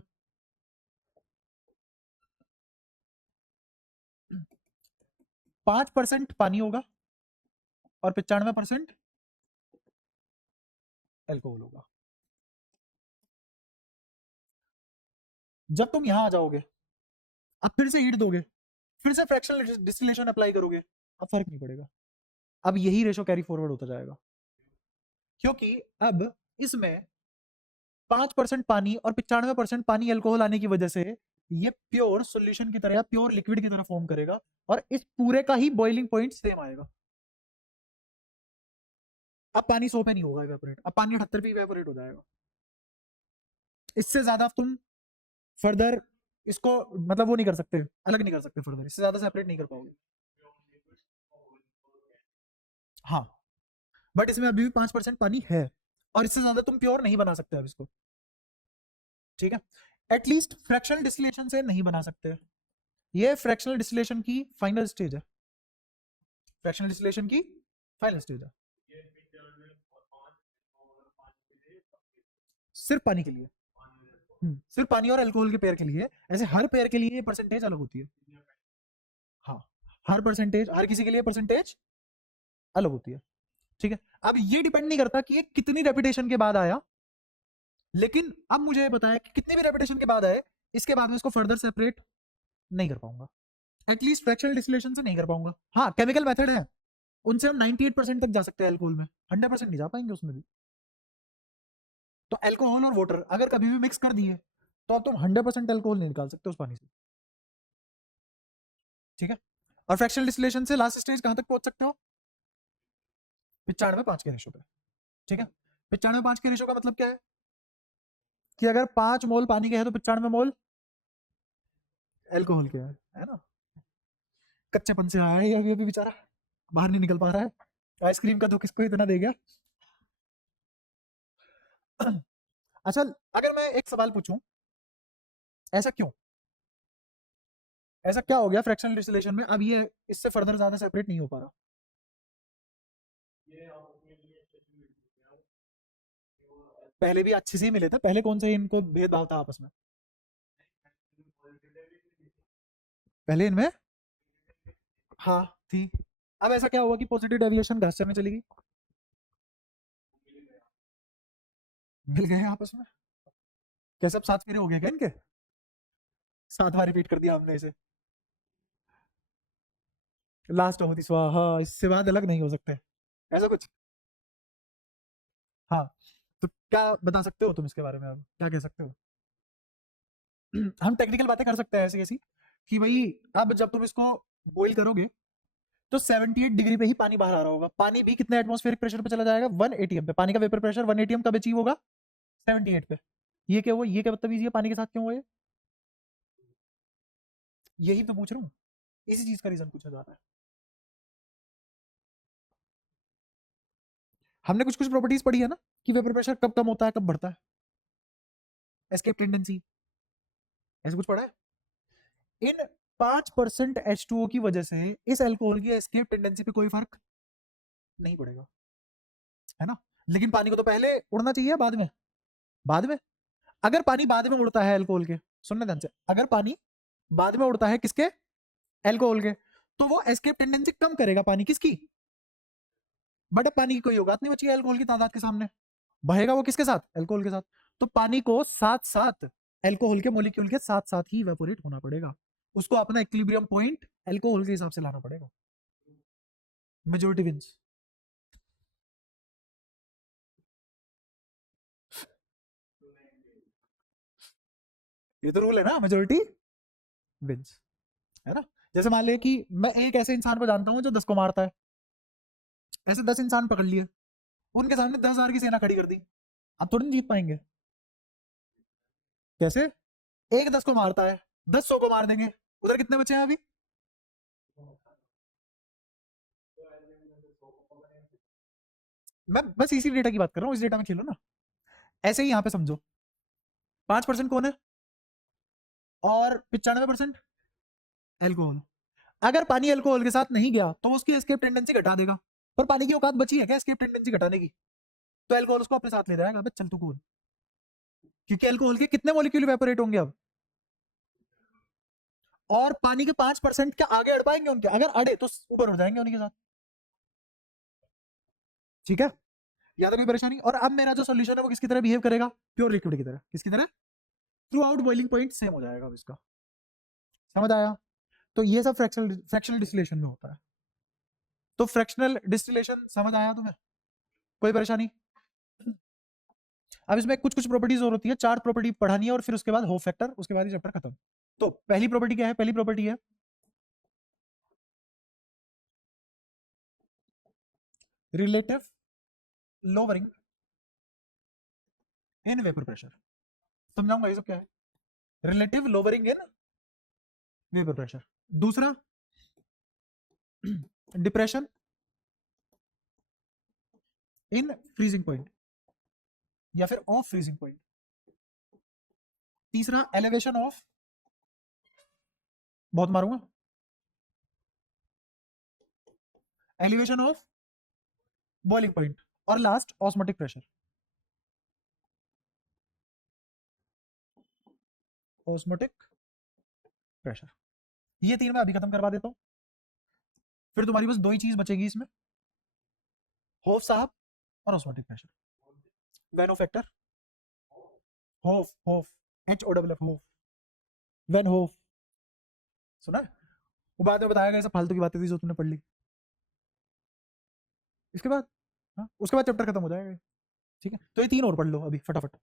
5% पानी होगा और 95% एल्कोहल होगा। जब तुम यहां आ जाओगे, अब फिर से हीट दोगे, फिर से फ्रैक्शनल डिस्टिलेशन अप्लाई करोगे, अब फर्क नहीं पड़ेगा, अब यही रेशो कैरी फॉरवर्ड होता जाएगा, क्योंकि अब इसमें 5% पानी और 95% पानी अल्कोहल आने की वजह से ये प्योर सॉल्यूशन की तरह, प्योर लिक्विड की तरह फॉर्म करेगा, और इस पूरे का ही बॉइलिंग पॉइंट सेम आएगा। अब पानी 100 पे नहीं होगा इवेपोरेट, अब पानी 78 पे इवेपोरेट हो जाएगा। इससे ज्यादा तुम फर्दर इसको मतलब वो नहीं कर सकते, अलग नहीं कर सकते, फर्दर इससे ज्यादा सेपरेट नहीं कर पाओगे। हाँ, बट इसमें अभी भी 5% पानी है, और इससे ज्यादा तुम प्योर नहीं बना सकते अब इसको, ठीक है। एटलीस्ट फ्रैक्शनल डिस्टिलेशन से नहीं बना सकते, ये फ्रैक्शनल डिस्टिलेशन की फाइनल स्टेज है, फ्रैक्शनल डिस्टिलेशन की फाइनल स्टेज है, सिर्फ पानी के लिए। सिर्फ पानी और अल्कोहल के पेयर के लिए, ऐसे हर पेयर के लिए परसेंटेज अलग होती है। हाँ, हर परसेंटेज, हर किसी के लिए परसेंटेज अलग होती है, ठीक है। अब ये डिपेंड नहीं करता कि ये कितनी रेपिटेशन के बाद आया, लेकिन अब मुझे बताया कि कितनी भी रेपिटेशन के बाद आए, इसके बाद में इसको फर्दर सेपरेट नहीं कर पाऊंगा, एटलीस्ट फ्रैक्शनल डिस्टिलेशन से नहीं कर पाऊंगा। हाँ, केमिकल मेथड है, उनसे हम 98% तक जा सकते हैं अल्कोहल में, 100% नहीं जा पाएंगे उसमें भी। तो अल्कोहल और वाटर अगर कभी भी मिक्स कर दिए, तो अब तुम 100% अल्कोहल नहीं निकाल सकते उस पानी से, ठीक है। और फ्रैक्शनल डिस्टिलेशन से लास्ट स्टेज कहां तक पहुंच सकते हो, 95:5 के रेशो पे, ठीक है। 95 5 के रेशो का मतलब क्या है कि अगर 5 मोल पानी के है तो 95 मोल एल्कोहल के है ना। कच्चेपन से आया है अभी अभी बेचारा, बाहर नहीं निकल पा रहा है। आइसक्रीम का दुख इसको इतना दे गया। अच्छा, अगर मैं एक सवाल पूछूं, ऐसा क्यों, ऐसा क्या हो गया फ्रैक्शनल डिस्टिलेशन में, अब ये इससे फर्दर ज्यादा सेपरेट नहीं हो पा रहा। पहले भी अच्छे से ही मिले थे, पहले कौन से इनको भेदभाव था आपस में, पहले इनमें हाँ थी। अब ऐसा क्या हुआ कि पॉजिटिव डेविएशन घास चलने चली गई, मिल गए आपस में। क्या सब 7 फेरे हो गए क्या इनके, 7 बार रिपीट कर दिया हमने इसे, लास्ट होती स्वाहा, इससे बाद अलग नहीं हो सकते, ऐसा कुछ। हाँ, तो क्या बता सकते हो तुम इसके बारे में, अब क्या कह सकते हो। हम टेक्निकल बातें कर सकते हैं ऐसी ऐसी कि भाई अब जब तुम इसको बॉईल करोगे तो 78 डिग्री पे ही पानी बाहर आ रहा होगा। पानी भी कितने एटमॉस्फेरिक प्रेशर पे चला जाएगा, 1 एटीएम पे। पानी का वेपर प्रेशर 1 एटीएम कब अचीव होगा, 78 पे। ये क्या हुआ, ये क्या बदतमीजी है, पानी के साथ क्यों हुआ ये, यही तो पूछ रहा हूँ, इसी चीज का रीजन पूछा जा रहा है। हमने कुछ कुछ प्रॉपर्टीज पढ़ी है ना कि वेपर प्रेशर कब कम होता है कब बढ़ता है, एस्केप टेंडेंसी, ऐसा कुछ पढ़ा है। इन 5% H2O की वजह से इस अल्कोहल की एस्केप टेंडेंसी पे कोई फर्क नहीं पड़ेगा, है ना। लेकिन पानी को तो पहले उड़ना चाहिए बाद में, बाद में। अगर पानी बाद में उड़ता है अल्कोहल के, सुनने ध्यान से, अगर पानी बाद में उड़ता है किसके, अल्कोहल के, तो वो एस्केप टेंडेंसी कम करेगा पानी किसकी, बट अब पानी की कोई औकात नहीं बची है अल्कोहल की तादाद के सामने, बहेगा वो किसके साथ, अल्कोहल के साथ। तो पानी को साथ साथ अल्कोहल के मोलिक्यूल के साथ साथ ही इवेपोरेट होना पड़ेगा, उसको अपना इक्विलिब्रियम पॉइंट अल्कोहल के हिसाब से लाना पड़ेगा। मेजोरिटी विंस, ये तो रूल है ना, मेजोरिटी विंस, है ना। जैसे मान लिया कि मैं एक ऐसे इंसान को जानता हूं जो 10 को मारता है, ऐसे 10 इंसान पकड़ लिए, उनके सामने 10,000 की सेना खड़ी कर दी, आप थोड़ी नहीं जीत पाएंगे। कैसे, एक 10 को मारता है, 10 100 को मार देंगे, उधर कितने बचे हैं अभी। मैं बस इसी डेटा की बात कर रहा हूँ, इस डेटा में खेलो ना। ऐसे ही यहाँ पे समझो, 5% कौन है और 95% एल्कोहल। अगर पानी एल्कोहल के साथ नहीं गया तो उसकी एस्केप टेंडेंसी घटा देगा, पर पानी की औकात बची है क्या एस्केप टेंडेंसी घटाने की, तो एल्कोहल उसको अपने साथ ले जाएगा, बस चल तू कूद। क्योंकि एल्कोहल के कितने मॉलिक्यूल इवेपोरेट होंगे अब, और पानी के 5% क्या आगे अड़ पाएंगे उनके, अगर अड़े तो ऊपर उड़ जाएंगे उनके साथ, ठीक है। या तो कोई परेशानी। और अब मेरा जो सोल्यूशन है वो किसकी तरह बिहेव करेगा, प्योर लिक्विड की तरह, किसकी तरह, through out boiling point same हो जाएगा अब इसका, समझ आया। तो ये सब फ्रैक्शनल फ्रैक्शनल डिस्टिलेशन में होता है। तो फ्रैक्शनल डिस्टिलेशन समझ आया तुम्हें, कोई परेशानी। अब इसमें कुछ कुछ प्रॉपर्टीज और होती है, 4 प्रॉपर्टी पढ़ानी है और फिर उसके बाद होप फैक्टर, उसके बाद ही चैप्टर खत्म। तो पहली प्रॉपर्टी क्या है, पहली प्रॉपर्टी है relative lowering in vapour pressure. समझाऊंगा ये सब क्या है, relative lowering in vapour pressure. दूसरा डिप्रेशन इन फ्रीजिंग पॉइंट या फिर ऑफ फ्रीजिंग पॉइंट। तीसरा एलिवेशन ऑफ, बहुत मारूंगा, एलिवेशन ऑफ बॉइलिंग पॉइंट। और last osmotic pressure, osmotic pressure. ये 3 मैं अभी खत्म करवा देता हूं, फिर तुम्हारी बस 2 ही चीज बचेगी इसमें, होफ साहब और osmotic pressure. Van factor, Hoff Hoff, HOFF Hoff, van Hoff, सुना है? वो बाद में बताएगा, ये सब फालतू की बातें थी जो तुमने पढ़ ली। इसके बाद हाँ, उसके बाद चैप्टर खत्म हो जाएगा, ठीक है। तो ये 3 और पढ़ लो अभी फटाफट।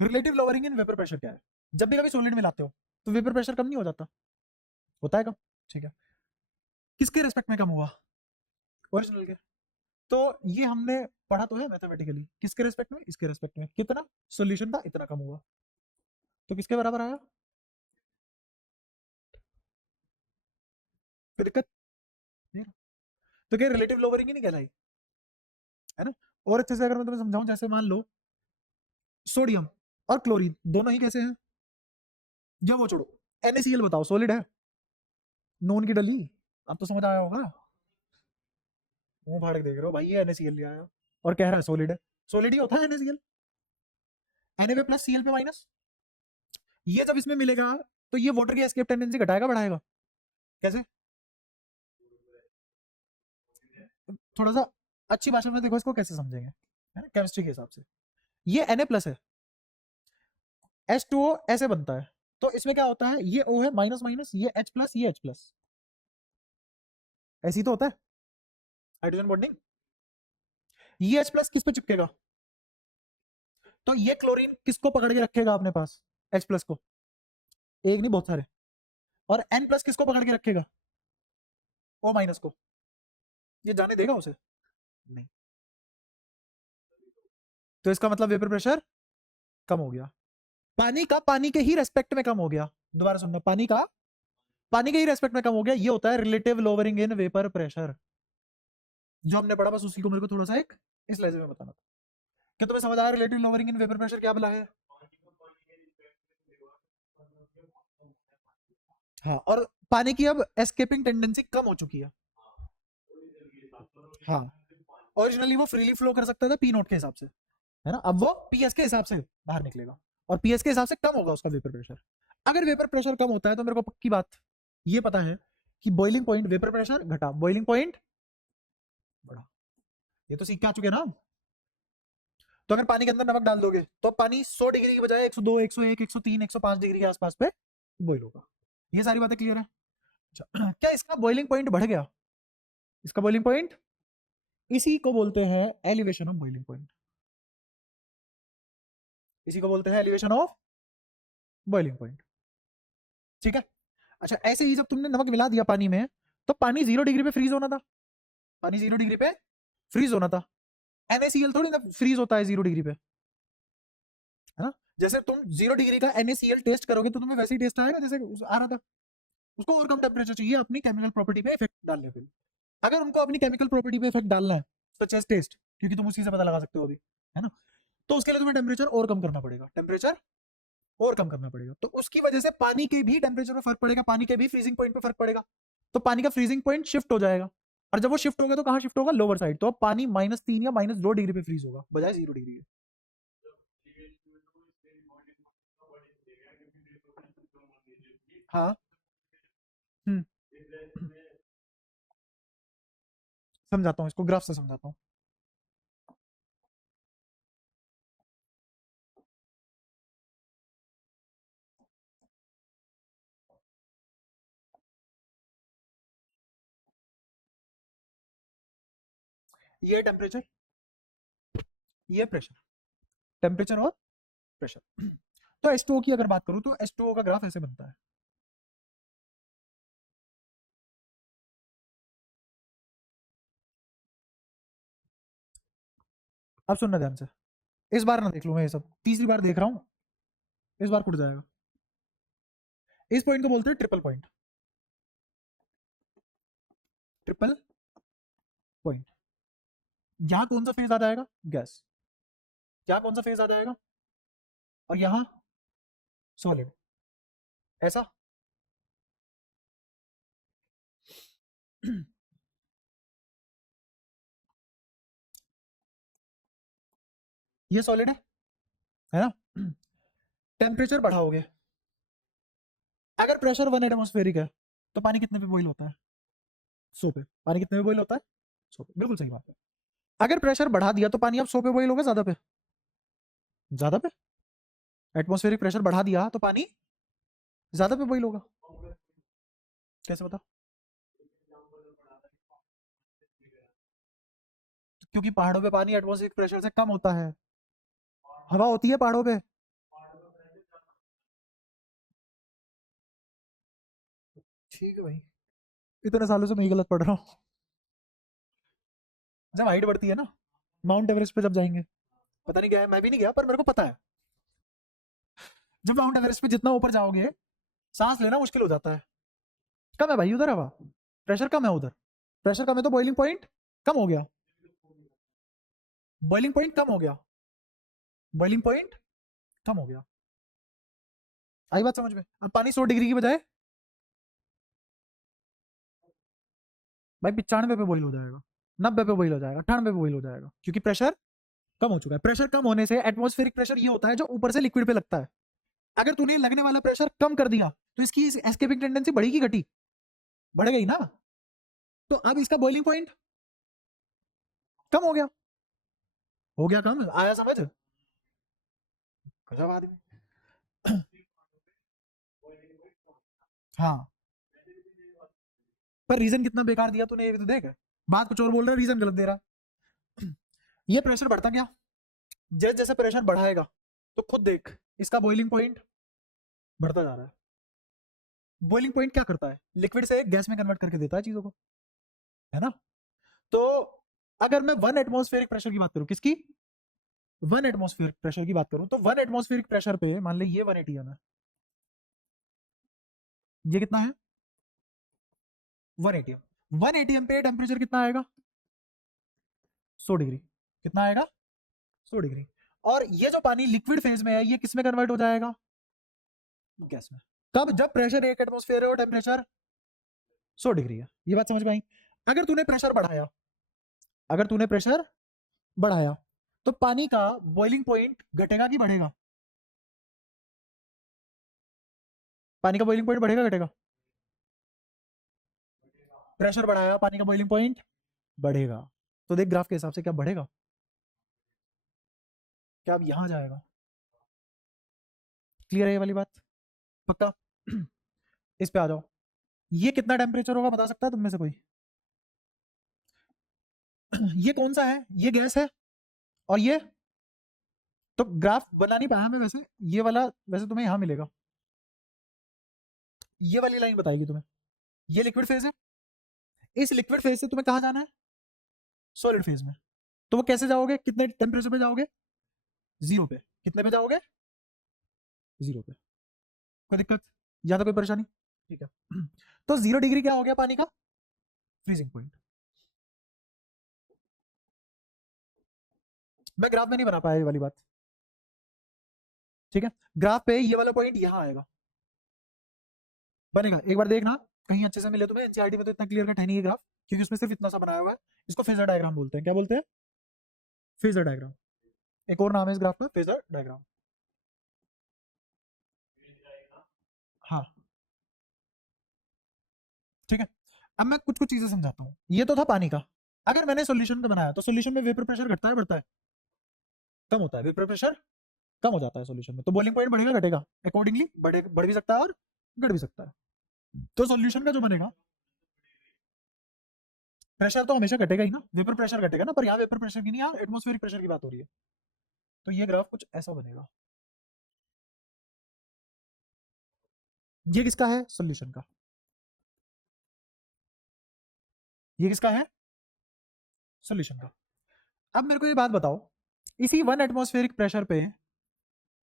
Relative lowering in vapour pressure क्या है, जब भी कभी सॉलिड मिलाते हो तो वेपर प्रेशर कम नहीं हो जाता, होता है कम, ठीक है। किसके रेस्पेक्ट में कम हुआ, ओरिजिनल के। तो ये हमने पढ़ा तो है मैथमेटिकली, किसके रेस्पेक्ट में, इसके रेस्पेक्ट में, कितना सोल्यूशन का इतना कम हुआ, तो किसके बराबर आया, कोई दिक्कत नहीं ना? तो क्या रिलेटिव लोअरिंग ही नहीं कहलाई, है ना। और अच्छे से अगर मैं तुम्हें समझाऊं, जैसे मान लो सोडियम और क्लोरीन दोनों ही कैसे हैं, जब वो छोड़ो, NaCl बताओ सॉलिड है, नॉन की डली, अब तो समझ आया होगा, मुंह फाड़ के देख रहे हो भाई, ये NaCl लिया आया और कह रहा है सॉलिड है, सॉलिड ही होता है NaCl, Na पे प्लस Cl पे माइनस, ये जब इसमें मिलेगा तो ये वाटर की एस्केप टेंडेंसी घटाएगा बढ़ाएगा, कैसे, थोड़ा सा अच्छी भाषा में देखो इसको कैसे समझेंगे, है ना, केमिस्ट्री के हिसाब से, ये Na प्लस है, H2O ऐसे बनता है, तो इसमें क्या होता है, ये O है माइनस माइनस, ये H प्लस, ये H प्लस, ऐसे ही तो होता है हाइड्रोजन बॉन्डिंग, ये H प्लस किस पे चिपकेगा, तो ये क्लोरीन किसको पकड़ के रखेगा अपने पास, H प्लस को, एक नहीं बहुत सारे, और N प्लस किसको पकड़ के रखेगा, O माइनस को, ये जाने देगा उसे, नहीं, तो इसका मतलब वेपर प्रेशर कम हो गया, पानी का पानी के ही रेस्पेक्ट में कम हो गया, दोबारा सुनना, पानी का पानी के ही रेस्पेक्ट में कम हो गया, ये होता है relative lowering in vapour pressure, जो हमने पढ़ा, बस उसी को मेरे को थोड़ा सा एक इस लहजे में बताना था, क्या तुम्हें समझ आया relative lowering in vapour pressure क्या बोला है, हाँ, और पानी की अब एस्केपिंग टेंडेंसी कम हो चुकी है, हाँ, ओरिजिनली वो फ्रीली फ्लो कर सकता था पी नोट के हिसाब से, है ना, अब वो पीएस के हिसाब से बाहर निकलेगा, और पीएस के हिसाब से कम होगा उसका वेपर प्रेशर, अगर वेपर प्रेशर कम होता है तो मेरे को पक्की बात ये पता है कि बॉइलिंग पॉइंट, वेपर प्रेशर घटा, बॉइलिंग पॉइंट बढ़ा, ये तो सीख के आ चुके हैं ना, तो अगर पानी के अंदर नमक डाल दोगे तो पानी 100 डिग्री के बजाय 102, 101, 103, 105 डिग्री के आसपास पे बॉइल होगा, ये सारी बातें क्लियर है, अच्छा, क्या इसका बॉइलिंग पॉइंट बढ़ गया, इसका बॉइलिंग पॉइंट, इसी को बोलते हैं एलिवेशन ऑफ बॉइलिंग पॉइंट, इसी को बोलते हैं एलिवेशन ऑफ बॉइलिंग पॉइंट, ठीक है। अच्छा, ऐसे ही जब तुमने नमक मिला दिया पानी में, तो पानी 0 डिग्री पे फ्रीज होना था, पानी 0 डिग्री पे फ्रीज होना था, NaCl थोड़ी ना फ्रीज होता है 0 डिग्री पे, है ना, जैसे तुम 0 डिग्री का NaCl टेस्ट करोगे तो तुम्हें वैसे ही टेस्ट आएगा जैसे आ रहा था, उसको और कम टेम्परेचर चाहिए अपनी केमिकल प्रॉपर्टी पे इफेक्ट डालने के लिए, अगर उनको अपनी केमिकल प्रॉपर्टी पे इफेक्ट डालना है, सच एज टेस्ट, क्योंकि तुम उसी से पता लगा सकते हो अभी, है ना, तो उसके लिए तुम्हें टेम्परेचर और कम करना पड़ेगा, टेम्परेचर और कम करना पड़ेगा, तो उसकी वजह से पानी के भी टेम्परेचर में फर्क पड़ेगा, पानी के भी फ्रीजिंग पॉइंट पे फर्क पड़ेगा, तो पानी का फ्रीजिंग पॉइंट शिफ्ट हो जाएगा, और जब वो शिफ्ट होगा तो कहाँ शिफ्ट होगा, लोअर साइड, तो अब पानी -3 या -2 डिग्री पे फ्रीज होगा बजाय 0 डिग्री के, हाँ, हम्म, समझाता हूँ इसको, ग्राफ से समझाता हूँ, ये टेम्परेचर, ये प्रेशर, टेम्परेचर और प्रेशर, तो H2O की अगर बात करूं तो H2O का ग्राफ ऐसे बनता है, अब सुनना ध्यान से, इस बार ना देख लूं मैं ये सब, तीसरी बार देख रहा हूँ, इस बार खुद जाएगा, इस पॉइंट को बोलते हैं ट्रिपल पॉइंट, ट्रिपल पॉइंट, यहाँ कौन सा फेज आ जाएगा, गैस, यहाँ कौन सा फेज आ जाएगा, और यहाँ सॉलिड, ऐसा ये सॉलिड है ना, टेम्परेचर बढ़ाओगे, अगर प्रेशर 1 एटमॉस्फेरिक है तो पानी कितने पे बॉइल होता है, 100 पे, पानी कितने पे बॉइल होता है, 100 पे, बिल्कुल सही बात है, अगर प्रेशर बढ़ा दिया तो पानी अब 100 पे बॉइल होगा, ज्यादा पे, ज्यादा पे, एटमॉस्फेरिक प्रेशर बढ़ा दिया तो पानी ज्यादा पे बॉइल होगा, कैसे बता, क्योंकि पहाड़ों पे पानी एटमॉस्फेरिक प्रेशर से कम होता है, हवा होती है पहाड़ों पे, ठीक है भाई, इतने सालों से मैं ही गलत पढ़ रहा हूँ, जब हाइट बढ़ती है ना, माउंट एवरेस्ट पे जब जाएंगे, पता नहीं क्या है, मैं भी नहीं गया पर मेरे को पता है, जब माउंट एवरेस्ट पे जितना ऊपर जाओगे सांस लेना मुश्किल हो जाता है। कम है भाई उधर हवा, प्रेशर कम है उधर, प्रेशर कम है तो बॉइलिंग पॉइंट कम हो गया, बॉइलिंग पॉइंट कम हो गया, बॉइलिंग पॉइंट कम हो गया। आई बात समझ में? अब पानी 100 डिग्री की बजाय भाई 95 पे बॉइल हो जाएगा, 90 पे बॉइल हो जाएगा, 98 पे बॉइल हो जाएगा, क्योंकि प्रेशर कम हो चुका है। प्रेशर कम होने से एटमॉस्फेरिक प्रेशर ये होता है जो ऊपर से लिक्विड पे लगता है। अगर तूने लगने वाला प्रेशर कम कर दिया तो इसकी एस्केपिंग टेंडेंसी बढ़ेगी घटी? बढ़ गई ना। तो अब इसका बॉइलिंग पॉइंट कम हो गया कम, आया समझ? गजब आदमी। हाँ, पर रीजन कितना बेकार दिया तूने, ये भी तो देख। बात कुछ और बोल रहा है, रीजन गलत दे रहा है। ये प्रेशर बढ़ता क्या, जैसे जैसे प्रेशर बढ़ाएगा तो खुद देख इसका बॉइलिंग पॉइंट बढ़ता जा रहा है। बॉइलिंग पॉइंट क्या करता है, लिक्विड से गैस में कन्वर्ट करके देता है चीजों को, है ना। तो अगर मैं 1 एटमॉस्फेरिक प्रेशर की बात करूं, किसकी? 1 एटमॉस्फेरिक प्रेशर की बात करूं, तो 1 एटमॉस्फेरिक प्रेशर पे मान ले ये 1 atm है, ये कितना है? 1 atm। 1 atm पे टेम्परेचर कितना आएगा? 100 डिग्री। कितना आएगा? 100 डिग्री। और ये जो पानी लिक्विड फेज में है ये किस में कन्वर्ट हो जाएगा? गैस में। कब? जब प्रेशर 1 एटमॉस्फेयर है और टेम्परेचर 100 डिग्री है। ये बात समझ में आई? अगर तूने प्रेशर बढ़ाया, अगर तूने प्रेशर बढ़ाया तो पानी का बॉइलिंग पॉइंट घटेगा कि बढ़ेगा? पानी का बॉइलिंग पॉइंट बढ़ेगा घटेगा? प्रेशर बढ़ाया, पानी का बॉइलिंग पॉइंट बढ़ेगा। तो देख ग्राफ के हिसाब से क्या बढ़ेगा, क्या अब यहां जाएगा? क्लियर है ये वाली बात? पक्का? इस पे आ जाओ। ये कितना टेम्परेचर होगा बता सकता है तुम में से कोई? ये कौन सा है? ये गैस है, और ये तो ग्राफ बना नहीं पाया मैं वैसे, ये वाला वैसे तुम्हें यहां मिलेगा, ये वाली लाइन बताएगी तुम्हें। ये लिक्विड फेज है, इस लिक्विड फेज से तुम्हें कहां जाना है? सॉलिड फेज में। तो वो कैसे जाओगे, कितने टेम्परेचर पे जाओगे? 0 पे। कितने पे जाओगे? 0 पे। कोई दिक्कत या तो कोई परेशानी? ठीक है। तो 0 डिग्री क्या हो गया पानी का? Freezing point. मैं ग्राफ में नहीं बना पाया ये वाली बात, ठीक है। ग्राफ पे ये वाला पॉइंट यहां आएगा, बनेगा, एक बार देखना कहीं अच्छे से मिले तुम्हें। एनसीईआरटी में तो इतना क्लियर कट है नहीं ये ग्राफ, क्योंकि उसमें सिर्फ इतना सा बनाया हुआ है। इसको फेजर डायग्राम बोलते हैं। क्या बोलते हैं? Phasor diagram. एक और नाम है इस ग्राफ का, फेजर डायग्राम। हाँ, ठीक है। अब मैं कुछ कुछ चीजें समझाता हूँ। ये तो था पानी का। अगर मैंने सोल्यूशन का बनाया तो सोल्यूशन में वेपर प्रेशर घटता है बढ़ता है? कम होता है। वेपर प्रेशर कम हो जाता है सोल्यूशन में, तो बॉइलिंग पॉइंट बढ़ेगा घटेगा? अकॉर्डिंगली बढ़ भी सकता है और घट भी सकता है। तो सोल्यूशन का जो बनेगा, प्रेशर तो हमेशा घटेगा ही ना, वेपर प्रेशर घटेगा ना, पर यहाँ वेपर प्रेशर की नहीं, यहाँ एटमॉस्फेरिक प्रेशर की बात हो रही है। तो ये ग्राफ कुछ ऐसा बनेगा। ये किसका है? सोल्यूशन का। ये किसका है? सोल्यूशन का। अब मेरे को ये बात बताओ, इसी 1 एटमॉस्फेरिक प्रेशर पे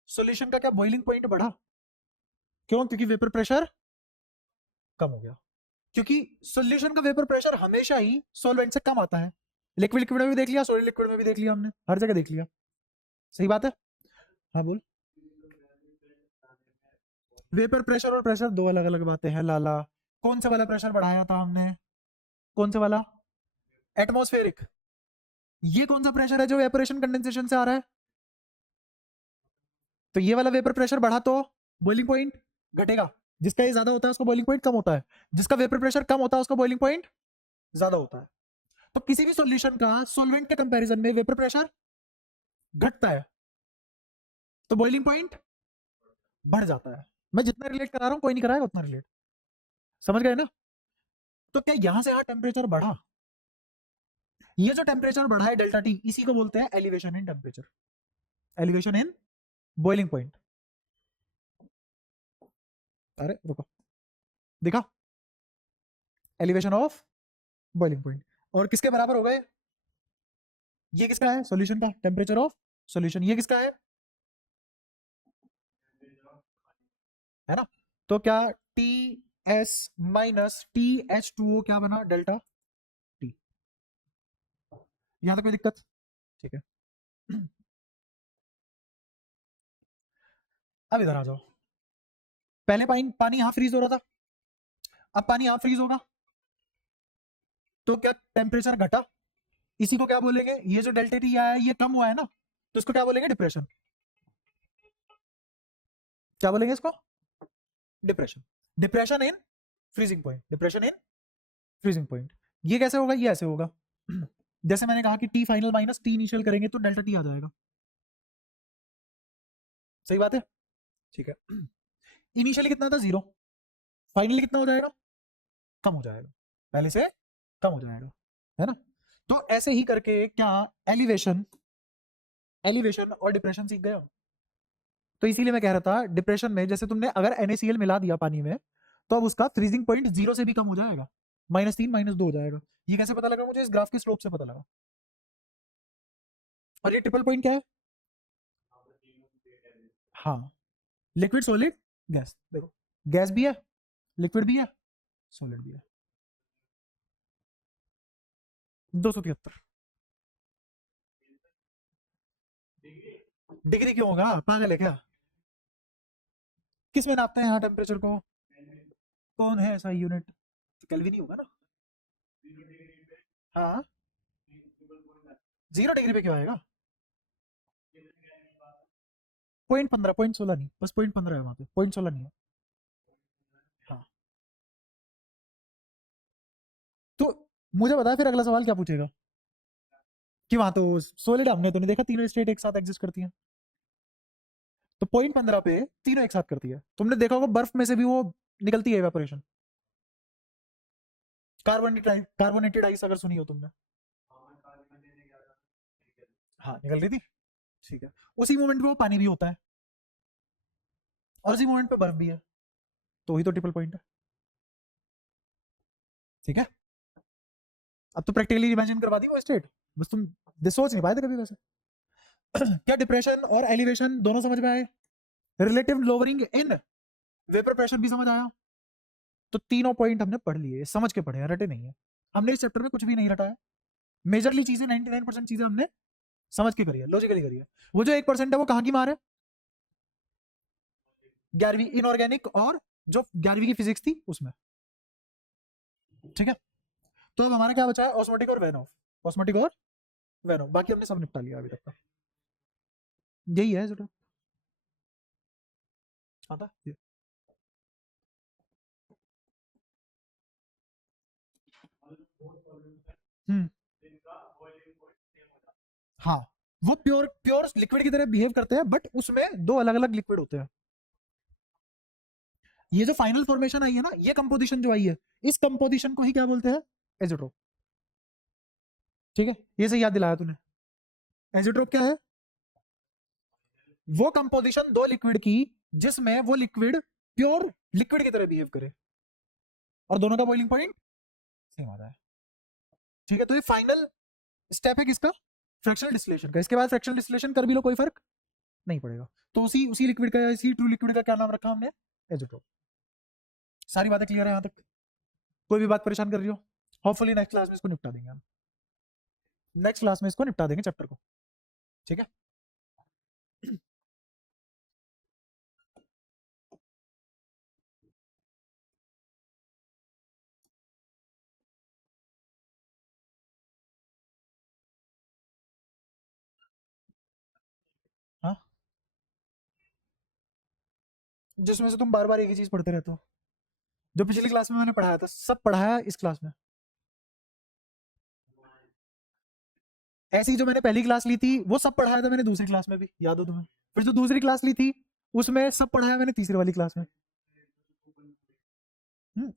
सोल्यूशन का क्या बॉइलिंग पॉइंट बढ़ा? क्यों? क्योंकि वेपर प्रेशर कम हो गया। क्योंकि सोल्यूशन का वेपर प्रेशर हमेशा ही सॉल्वेंट से कम आता है। लिक्विड लिक्विड में भी देख लिया, सॉलिड लिक्विड में भी देख लिया, हमने हर जगह देख लिया। सही बात है? हाँ बोल। वेपर प्रेशर और प्रेशर दो अलग अलग बातें हैं लाला। कौन सा वाला प्रेशर बढ़ाया था हमने? कौन सा वाला? एटमॉस्फेरिक। ये कौन सा प्रेशर है जो वेपोरेशन कंडेंसेशन से आ रहा है? तो ये वाला वेपर प्रेशर बढ़ा तो बॉइलिंग पॉइंट घटेगा। जिसका ये ज्यादा होता है उसका बॉइलिंग पॉइंट कम होता है, जिसका वेपर प्रेशर कम होता है उसका बॉइलिंग पॉइंट ज्यादा होता है। तो किसी भी सॉल्यूशन का सॉल्वेंट के कंपैरिजन में वेपर प्रेशर घटता है तो बॉइलिंग पॉइंट बढ़ जाता है। मैं जितना रिलेट करा रहा हूं कोई नहीं कराएगा उतना रिलेट, समझ गए ना। तो क्या यहां से यहां टेम्परेचर बढ़ा? ये जो टेम्परेचर बढ़ा है डेल्टा टी, इसी को बोलते हैं elevation in temperature, elevation in boiling point. अरे रुको, दिखा, एलिवेशन ऑफ बॉइलिंग पॉइंट। और किसके बराबर हो गए? ये किसका है सॉल्यूशन का टेम्परेचर ऑफ सॉल्यूशन, ये किसका है ना। तो क्या T S minus T H two O क्या बना डेल्टा टी, यहां तक कोई दिक्कत, ठीक है। अब इधर आ जाओ, पहले पानी पानी यहां फ्रीज हो रहा था, अब पानी यहां फ्रीज होगा, तो क्या टेम्परेचर घटा, इसी को क्या बोलेंगे, ये जो डेल्टा टी आया है ये कम हुआ है ना, तो इसको क्या बोलेंगे डिप्रेशन, क्या बोलेंगे इसको depression, depression in freezing point, depression in freezing point. ये कैसे होगा, ये ऐसे होगा जैसे मैंने कहा कि T final minus T initial करेंगे तो डेल्टा टी आ जाएगा, सही बात है, ठीक है। इनिशियली कितना था 0, फाइनली कितना हो जाएगा, कम हो जाएगा, पहले से कम हो जाएगा, है ना। तो ऐसे ही करके क्या एलिवेशन एलिवेशन और डिप्रेशन सीख गए हम। तो इसीलिए मैं कह रहा था डिप्रेशन में जैसे तुमने अगर NaCl मिला दिया पानी में, तो अब उसका फ्रीजिंग पॉइंट 0 से भी कम हो जाएगा, -3 -2 हो जाएगा। ये कैसे पता लगा मुझे, इस ग्राफ के स्लोप से पता लगा। और ये ट्रिपल पॉइंट क्या है, हाँ, लिक्विड सॉलिड गैस, देखो गैस भी है, लिक्विड भी है, सॉलिड भी है। 273 डिग्री क्यों होगा, पागल है क्या, किस में नापते हैं यहाँ टेम्परेचर को, कौन है ऐसा यूनिट, केल्विन ही होगा ना, हाँ 0 डिग्री पे क्यों आएगा, 0.15 0.16 नहीं, बस 0.15 है वहां पे, 0.16 नहीं है, हाँ। तो मुझे बता फिर अगला सवाल क्या पूछेगा, कि वहां तो सॉलिड हमने तो नहीं देखा तीनों स्टेट एक साथ एग्जिस्ट करती हैं, तो 0.15 पे तीनों एक साथ करती है, तुमने देखा होगा बर्फ में से भी वो निकलती है इवेपोरेशन, कार्बोनेटेड आइस अगर सुनी हो तुमने, हाँ निकल रही थी, ठीक है। उसी मोमेंट पे वो पानी भी होता है, और उसी मोमेंट पे बर्फ भी है, तो वही तो ट्रिपल पॉइंट है, ठीक है। अब तो प्रैक्टिकली इमेजिन करवा दी वो स्टेट, बस तुम सोच नहीं पाए थे कभी वैसे। क्या डिप्रेशन और एलिवेशन दोनों समझ में आए, relative lowering in vapour pressure भी समझ आया, तो तीनों पॉइंट हमने पढ़ लिए, समझ के पढ़े हैं, रटे नहीं है, हमने इस चैप्टर में कुछ भी नहीं रटा है, मेजरली चीजें 99% चीजें हमने समझ के करी है, लॉजिकली करी है। वो जो 1% है वो कहाँ की मार है, 11वीं इनऑर्गेनिक और जो 11वीं की फिजिक्स थी उसमें, ठीक है। तो अब हमारा क्या बचा है, ऑस्मोटिक और वैन ऑफ, ऑस्मोटिक और वैन ऑफ, बाकी हमने सब निपटा लिया अभी तक का, यही है जो आता है। हम्म, हाँ, वो प्योर प्योर लिक्विड की तरह बिहेव करते हैं, बट उसमें दो अलग अलग लिक्विड होते हैं। ये जो फाइनल फॉर्मेशन आई है ना, ये कंपोजिशन जो आई है, इस कंपोजिशन को ही क्या बोलते हैं, एजोट्रोप, ठीक है, ये से याद दिलाया तूने। एजोट्रोप क्या है, वो कंपोजिशन दो लिक्विड की जिसमें वो लिक्विड प्योर लिक्विड की तरह बिहेव करे और दोनों का बॉइलिंग पॉइंट सेम आता है, ठीक है। तो ये फाइनल स्टेप है किसका, फ्रैक्शनल डिस्टिलेशन का, इसके बाद फ्रैक्शनल डिस्टिलेशन कर भी लो कोई फर्क नहीं पड़ेगा। तो उसी उसी लिक्विड का, इसी ट्रू लिक्विड का क्या नाम रखा हमने, एजोट्रोप। सारी बातें क्लियर है यहाँ तक, कोई भी बात परेशान कर रही हो, होपफुली नेक्स्ट क्लास में इसको निपटा देंगे हम, नेक्स्ट क्लास में इसको निपटा देंगे चैप्टर को, ठीक है। हाँ, जिसमें से तुम बार बार एक ही चीज पढ़ते रहते हो, जो पिछली क्लास में मैंने पढ़ाया था सब पढ़ाया इस क्लास में, ऐसी जो मैंने पहली क्लास ली थी वो सब पढ़ाया था मैंने दूसरी क्लास में भी, याद हो तुम्हें, फिर जो दूसरी क्लास ली थी उसमें सब पढ़ाया मैंने तीसरी वाली क्लास में।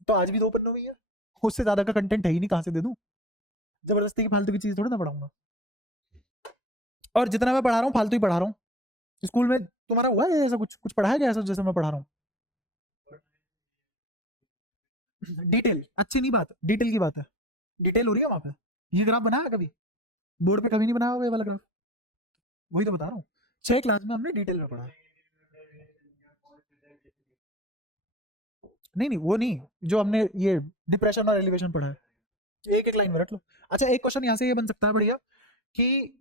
तो आज भी दो पन्नों में ही है, उससे ज्यादा का कंटेंट है ही नहीं, कहाँ से दे दूं, जबरदस्ती की फालतू की चीज थोड़ी ना पढ़ाऊंगा, और जितना मैं पढ़ा रहा हूँ फालतू ही पढ़ा रहा हूँ। स्कूल में तुम्हारा हुआ है ऐसा, कुछ कुछ पढ़ाया गया ऐसा जैसे मैं पढ़ा रहा हूँ, डिटेल अच्छी नहीं बात, डिटेल की बात है, डिटेल हो रही है वहां पे, ये ग्राफ बनाया कभी, बोर्ड पे कभी नहीं बनाया होगा ये वाला ग्राफ। वही तो बता रहा हूँ, 6 क्लास में हमने डिटेल में पढ़ा। नहीं नहीं वो नहीं, जो हमने ये डिप्रेशन और एलिवेशन पढ़ा है, एक एक लाइन में रट लो। अच्छा एक क्वेश्चन यहाँ से ये बन सकता है बढ़िया कि